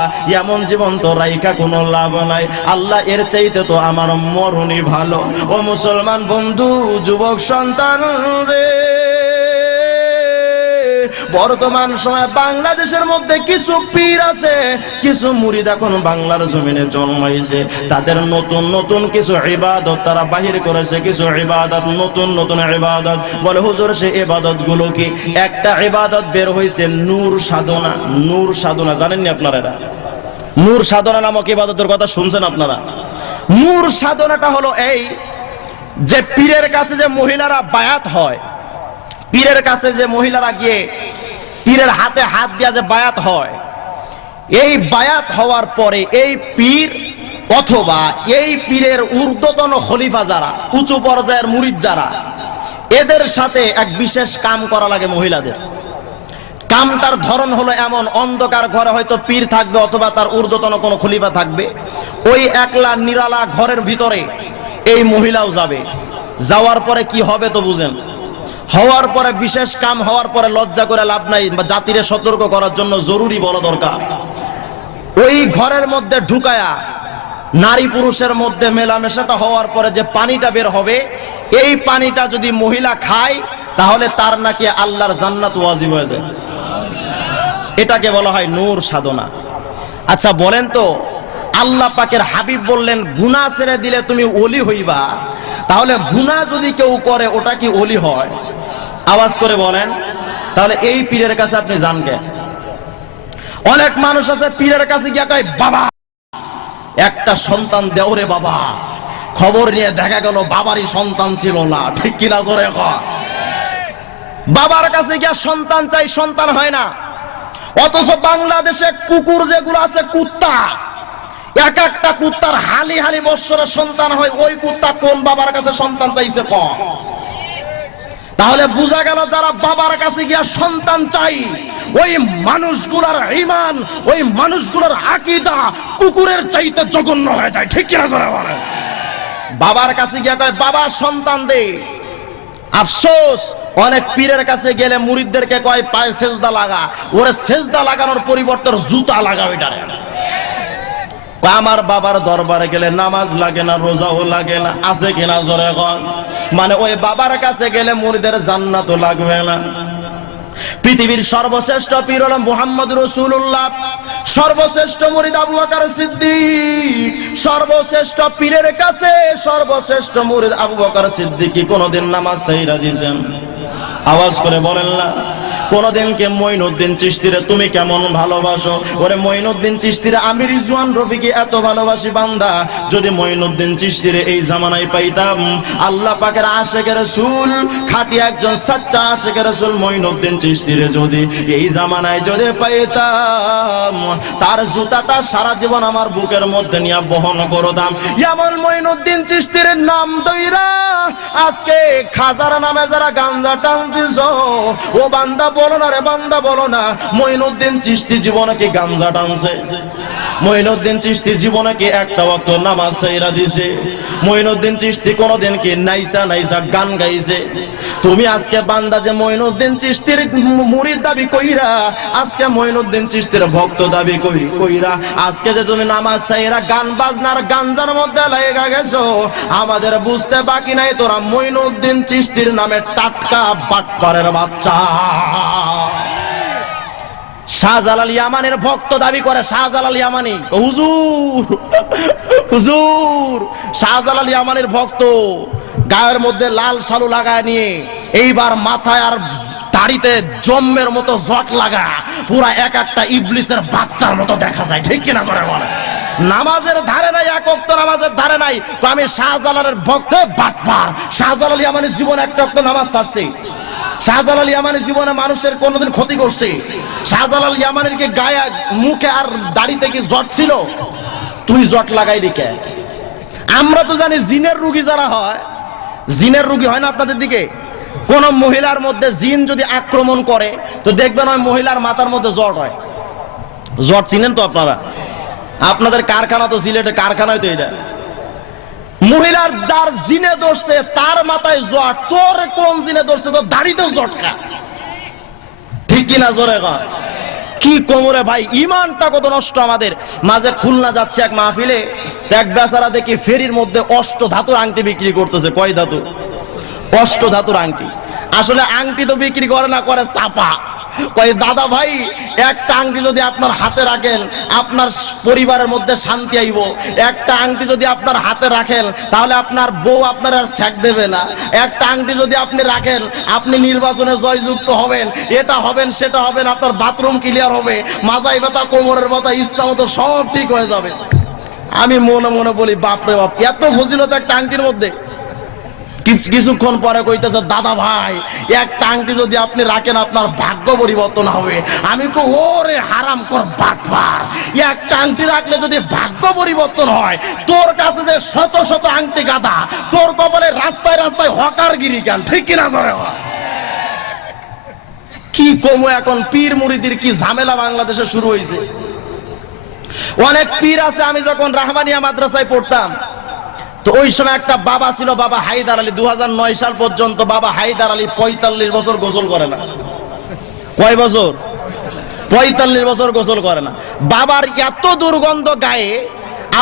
এমন জীবন তো রাইকা কোনো লাভ নাই। আল্লাহ এর চাইতে তো আমার মরণই ভালো। ও মুসলমান বন্ধু, যুবক সন্তান রে, বর্তমান সময়ে বাংলাদেশের মধ্যে কিছু পীর আছে, কিছু মুরিদ এখন বাংলার জমিনে জন্মাইছে, তাদের নতুন নতুন কিছু ইবাদত তারা বাহির করেছে, কিছু ইবাদত, নতুন নতুন ইবাদত। বলে হুজুর সে ইবাদত গুলো কি? একটা ইবাদত বের হয়েছে নূর সাধনা। নূর সাধনা জানেননি আপনারা? এটা নূর সাধনা নামক ইবাদতের কথা শুনছেন আপনারা? নূর সাধনাটা হলো এই যে পীরের কাছে যে মহিলারা বায়াত হয়, পীরের কাছে যে মহিলারা গিয়ে পীরের হাতে হাত দিয়া যে বায়াত হয়, এই বায়াত হওয়ার পরে এই পীর অথবা এই পীরের ঊর্ধ্বতন খলিফা যারা, উঁচু পর্যায়ের মুরিদ যারা, এদের সাথে এক বিশেষ কাম করা লাগে মহিলাদের। কামটার ধরন হলো এমন, অন্ধকার ঘরে হয়তো পীর থাকবে অথবা তার ঊর্ধ্বতন কোনো খলিফা থাকবে, ওই একলা নিরালা ঘরের ভিতরে এই মহিলাও যাবে। যাওয়ার পরে কি হবে তো বুঝেন, হওয়ার পরে বিশেষ কাম হওয়ার পরে লজ্জা করে লাভ নাই, জাতিরে সতর্ক করার জন্য জরুরি বলা দরকার। ওই ঘরের মধ্যে ঢুকায়া নারী পুরুষের মধ্যে মেলামেশাটা হওয়ার পরে যে পানিটা বের হবে, এই পানিটা যদি মহিলা খায় তাহলে তার নাকি আল্লাহর জান্নাত ওয়াজিব হয়ে যায়। এটাকে বলা হয় নূর সাধনা। আচ্ছা বলেন তো, আল্লাহ পাকের হাবিব বললেন গুনাহ ছেড়ে দিলে তুমি ওলি হইবা। তাহলে গুনাহ যদি কেউ করে ওটা কি ওলি হয়? আওয়াজ করে বলেন। তাহলে এই পীরের কাছে আপনি যান কেন? অনেক মানুষ আছে পীরের কাছে গিয়া কয় বাবা একটা সন্তান দেও রে বাবা, খবর নিয়ে দেখা গেল বাবারই সন্তান ছিল না। ঠিক কিনা জোরে কয়? বাবার কাছে গিয়া সন্তান চাই, সন্তান হয় না। অথচ বাংলাদেশে কুকুর যেগুলো আছে, কুত্তা, এক একটা কুত্তার হালি হালি বৎসরের সন্তান হয়। ওই কুত্তা কোন বাবার কাছে সন্তান চাইছে কম? তাহলে বোঝা গেল যারা বাবার কাছে গিয়া সন্তান চাই ওই মানুষগুলোর ঈমান, ওই মানুষগুলোর আকীদা কুকুরের চাইতে জঘন্য হয়ে যায়। ঠিক কিনা জোরে বলেন? বাবার কাছে গিয়া কয় বাবা সন্তান দে। আফসোস অনেক পীরের কাছে গেলে মুরিদদেরকে কয় পায়ে সেজদা লাগা। ওরে সেজদা লাগানোর পরিবর্তে জুতা লাগাও। এটা আমার বাবার দরবারে গেলে নামাজ লাগে না, রোজাও লাগে না। আছে কিনা জোরে কন? মানে ওই বাবার কাছে গেলে মুরিদের জান্নাতও লাগবে না। পৃথিবীর সর্বশ্রেষ্ঠ পীর হলো মুহাম্মদ রাসূলুল্লাহ, সর্বশ্রেষ্ঠ মুরিদ আবু বকর সিদ্দিক। সর্বশ্রেষ্ঠ পীরের কাছে সর্বশ্রেষ্ঠ মুরিদ আবু বকর সিদ্দিক কি কোনদিন নামাজ ছাইরা দিয়েছেন? আওয়াজ করে বলেন না। কোনদিন কে মঈনুদ্দিন চিশতিরে তুমি কেমন ভালোবাসো? ওরে মঈনুদ্দিন চিশতিরে আমি রিজওয়ান রফিকে এত ভালোবাসি বান্দা, যদি মঈনুদ্দিন চিশতিরে এই জামানায় পাইতাম, আল্লাহ পাকের আশিকের রাসূল, খাঁটি একজন সাচ্চা আশিকের রাসূল মঈনুদ্দিন চিশতিরে যদি এই জামানায় যদি পাইতাম, তার জুতাটা সারা জীবন আমার বুকের মধ্যে নিয়ে বহন করতাম। এমন মঈনুদ্দিন চিশতির নাম দইরা আজকে খাজার নামে যারা গাঞ্জা টানতেছ, ও বান্দা বলো না রে বান্দা বলো না, মঈনুদ্দিন চিশতি জীবনে কি গাঞ্জা টানছে? মঈনুদ্দিন চিশতি জীবনে কি একটা ওয়াক্ত নামাজ ছাইরা দিছে? মঈনুদ্দিন চিশতি কোনদিন কি নাইসা নাইসা গান গাইছে? তুমি আজকে বান্দা যে মঈনুদ্দিন চিশতির মুরিদ দাবি কইরা, আজকে মঈনুদ্দিন চিশতির ভক্ত দাবি কইরা, আজকে যে তুমি নামাজ ছাইরা গান বাজনার গাঞ্জার মধ্যে লাগা গেছো, আমাদের বুঝতে বাকি নাই তোরা মঈনুদ্দিন চিশতির নামে টাটকা বাটপারের বাচ্চা। শাহজালাল ইয়ামানের ভক্ত দাবি করে। শাহজালাল ইয়ামানি হুজুর হুজুর শাহজালাল ইয়ামানের ভক্ত, গায়ের মধ্যে লাল শালু লাগায় নিয়ে এইবার মাথায় আর দাড়িতে জম্মের মতো জট লাগা, পুরা এক একটা ইবলিসের বাচ্চার মতো দেখা যায়। ঠিক কিনা জোরে বলে? নামাজের ধারে নাই, এক ওয়াক্ত নামাজের ধারে নাই। তো আমি শাহজালালের ভক্ত বাটপার। শাহজালাল ইয়ামানির জীবনে একটা ওয়াক্ত নামাজ ছাড়ছে। শাহজালাল ইয়ামানি জীবনে মানুষের কোনদিন ক্ষতি করছে? শাহজালাল ইয়ামানির কি গায়ে মুখে আর দাড়িতে কি জট ছিল? তুই জট লাগাই দিকে। আমরা তো জানি জিনের রোগী যারা হয়, জিনের রোগী হয় না আপনাদের দিকে? কোন মহিলার মধ্যে জিন যদি আক্রমণ করে তো দেখবেন ওই মহিলার মাথার মধ্যে জট হয়। জট চিনেন তো আপনারা? আপনাদের কারখানা তো সিলেটে, কারখানায় তো এটা। মহিলার যার জিনে ধরছে তার মাথায় জট, তোর কোন জিনে ধরছে? তো দাড়িতেও জটকা। ঠিক কিনা জোরে কর? কি কোমরে ভাই, ইমানটা কত নষ্ট আমাদের। মাঝে খুলনা যাচ্ছে এক মাহফিলে, এক বেচারা দেখি ফেরির মধ্যে অষ্ট ধাতুর আংটি বিক্রি করতেছে। কয় ধাতু? অষ্ট ধাতুর আংটি। আসলে আংটি তো বিক্রি করে না, করে চাপা। কয় দাদা ভাই একটা আংটি যদি আপনার হাতে রাখেন আপনার পরিবারের মধ্যে শান্তি আইব। একটা আংটি যদি আপনার হাতে রাখেন তাহলে আপনার বউ আপনার আর ছ্যাক দেবে না। একটা আংটি যদি আপনি রাখেন আপনি নির্বাচনে জয়যুক্ত হবেন, এটা হবেন সেটা হবেন, আপনার বাথরুম ক্লিয়ার হবে, মাজাই ব্যথা কোমরের ব্যথা ইচ্ছা মতো সব ঠিক হয়ে যাবে। আমি মনে মনে বলি বাপরে বাপ, এত ফজিলত একটা আংটির মধ্যে। কিছুক্ষণ পরে কইতেছে দাদা ভাই একটা আংটি যদি আপনি রাখেন আপনার ভাগ্য পরিবর্তন হবে। আমি কো ওরে হারাম কর বাটপার, একটা আংটি রাখলে যদি ভাগ্য পরিবর্তন হয়, তোর কাছে যে শত শত আংটি গাদা, তোর কপালে রাস্তায় রাস্তায় হকারগিরি কেন? ঠিক কিনা জোরে? কি কমো এখন পীর মুরিদির কি ঝামেলা বাংলাদেশে শুরু হয়েছে। অনেক পীর আছে। আমি যখন রাহমানিয়া মাদ্রাসায় পড়তাম তো ওই সময় একটা বাবা ছিল, বাবা হায়দার আলী। 2009 সাল পর্যন্ত বাবা হায়দার আলী 45 বছর গোসল করে না। কয় বছর? 45 বছর গোসল করে না। বাবার এত দুর্গন্ধ গায়ে,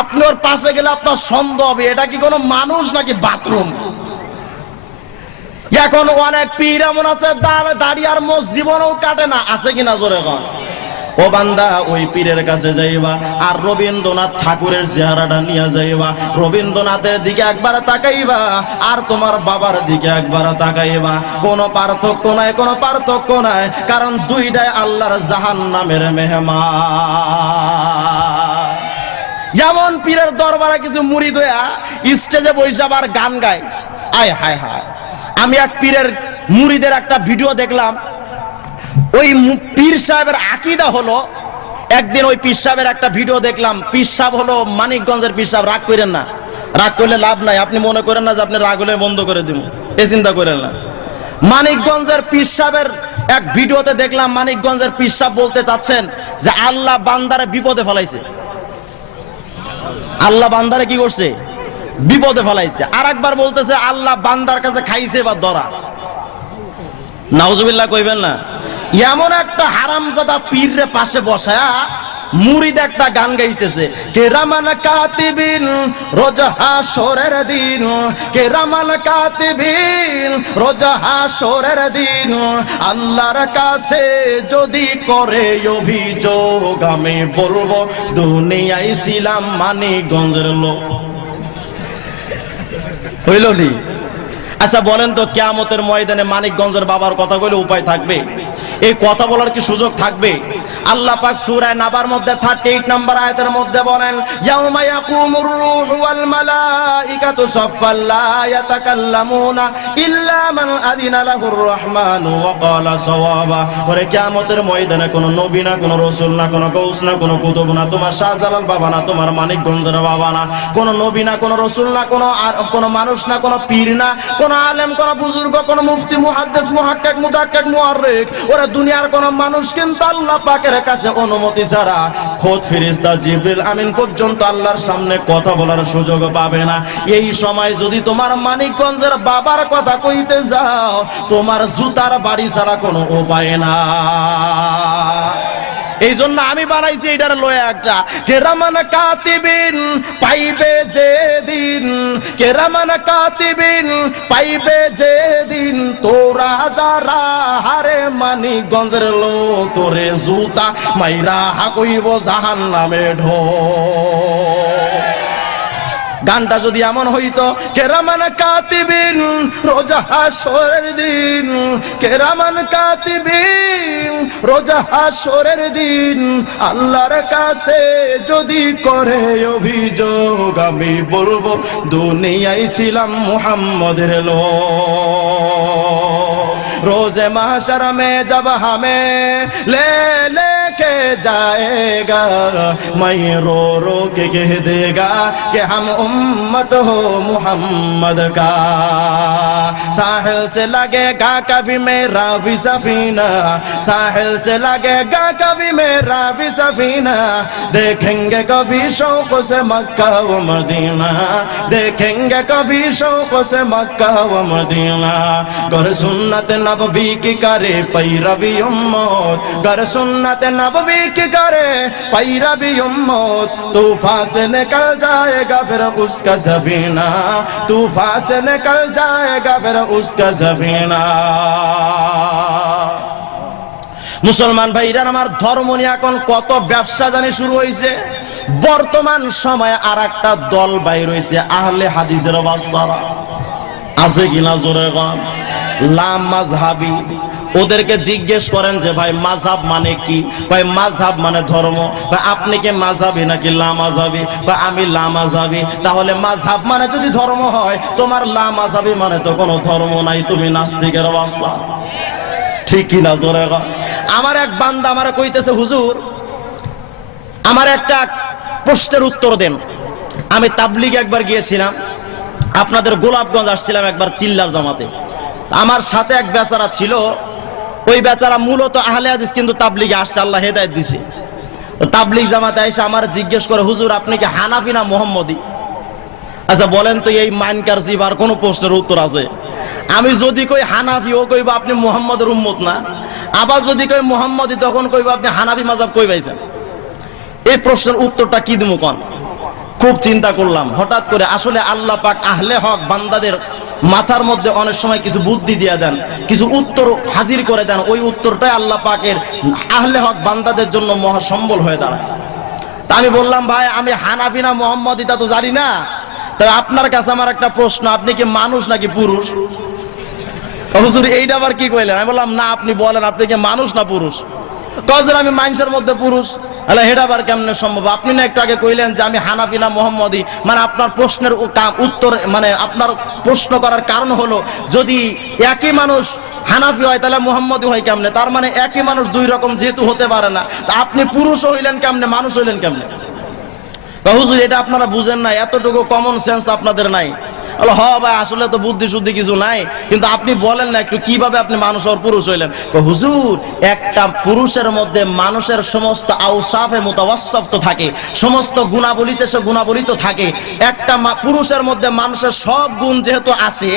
আপনার পাশে গেলে আপনার সন্দেহ হবে এটা কি কোনো মানুষ নাকি বাথরুম। এখন অনেক পীর এমন আছে দাড়ি আর মোষ জীবনেও কাটে না। আছে কিনা জোরে কন? ও বান্দা ওই পীরের কাছে যাইবা আর রবীন্দ্রনাথ ঠাকুরের চেহারাটা নিয়ে যাইবা, রবীন্দ্রনাথের দিকে একবার তাকাইবা আর তোমার বাবার দিকে একবার তাকাইবা, কোনো পার্থক্য নাই, কোনো পার্থক্য নাই, কারণ দুইটাই আল্লাহর জাহান্নামের মেহমান। যেমন পীরের দরবারে কিছু মুরিদ হইয়া স্টেজে বসে আবার গান গায়, আয় হায় হায়। আমি এক পীরের মুরিদের একটা ভিডিও দেখলাম, ওই পীর সাহেবের আকীদা হলো, একদিন ওই পীর সাহেবের একটা ভিডিও দেখলাম, পীর সাহেব হলো মানিকগঞ্জের পীর সাহেব, রাগ করেন না, রাগ করলে লাভ নাই, আপনি মনে করেন না যে আপনি রাগ হলে বন্ধ করে দিব, এ চিন্তা করেন না। মানিকগঞ্জের পীর সাহেবের এক ভিডিওতে দেখলাম, মানিকগঞ্জের পীর সাহেব বলতে চাচ্ছেন যে আল্লাহ বান্দারে বিপদে ফেলাইছে, আল্লাহ বান্দারে কি করছে, বিপদে ফেলাইছে। আর একবার বলতেছে আল্লাহ বান্দার কাছে খাইছে বা ধরা। নাউজুবিল্লাহ কইবেন না। এমন একটা হারামজাদা পীররে পাশে বসায়া মুরিদ একটা গান গাইতেছে, কেরামান কাতিবিন রোজ হাসরের দিন, কেরামান কাতিবিন রোজ হাসরের দিন, আল্লাহর কাছে যদি করে অভিযোগ আমি বলবো দুনিয়ায় ছিলাম মানিকগঞ্জের লোক। হইল নি? আচ্ছা বলেন তো, কিয়ামতের ময়দানে মানিকগঞ্জের বাবার কথা কইলে উপায় থাকবে? এই কথা বলার কি সুযোগ থাকবে? আল্লাহ পাক সূরা নাবার মধ্যে 38 নম্বর আয়াতের মধ্যে বলেন, ইয়াউমা ইয়াকুমুর রূহু ওয়াল মালাইকাতু সাফফান লা ইয়াতাকাল্লামুনা ইল্লা মান আযিনা লাহুর রহমানু ওয়া ক্বালা সাওয়াবা। ওরে কিয়ামতের ময়দানে কোনো নবী না, কোনো রাসূল না, কোনো গাউস না, কোনো কুতুব না, তোমার শাহজালাল বাবা না, তোমার মানিকগঞ্জের বাবা না, কোনো নবী না, কোনো রাসূল না, কোনো মানুষ না, কোনো পীর না, কোনো আলেম, কোনো বুজুর্গ, কোনো মুফতি, মুহাদ্দিস, মুহাক্কিক, মুদাক্কিক, মুআররিখ, ওরে দুনিয়ার কোনো মানুষ কিন্তু আল্লাহ পাকের কাছে অনুমতি ছাড়া খোদ ফেরেশতা জিবরিল আমিন পর্যন্ত আল্লাহর সামনে কথা বলার সুযোগ পাবে না। এই সময় যদি তোমার মানিকগঞ্জের বাবার কথা কইতে যাও, তোমার জুতার বাড়ি ছাড়া কোনো উপায় না। এই জন্য আমি বানাইছি এটার লয়ে একটা, কেরামান কাতিবিন পাইবে যে দিন, কেরামান কাতিবিন পাইবে যে দিন, তোরা যারা হারে মানিকগঞ্জের লোক তোরে জুতা মাইরা কইব জাহান্নামে ঢো। গানটা যদি এমন হইতো, কেরামান কাতিবিন রোজ হাসরের দিন, কেরামান কাতিবিন রোজ হাসরের দিন, আল্লাহর কাছে যদি করে অভিযোগ আমি বলবো দুনিয়ায় ছিলাম মুহাম্মদের লোক। रोज़े महशर में जब हमें ले लेके जाएगा, मैं रो रो के कह देगा कि हम उम्मत हो मुहम्मद का। साहिल से लगेगा कभी मेरा भी सफीना, साहिल से लगेगा कभी मेरा भी सफीना, देखेंगे कभी शौक से मक्का व मदीना, देखेंगे कभी शौक से मक्का व मदीना। गर सुन्नत नबवी की करे पैरवी उम्मत, गर सुन्नत नबवी की करे पैरवी उम्मत, तूफान से निकल जाएगा फिर उसका सफीना, तूफान से निकल जाएगा फिर उसका सफीना। মুসলমান ভাইরা আমার, ধর্ম নিয়ে এখন কত ব্যবসা জানি শুরু হয়েছে। বর্তমান সময়ে আর একটা দল বাইর হয়েছে, আহলে হাদিসের বাচ্চারা, আছে কিনা জোরে গান, লাম মাযহাবি। ওদেরকে জিজ্ঞেস করেন যে ভাই মাযহাব মানে কি? ভাই মাযহাব মানে ধর্ম। ভাই আপনি কি মাযহাবি নাকি লা মাযহাবি? ভাই আমি লা মাযহাবি। তাহলে মাযহাব মানে যদি ধর্ম হয়, তোমার লা মাযহাবি মানে তো কোনো ধর্ম নাই, তুমি নাস্তিকের বাচ্চা। ঠিক কি না জোরে গান? আমার এক বান্দা আমারে কইতেছে, হুজুর আমার একটা প্রশ্নের উত্তর দেন। আমি তাবলিগে একবার গিয়েছিলাম, আপনাদের গোলাপগঞ্জ আসছিলাম একবার চিল্লার জামাতে। আমার সাথে এক বেচারা ছিল, ওই বেচারা মূলত আহলে হাদিস কিন্তু তাবলিগে আসছে, আল্লাহ হেদায়েত দিছে। তাবলিগ জামাতে এসে আমার জিজ্ঞেস করে, হুজুর আপনি কি হানাফি না মুহাম্মদি? আচ্ছা বলেন তো, এই মাইনকার জিবার কোন প্রশ্নের উত্তর আছে? আমি যদি কই হানাফি, ও কইবা আপনি মুহাম্মদের উম্মত না। আবার যদি কই মুহাম্মদি, তখন কইবা আপনি হানাফি মাযহাব কই পাইছেন। এই প্রশ্নের উত্তরটা কি দিমু কোন? খুব চিন্তা করলাম হঠাৎ করে, আসলে আল্লাহ পাক আহলে হক বান্দাদের মাথার মধ্যে অনেক সময় কিছু বুদ্ধি দিয়ে দেন, কিছু উত্তর হাজির করে দেন, ওই উত্তরটাই আল্লাহ পাকের আহলে হক বান্দাদের জন্য মহাসম্বল হয়ে দাঁড়ায়। তা আমি বললাম, ভাই আমি হানাফি না মুহাম্মাদি তা তো জানি না, তবে আপনার কাছে আমার একটা প্রশ্ন, আপনি কি মানুষ নাকি পুরুষ? হুজুর এইটা আবার কি কইলেন? আমি বললাম, না আপনি বলেন আপনি কি মানুষ না পুরুষ? কজন আমি মানুষের মধ্যে পুরুষ। আরে হেডা আবার কেমনে সম্ভব? আপনি না একটু আগে কইলেন যে আমি হানাফি না মুহাম্মাদি, মানে আপনার প্রশ্নের উত্তর, মানে আপনার প্রশ্ন করার কারণ হলো যদি একই মানুষ হানাফি হয় তাহলে মুহাম্মাদি হয় কেমনে? তার মানে একই মানুষ দুই রকম যেহেতু হতে পারে না, তা আপনি পুরুষ হইলেন কেমনে, মানুষ হইলেন কেমনে? হুজুর এটা আপনারা বুঝেন না, এতটুকু কমন সেন্স আপনাদের নাই। হ ভাই আসলে তো বুদ্ধি শুদ্ধি কিছু নাই, কিন্তু আপনি বলেন না একটু কিভাবে আপনি মানুষ আর পুরুষ হইলেন? হুজুর একটা পুরুষের মধ্যে মানুষের সমস্ত আওসাফে মুতাওয়াসসাফ তো থাকে, সমস্ত গুণাবলীতে সে গুণাবলী তো থাকে। একটা পুরুষের মধ্যে মানুষের সব গুণ যেহেতু আছে,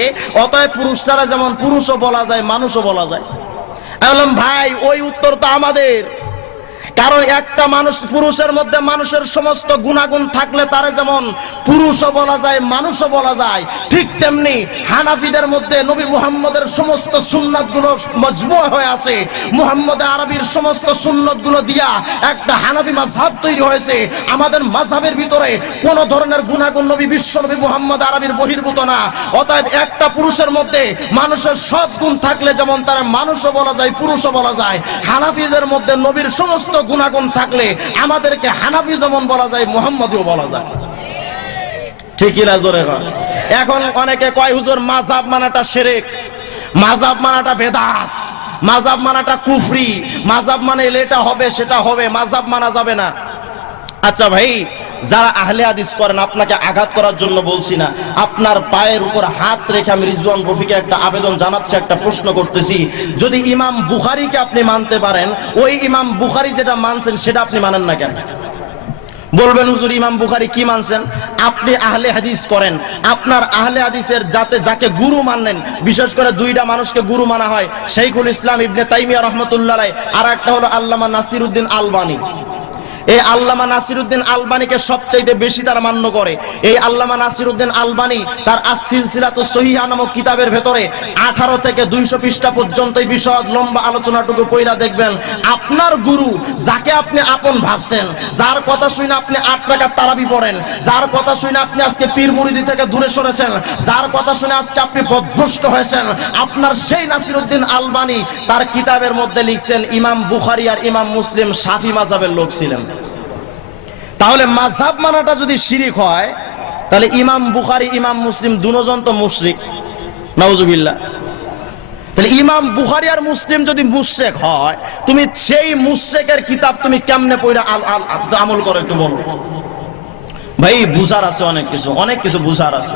অতএব পুরুষটারা যেমন পুরুষও বলা যায় মানুষও বলা যায়। আমি বললাম, ভাই ওই উত্তর তো আমাদের, কারণ একটা মানুষ পুরুষের মধ্যে মানুষের সমস্ত গুণাগুণ থাকলে তারে যেমন পুরুষও বলা যায় মানুষও বলা যায়, ঠিক তেমনি হানাফিদের মধ্যে নবী মুহাম্মদের সমস্ত সুন্নাতগুলো মজমুআ হয়ে আছে, মুহাম্মদ আরবির সমস্ত সুন্নাতগুলো দিয়া একটা হানাফি মাযহাব তৈরি হয়েছে। আমাদের মাযহাবের ভিতরে কোন ধরনের গুণাগুণ নবী বিশ্ব নবী মুহাম্মদ আরবির বহির্ভূত না। অতএব একটা পুরুষের মধ্যে মানুষের সব গুণ থাকলে যেমন তারা মানুষও বলা যায় পুরুষও বলা যায়, হানাফিদের মধ্যে নবীর সমস্ত গুণাগুণ থাকলে আমাদেরকে হানাফি যেমন বলা যায় মুহাম্মদিও বলা যায়। ঠিকই না জোরে কর? এখন অনেকে কয় হুজুর মাযহাব মানাটা শিরক, মাযহাব মানাটা বেদাত, মাযহাব মানাটা কুফরি, মাযহাব মানে এটা হবে সেটা হবে, মাযহাব মানা যাবে না। আচ্ছা ভাই, যারা আহলে হাদিস করেন আপনাকে আঘাত করার জন্য বলছি না, আপনার পায়ের উপর হাত রেখে আমি রিজওয়ান রফিকে একটা আবেদন জানাচ্ছি, একটা প্রশ্ন করতেছি। যদি ইমাম বুখারীকে আপনি মানতে পারেন, ওই ইমাম বুখারী যেটা মানছেন সেটা আপনি মানেন না কেন? বলবেন হুজুর ইমাম বুখারী কি মানছেন? আপনি আহলে হাদিস করেন, আপনার আহলে হাদিসের যাকে গুরু মানেন, বিশেষ করে দুইটা মানুষকে গুরু মানা হয়, শাইখুল ইসলাম ইবনে তাইমিয়া রাহমাতুল্লাহ আলাইহি, আর একটা হলো আল্লামা নাসিরউদ্দিন আলবানী। এই আল্লামা নাসিরউদ্দিন আলবানীকে সবচাইতে বেশি তারা মান্য করে। এই আল্লামা নাসিরউদ্দিন আলবানী তার আস-সিলসিলাতুস সহিহা নামক কিতাবের ভেতরে 18 থেকে 200 পৃষ্ঠা পর্যন্ত এই বিষয় লম্বা আলোচনাটুকু কইরা দেখবেন, আপনার গুরু যাকে আপনি আপন ভাবছেন, যার কথা শুনে আপনি 8 রাকাত তারাবি পড়েন, যার কথা শুনে আপনি আজকে পীর মুরিদি থেকে দূরে সরেছেন, যার কথা শুনে আজকে আপনি পথভ্রষ্ট হয়েছেন, আপনার সেই নাসিরউদ্দিন আলবানী তার কিতাবের মধ্যে লিখছেন ইমাম বুখারী আর ইমাম মুসলিম শাফি মাযহাবের লোক ছিলেন। তাহলে মাযহাব মানাটা যদি শিরিক হয়, তাহলে ইমাম বুখারী ইমাম মুসলিম দুজন তো মুশরিক, নাউজুবিল্লাহ। তাহলে ইমাম বুখারী আর মুসলিম যদি মুশরিক হয়, তুমি সেই মুশরিকের কিতাব তুমি কেমনে পড়া আমল করো একটু বলো ভাই। বুঝার আছে অনেক কিছু বুঝার আছে।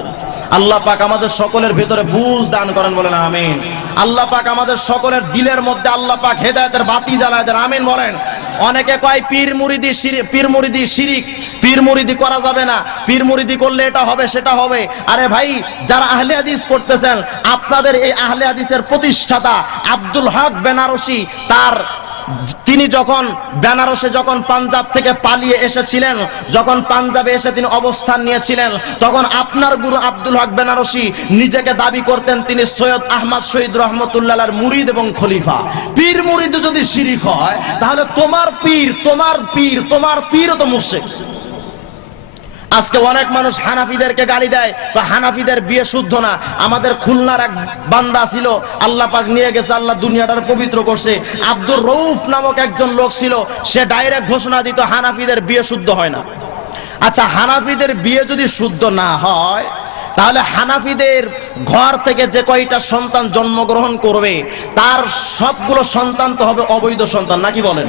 আল্লাহ পাক আমাদের সকলের ভেতরে বুঝ দান করেন, বলেন আমিন। আল্লাহ পাক আমাদের সকলের দিলের মধ্যে আল্লাহ পাক হেদায়েতের বাতি জ্বালায় দেন, আমিন বলেন। অনেকে কয় পীর মুরিদি শিরিক, পীর মুরিদি করা যাবে না, পীর মুরিদি করলে এটা হবে সেটা হবে। আরে ভাই, যারা আহলে হাদিস করতেছেন, আপনাদের এই আহলে হাদিসের প্রতিষ্ঠাতা আব্দুল হক বেনারসি, তিনি যখন বেনারসে যখন পাঞ্জাব থেকে পালিয়ে এসেছিলেন, যখন পাঞ্জাবে এসে তিনি অবস্থান নিয়েছিলেন, তখন আপনার গুরু আব্দুল হক বেনারসি নিজেকে দাবি করতেন তিনি সৈয়দ আহমদ শহীদ রহমতুল্লাহ এর মুরিদ এবং খলিফা। পীর মুরিদ যদি শিরিক হয়, তাহলে তোমার পীরও তো মুশরিক। আজকে অনেক মানুষ হানাফিদেরকে গালি দেয়, হানাফিদের বিয়ে শুদ্ধ না। আমাদের খুলনার এক বান্দা ছিল, আল্লাহ পাক নিয়ে গেছে, আল্লাহ দুনিয়াটার পবিত্র করছে। আব্দুর রউফ নামক একজন লোক ছিল, সে ডাইরেক্ট ঘোষণা দিত হানাফিদের বিয়ে শুদ্ধ হয় না। আচ্ছা, হানাফিদের বিয়ে যদি শুদ্ধ না হয়, তাহলে হানাফিদের ঘর থেকে যে কয়টা সন্তান জন্মগ্রহণ করবে, তার সবগুলো সন্তান তো হবে অবৈধ সন্তান, নাকি বলেন?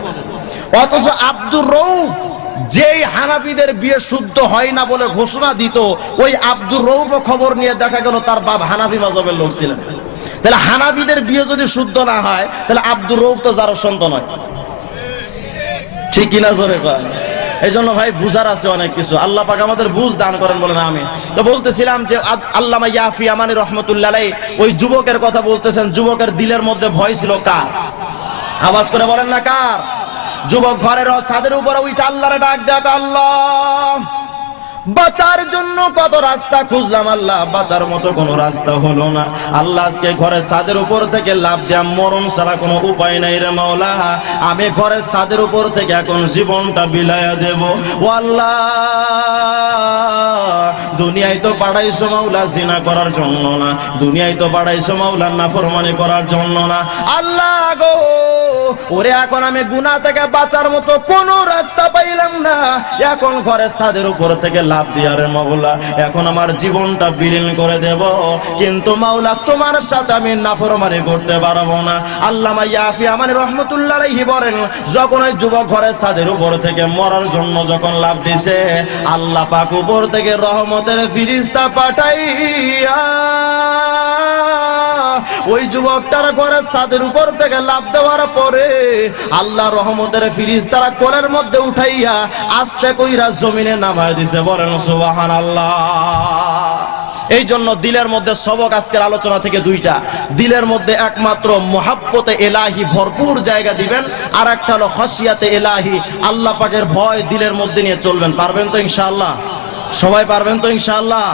অথচ আব্দুর রউফ যেই হানাফিদের বিয়ে শুদ্ধ হয় না বলে ঘোষণা দিত, ওই আব্দুর রউফ খবর নিয়ে দেখা গেল তার বাপ হানাফি মাযহাবের লোক ছিলেন। তাহলে হানাফিদের বিয়ে যদি শুদ্ধ না হয়, তাহলে আব্দুর রউফ তো যার সন্তান হয়, ঠিক কিনা জোরে কয়? এই জন্য ভাই বুঝার আছে অনেক কিছু, আল্লাহ পাক আমাদের বুঝ দান করেন, বলেন আমিন। তো বলতেছিলাম যে আল্লামা ইয়াফি আমানি রহমতুল্লাহ আলাইহি ওই যুবকের কথা বলতেছেন, যুবকের দিলের মধ্যে ভয় ছিল কার? আওয়াজ করে বলেন না কার? যুবক ঘরের ছাদের উপরে উঠে আল্লাহরে ডাক দেয়, আল্লাহ বাঁচার জন্য কত রাস্তা খুঁজলাম আল্লাহ, বাঁচার মতো কোনো রাস্তা হলো না। আল্লাহ আজকে ঘরের ছাদের উপর থেকে লাফ দেয়া মরণ ছাড়া কোনো উপায় নাই রে মাওলা। আমি ঘরের ছাদের উপর থেকে এখন জীবনটা বিলায়া দেব। ও আল্লাহ, দুনিয়ায় তো পাঠাইছো মাওলা জিনা করার জন্য না, দুনিয়ায় তো পাঠাইছো মাওলা নাফরমানি করার জন্য না। আল্লাহ গো, ওরে এখন আমি গুনাহ থেকে বাঁচার মতো কোনো রাস্তা পাইলাম না। এখন ঘরের ছাদের উপর থেকে লাফ দিয়া রে মাওলা এখন আমার জীবনটা বিলীন করে দেব, কিন্তু মাওলা তোমার সাথে আমি নাফরমানি করতে পারবো না। আল্লামা ইয়াফি আমানি রহমাতুল্লাহ আলাইহি বলেন, যখন ওই যুবক ঘরের ছাদের উপর থেকে মরার জন্য যখন লাফ দিছে, আল্লাহ পাক উপর থেকে রহমতের ফিরিস্তা পাঠাইয়া ওই যুবকটার ঘরের ছাদের উপর থেকে লাফ দেওয়ার পরে আল্লাহ রহমতের ফিরিস্তারা কোলের মধ্যে উঠাইয়া আস্তে কইরা জমিনে নামায় দিছে। বলেন সুবহানাল্লাহ। এই জন্য দিলের মধ্যে সবক আজকের আলোচনা থেকে দুইটা। দিলের মধ্যে একমাত্র মুহাব্বতে ইলাহি ভরপুর জায়গা দিবেন, আর একটা হলো খাশিয়াতে ইলাহি, আল্লাহ পাকের ভয় দিলের মধ্যে নিয়ে চলবেন। পারবেন তো ইনশাআল্লাহ? সবাই পারবেন তো ইনশাআল্লাহ?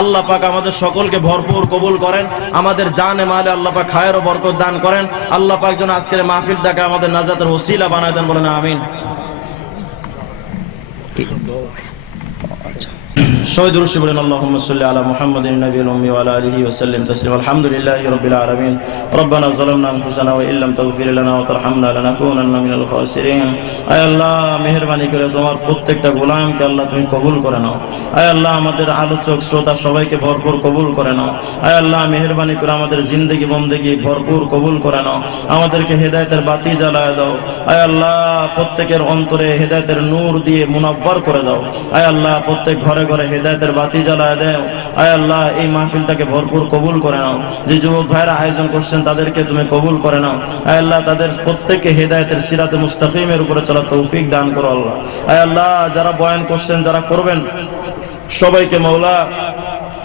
আল্লাহ পাক আমাদের সকলকে ভরপুর কবুল করেন, আমাদের জানে মালে আল্লাহ পাক খায়ের ও বরকত দান করেন। আল্লাহ পাক যেন আজকের মাহফিলটাকে আমাদের নাজাতের ওসিলা বানায় দেন। বলেন আমিন। শহীদ রুশি বলেন আল্লাহুম্মা সাল্লি আলা মুহাম্মাদিন নবিয়্যিল উম্মি ওয়া আলা আলিহি ওয়া সাল্লিম তাসলিমা। আলহামদুলিল্লাহি রাব্বিল আলামিন। রব্বানা যালামনা আনফুসানা ওয়া ইল্লাম তাগফির লানা ওয়া তারহামনা লানাকুনান্না মিনাল খাসিরিন। আয় আল্লাহ, মেহেরবানি করে তোমার প্রত্যেকটা গোলামকে আল্লাহ তুমি কবুল করে নাও। আয় আল্লাহ, আমাদের আলোচক শ্রোতা সবাইকে ভরপুর কবুল করে নাও। আয় আল্লাহ, মেহেরবানি করে আমাদের জিন্দেগি বন্দেগি ভরপুর কবুল করে নাও। আমাদেরকে হেদায়েতের বাতি জ্বালায় দাও। আয় আল্লাহ, প্রত্যেকের অন্তরে হেদায়েতের নূর দিয়ে মুনাব্বার করে দাও। আয় আল্লাহ, প্রত্যেক ঘরে ঘরে হেদায়েতের বাতি জ্বালায় দাও। আয় আল্লাহ, এই মাহফিলটাকে ভরপুর কবুল করে নাও। যে যুবক ভাইরা আয়োজন করছেন তাদেরকে তুমি কবুল করে নাও। আয় আল্লাহ, তাদের প্রত্যেককে হেদায়েতের সিরাতে মুস্তাকিমের উপরে চলার তৌফিক দান করো আল্লাহ। আয় আল্লাহ, যারা বয়ান করছেন, যারা করবেন, সবাইকে মাওলা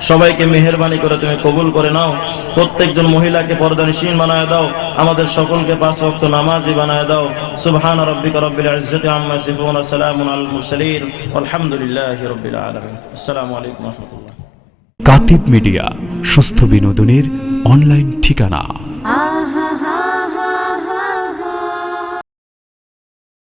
সবাইকে মেহেরবানি করে তুমি কবুল করে নাও। প্রত্যেকজন মহিলাকে পর্দানিশীন বানায় দাও, আমাদের সকলকে 5 ওয়াক্ত নামাজি বানায় দাও। সুবহান রাব্বিকা রাব্বিল ইজ্জাতি আম্মা ইয়াসিফুন, সালামুন আলাল মুরসালিন, আলহামদুলিল্লাহি রাব্বিল আলামিন। আসসালামু আলাইকুম ওয়া রাহমাতুল্লাহ। কাতিব মিডিয়া, সুস্থ বিনোদনের অনলাইন ঠিকানা।